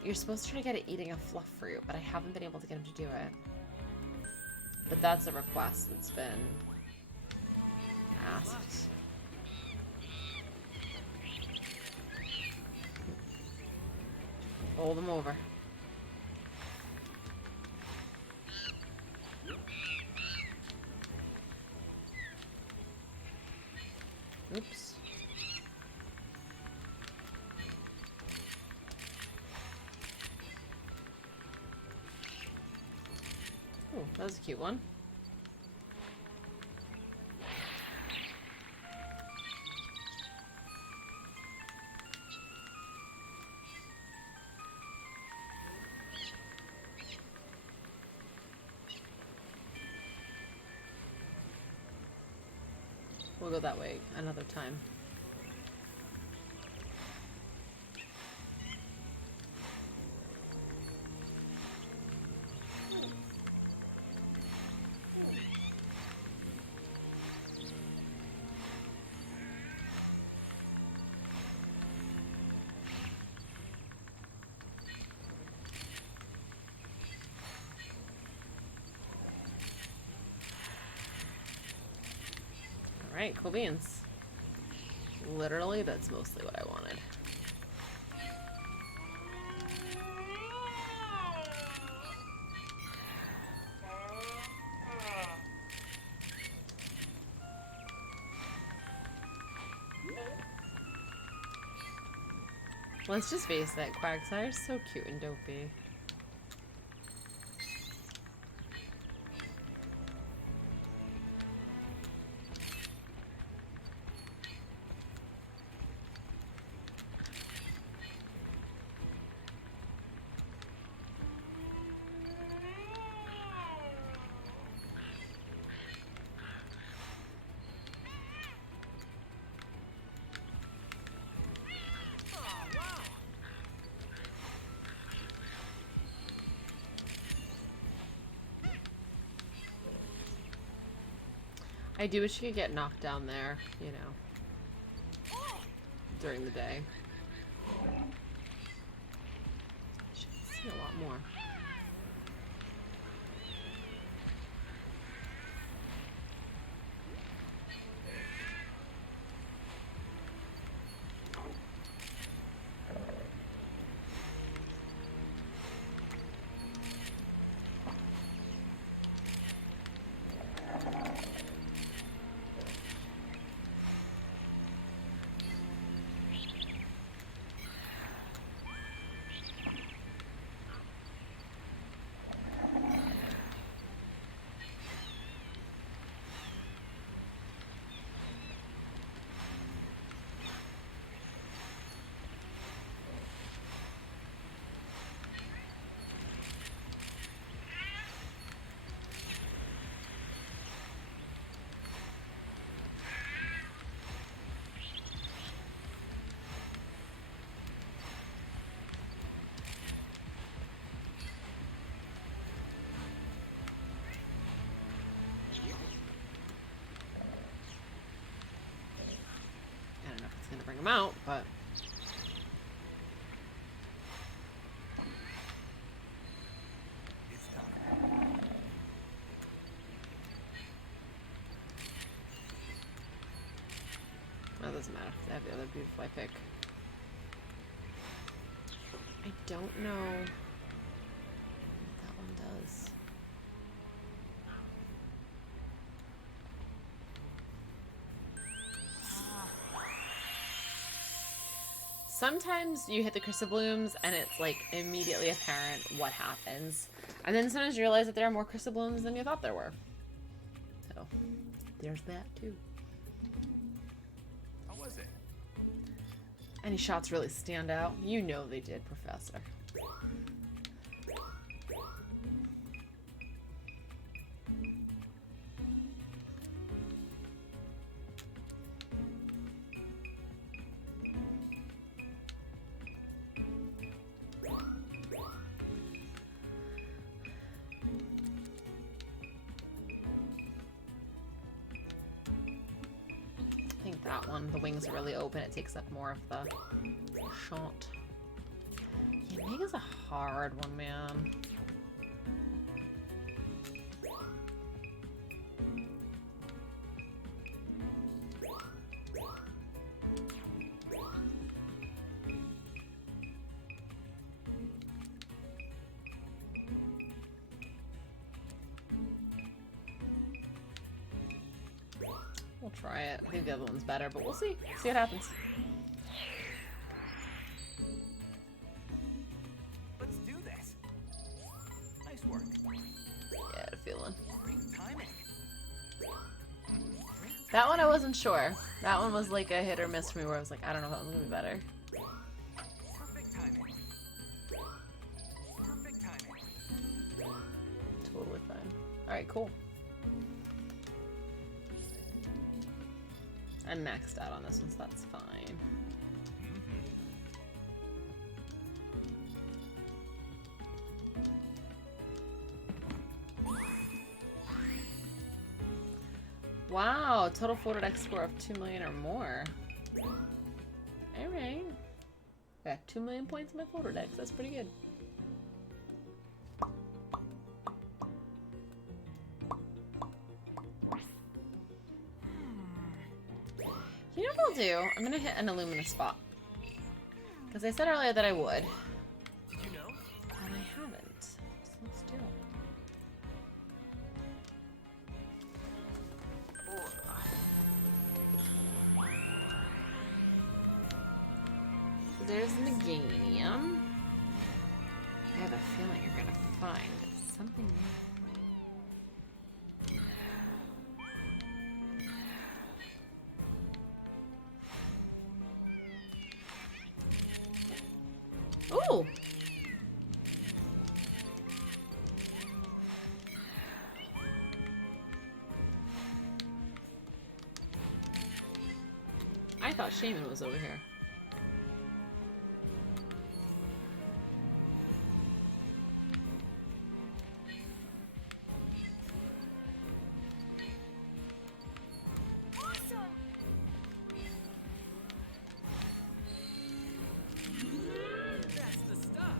You're supposed to try to get it eating a fluff fruit, but I haven't been able to get him to do it. But that's a request that's been asked. Fold them over. Oops. Oh, that was a cute one. We'll go that way another time. Alright, cool beans. Literally, that's mostly what I wanted. Let's just face it, Quagsire's so cute and dopey. I do wish you could get knocked down there, you know, during the day. Should see a lot more. Gonna bring them out, but have the other beautifly pick. I don't know what that one does. Sometimes you hit the Chrysoblooms and it's like immediately apparent what happens. And then sometimes you realize that there are more Chrysoblooms than you thought there were. So, there's that too. How was it? Any shots really stand out? You know they did, Professor. I think that one, the wings are really open. It takes up more of the shot. Yeah, Mega's a hard one, man. We'll try it. I think the other one's better, but we'll see. See what happens. Let's do this. Nice work. Yeah, I had a feeling. Great timing. That one I wasn't sure. That one was like a hit or miss for me where I was like, I don't know if that one's gonna be better. Perfect timing. Perfect timing. Totally fine. Alright, cool. I'm maxed out on this one, so that's fine. Wow, total photo deck score of 2 million or more. Alright. Got 2 million points in my photo decks. That's pretty good. You know what I'll do? I'm gonna hit an Illumina spot. Because I said earlier that I would. Did you know? And I haven't. So let's do it. So there's Meganium. I have a feeling you're gonna find something new. Ooh! I thought Shaman was over here. Awesome! That's the stuff.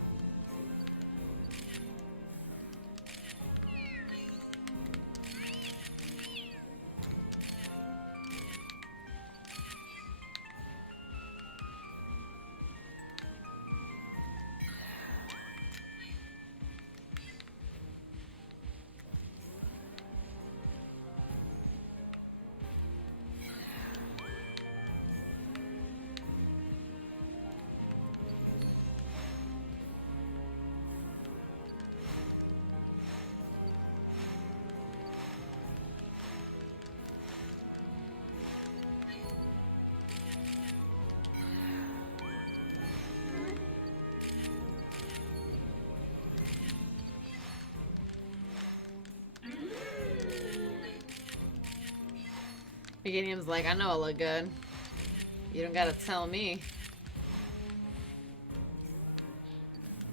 Meganium's like, I know I look good. You don't gotta tell me.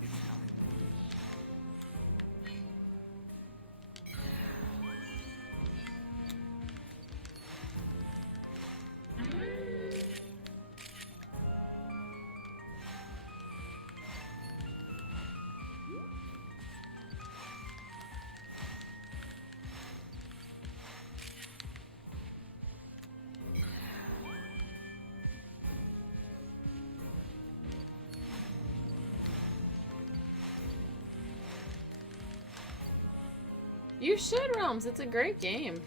It's coming. You should, Realms. It's a great game.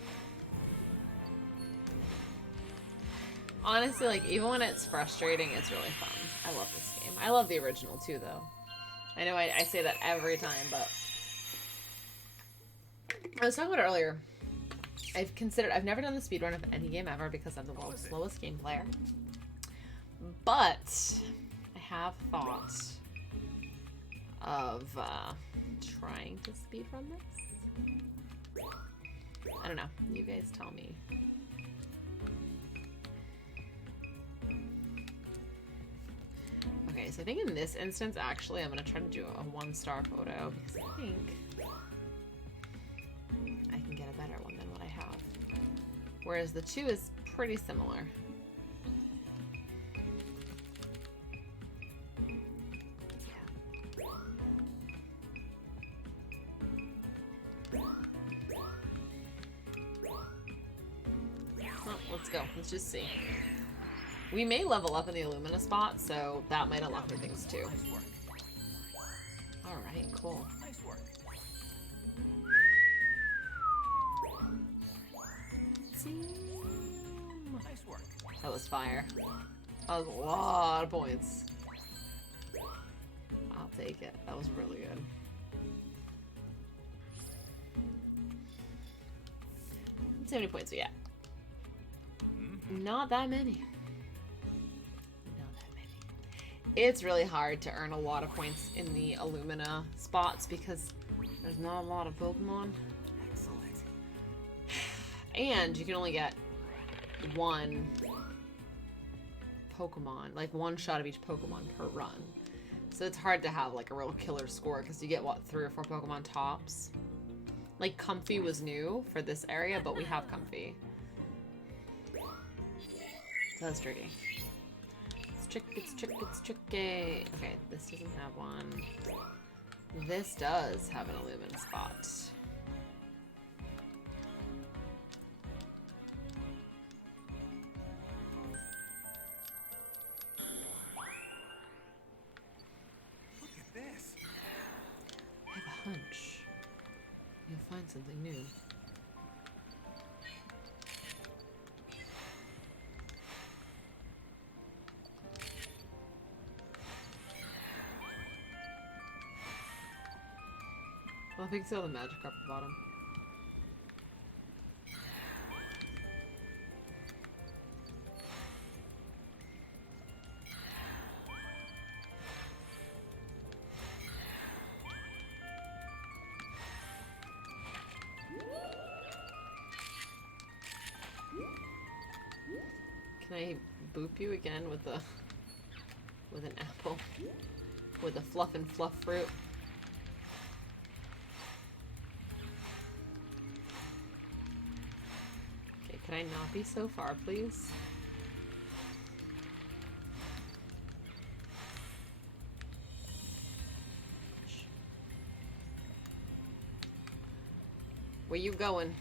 Honestly, like, even when it's frustrating, it's really fun. I love this game. I love the original, too, though. I know I say that every time, but... I was talking about it earlier. I've never done the speedrun of any game ever because I'm the world's slowest game player. But I have thought of trying to speedrun this. I don't know. You guys tell me. Okay, so I think in this instance, actually, I'm going to try to do a 1-star photo because I think I can get a better one than what I have. Whereas the 2 is pretty similar. Well, let's go. Let's just see. We may level up in the Illumina spot, so that might unlock new things too. Nice work. Alright, cool. Nice work. Nice work. That was fire. That was a lot of points. I'll take it. That was really good. Let's see how many points we get. Not that many. Not that many. It's really hard to earn a lot of points in the Illumina spots because there's not a lot of Pokemon. Excellent. And you can only get one Pokemon, like one shot of each Pokemon per run. So it's hard to have like a real killer score because you get, what, 3 or 4 Pokemon tops? Like Comfey was new for this area, but we have Comfey. So that's tricky. It's tricky, it's tricky, it's tricky. Okay, this doesn't have one. This does have an Illumina spot. Look at this. I have a hunch. You'll find something new. Well, I think so. The Magikarp at the bottom. Can I boop you again with an apple? With a fluff and fluff fruit? Okay, can I not be so far, please? Where you going?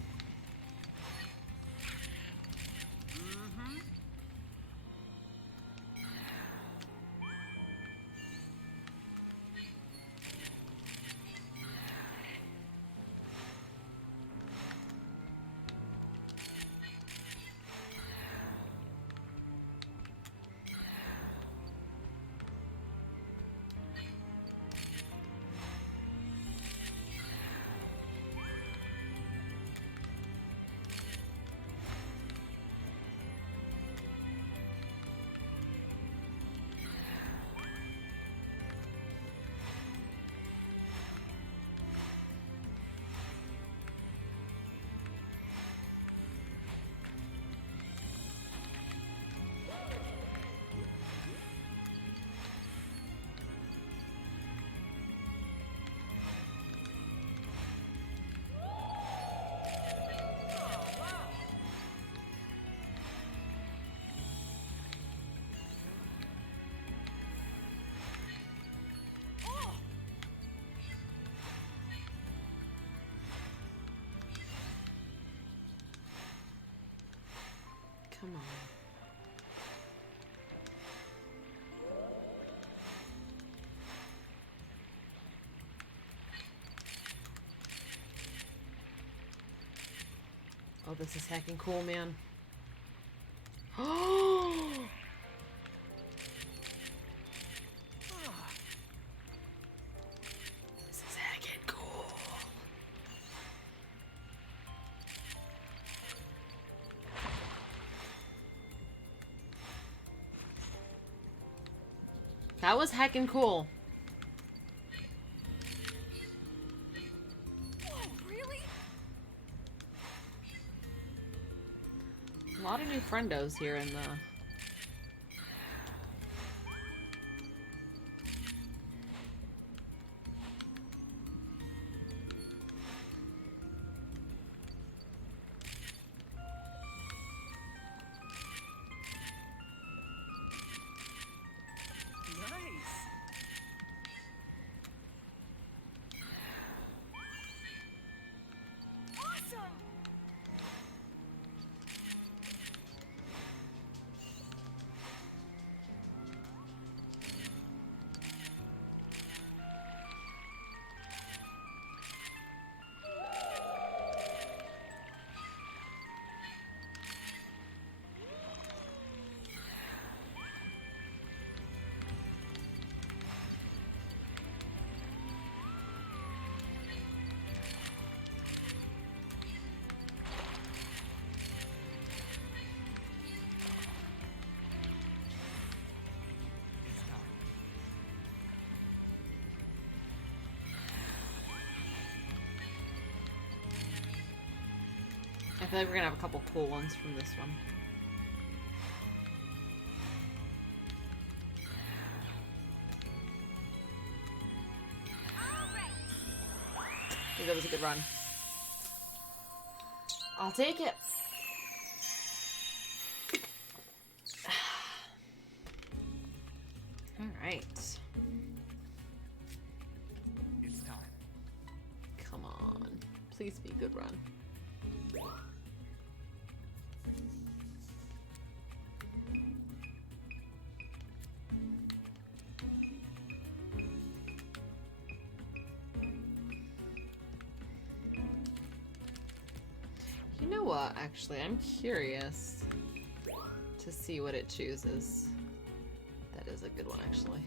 Come on. Oh, this is heckin' cool, man. Oh! This is heckin' cool. That was heckin' cool. Whoa, really? A lot of new friendos here in the... Nice. Awesome! It's time. I feel like we're gonna have a couple cool ones from this one. I think that was a good run. I'll take it. All right. It's time. Come on. Please be a good run. You know what, actually, I'm curious to see what it chooses. That is a good one, actually.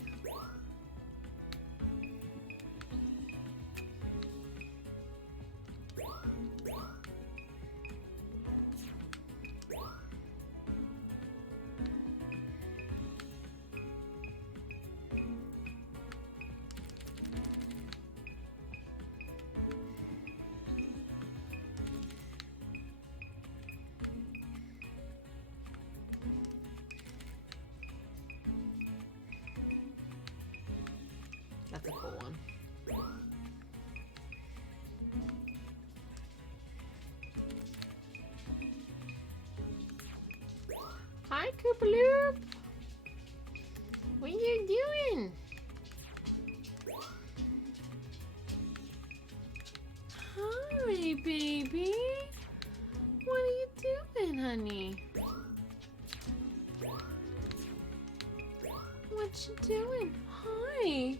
That's a cool one. Hi, Koopaloop! What you doing? Hi, baby. What are you doing, honey? What you doing? Hi.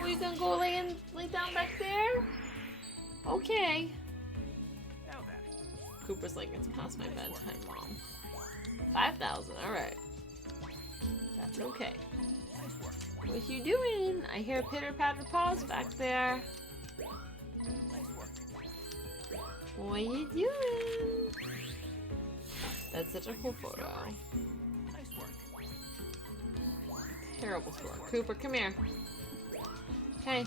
Are you gonna go lay down back there? Okay. Now then. Cooper's like, it's past my bedtime, Mom. 5,000, alright. That's okay. Nice work. What you doing? I hear pitter-patter paws back there. Nice work. What you doing? That's such a cool photo. Nice work. Terrible score. Cooper, come here. Hey.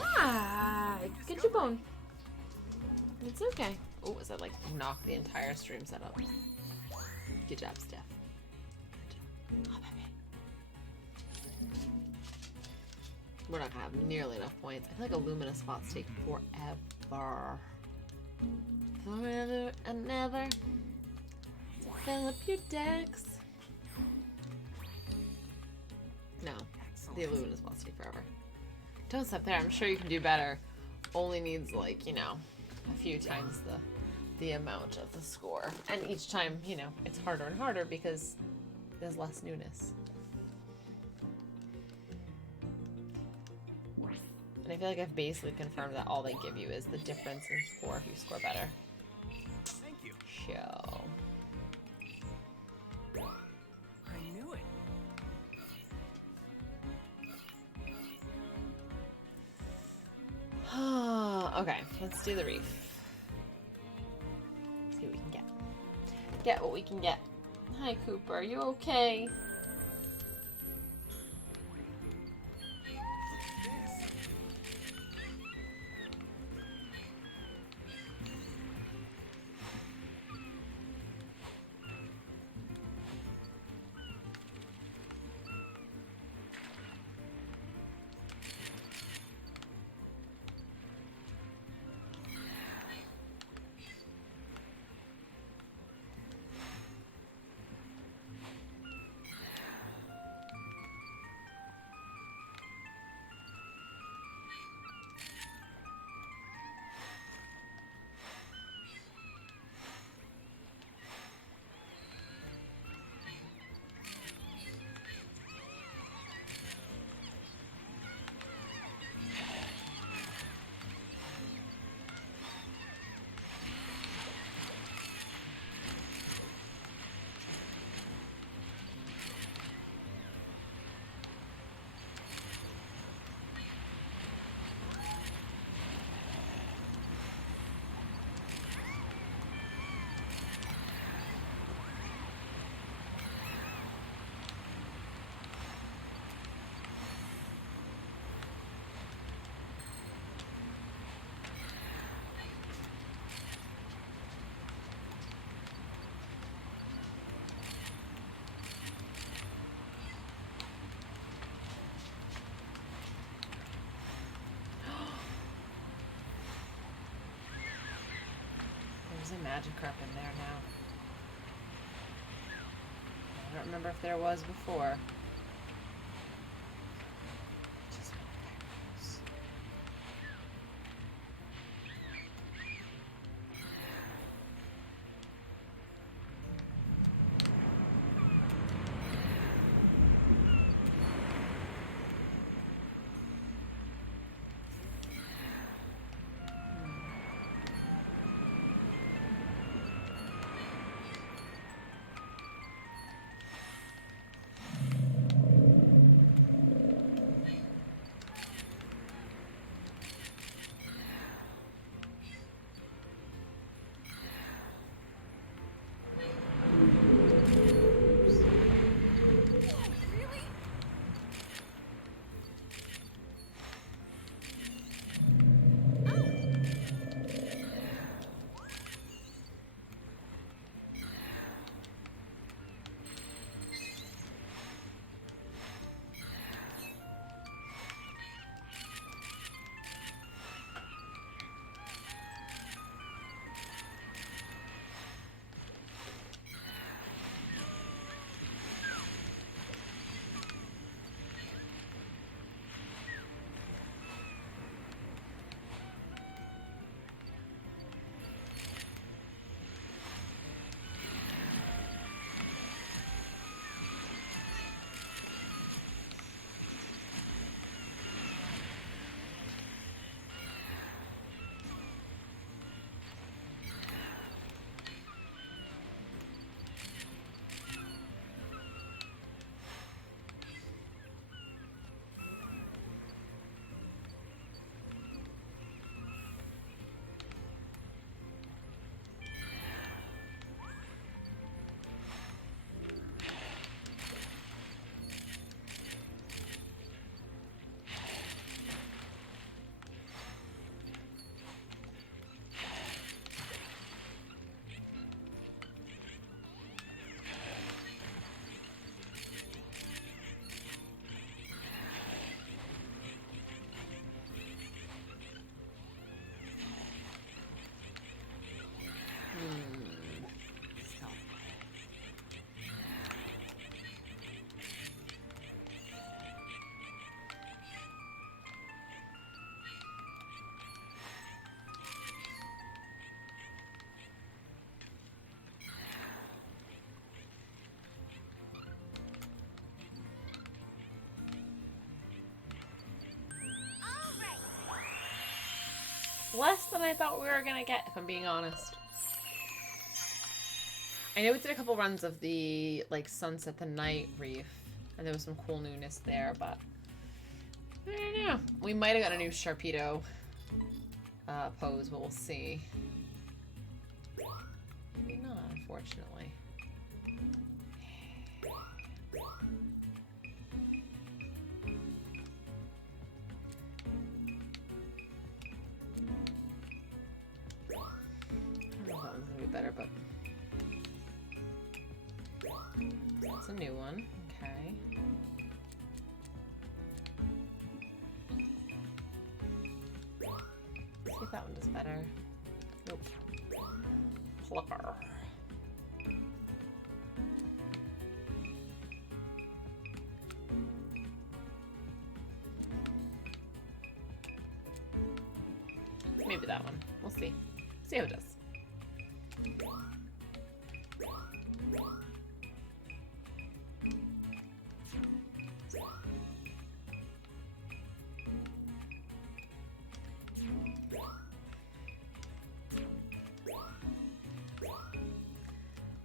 Ah, get your bone. It's okay. Oh, is that like knock the entire stream setup? Good job, Steph. Good job. Oh, baby. We're not gonna have nearly enough points. I feel like Illumina spots take forever. Forever and ever. To fill up your decks. No, the Illumina spots take forever. Don't stop there. I'm sure you can do better. Only needs like, you know, a few times the amount of the score. And each time, you know, it's harder and harder because there's less newness. And I feel like I've basically confirmed that all they give you is the difference in score if you score better. Thank you. Show. I knew it. Okay, let's do the reef. See what we can get. Get what we can get. Hi, Cooper. Are you okay? There's a Magikarp in there now. I don't remember if there was before. Just one Gyarados. less than I thought we were gonna get, if I'm being honest. I know we did a couple runs of the, like, Sunset the Night Reef, and there was some cool newness there, but I don't know. We might have got a new Sharpedo pose, but we'll see. Maybe not, unfortunately. I don't know if that one's gonna be better, but that's a new one. Okay. See if that one does better. Nope. Flipper. Maybe that one. We'll see. See how it does.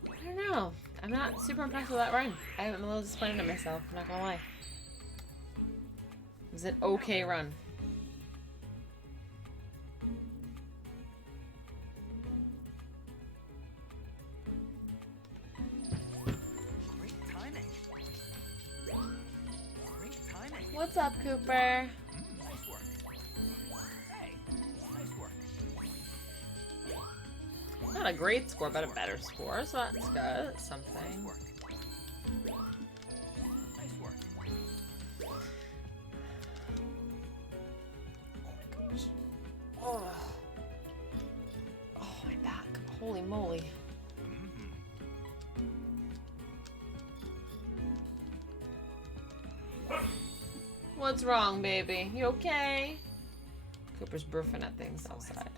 I don't know. I'm not super impressed with that run. I'm a little disappointed in myself, I'm not gonna lie. It was an okay run. Great timing. Great timing. What's up, Cooper? Nice work. Hey, nice work. Not a great score, but a better score, so that's good. It's something. Nice work. Nice work. Oh. Oh, my back. Holy moly. What's wrong, baby? You okay? Cooper's broofing at things outside.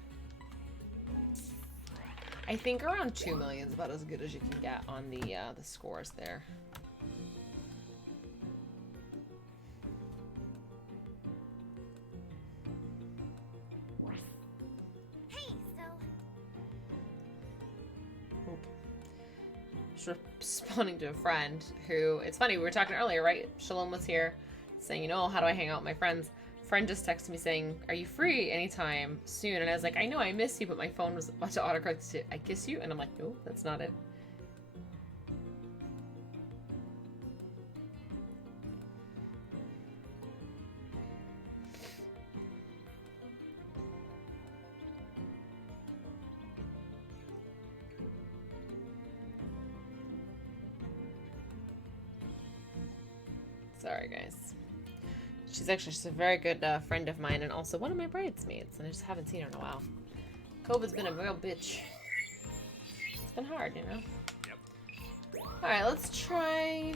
I think around 2 million is about as good as you can get on the scores there. Hey, so Oop. Just responding to a friend who, it's funny, we were talking earlier, right? Shalom was here saying, you know, how do I hang out with my friends? Friend just texted me saying, are you free anytime soon? And I was like, I know I miss you, but my phone was about to autocorrect to I kiss you. And I'm like, no, that's not it. Sorry, guys. She's a very good friend of mine and also one of my bridesmaids, and I just haven't seen her in a while. COVID's been a real bitch. It's been hard, you know? Yep. Alright, let's try...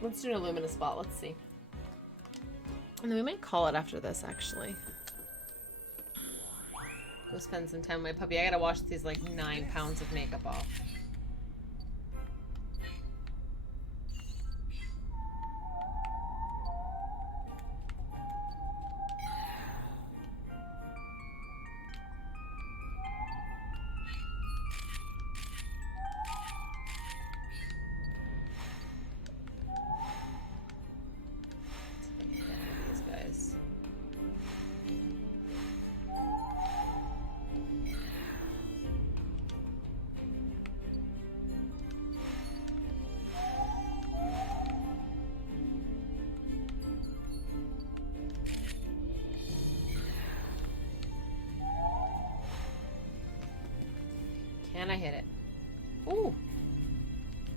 Let's do an Illumina spot, let's see. And then we might call it after this, actually. Go spend some time with my puppy. I gotta wash these, like, 9 pounds of makeup off. These guys. Can I hit it? Ooh!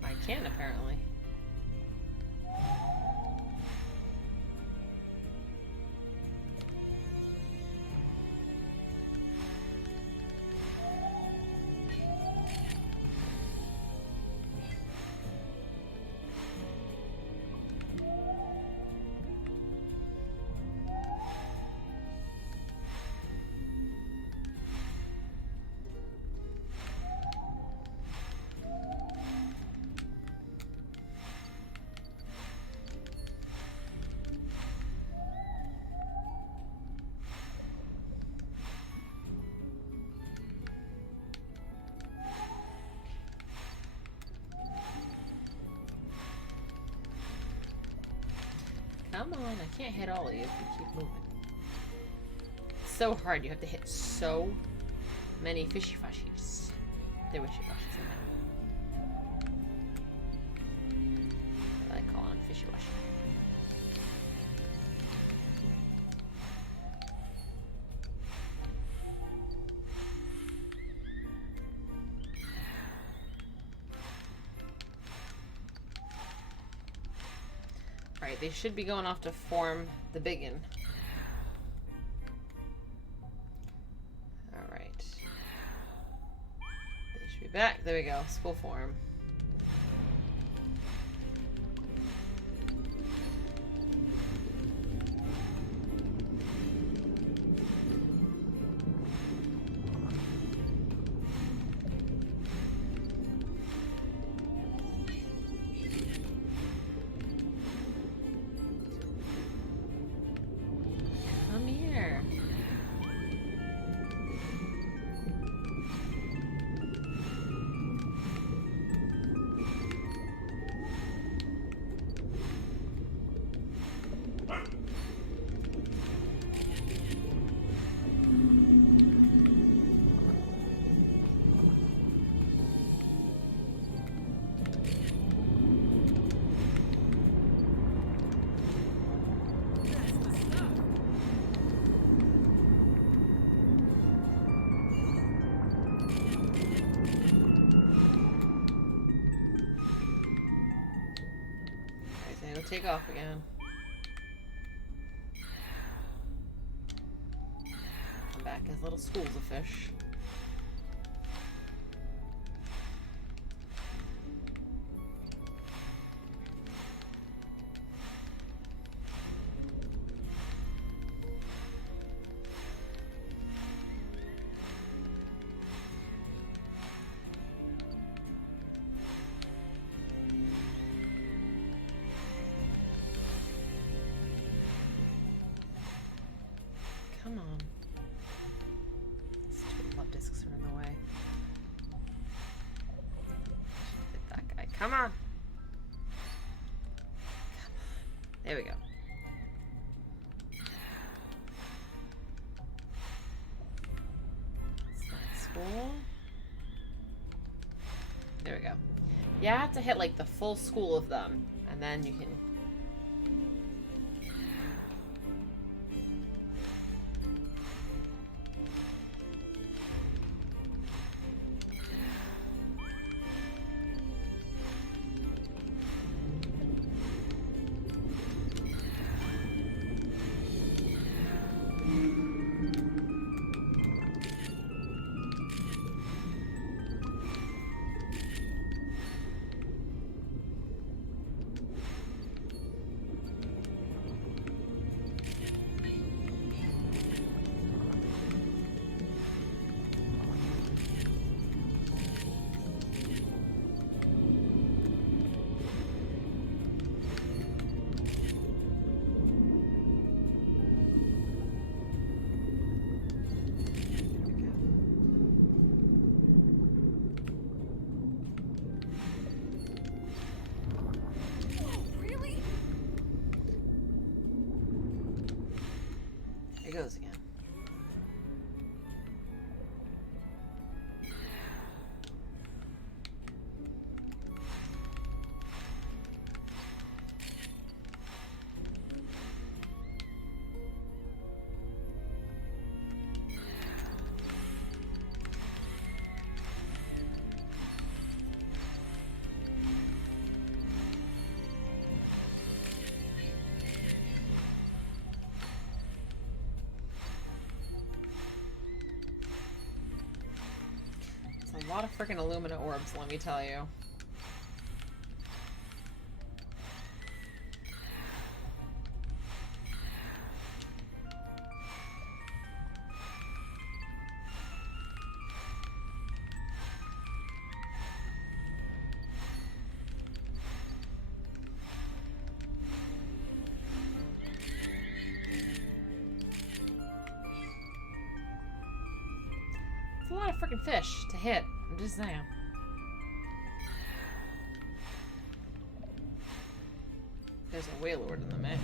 I can, apparently. Come on, I can't hit all of you if you keep moving. It's so hard. You have to hit so many fishy fushies. They're wishy fushies in there. I like calling them fishy washy. Alright, they should be going off to form the biggin. Alright. They should be back. There we go. School form. Come here. Alright, so it'll take off again. Come back as little schools of fish. Come on. These two love discs are in the way. Hit that guy. Come on. Come on. There we go. It's not school. There we go. You have to hit like the full school of them, and then you can. Really? There he goes again. A lot of freaking Illumina orbs, let me tell you. It's a lot of freaking fish to hit. I'm just saying. There's there's a Wailord in the mix.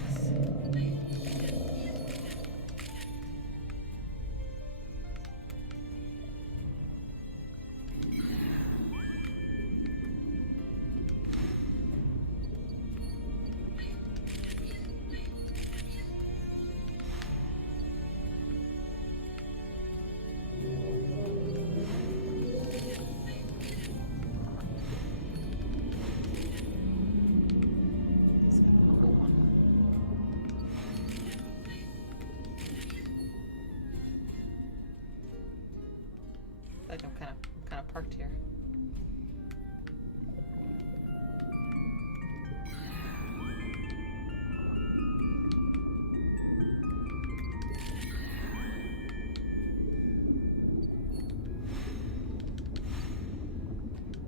It's kind of a cool one. I feel like I'm kind of parked here.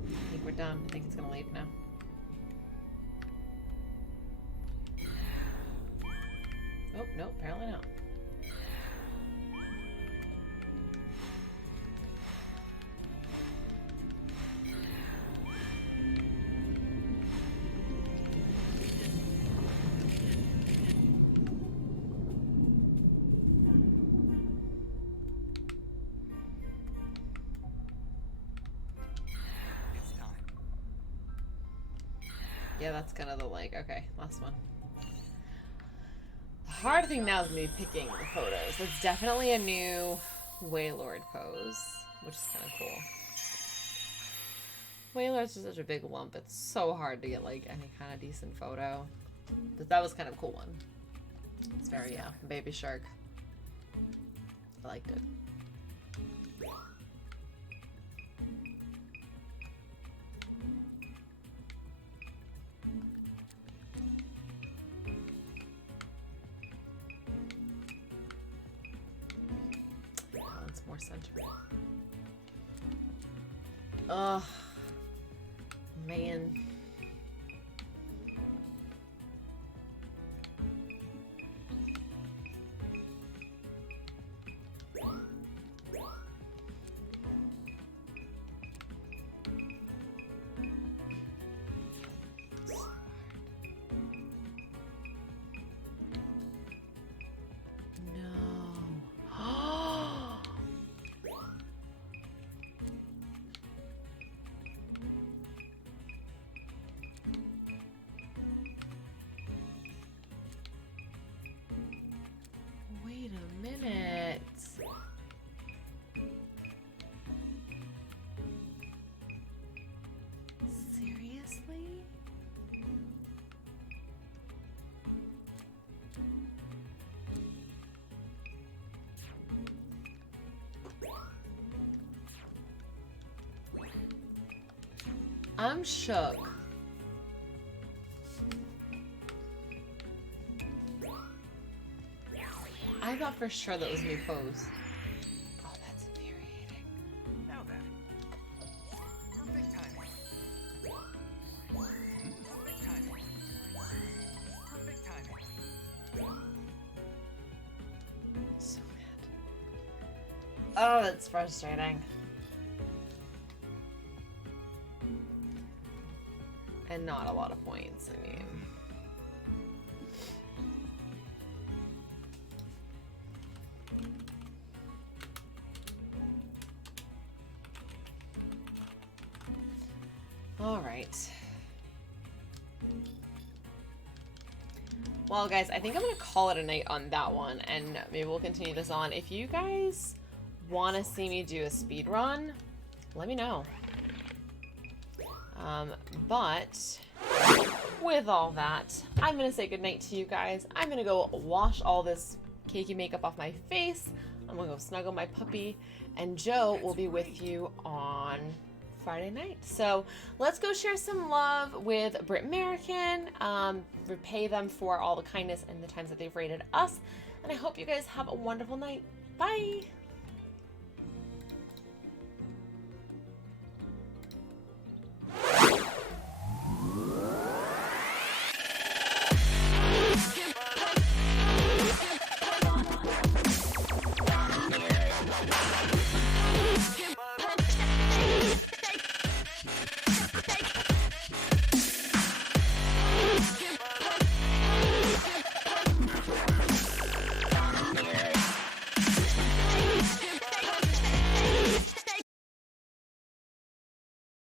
I think we're done. I think it's gonna leave now. Oh, no, apparently not. It's time. Yeah, that's kind of the like, okay, last one. The hard thing now is me picking the photos. It's definitely a new Wailord pose, which is kind of cool. Wailord's just such a big lump. It's so hard to get like any kind of decent photo. But that was kind of a cool one. It's very, yeah, baby shark. I liked it. That one's more centered. Ugh. Man. No. Wait a minute. Seriously? I'm shook. I thought for sure that was a new pose. Oh, that's infuriating. Now then. Perfect timing. Perfect timing. Perfect timing. So mad. Oh, that's frustrating. And not a lot of points, I mean. All right. Well, guys, I think I'm going to call it a night on that one, and maybe we'll continue this on. If you guys want to see me do a speed run, let me know. But with all that, I'm going to say goodnight to you guys. I'm going to go wash all this cakey makeup off my face. I'm going to go snuggle my puppy, and Joe will be with you on Friday night. So let's go share some love with Brit American, repay them for all the kindness and the times that they've rated us. And I hope you guys have a wonderful night. Bye.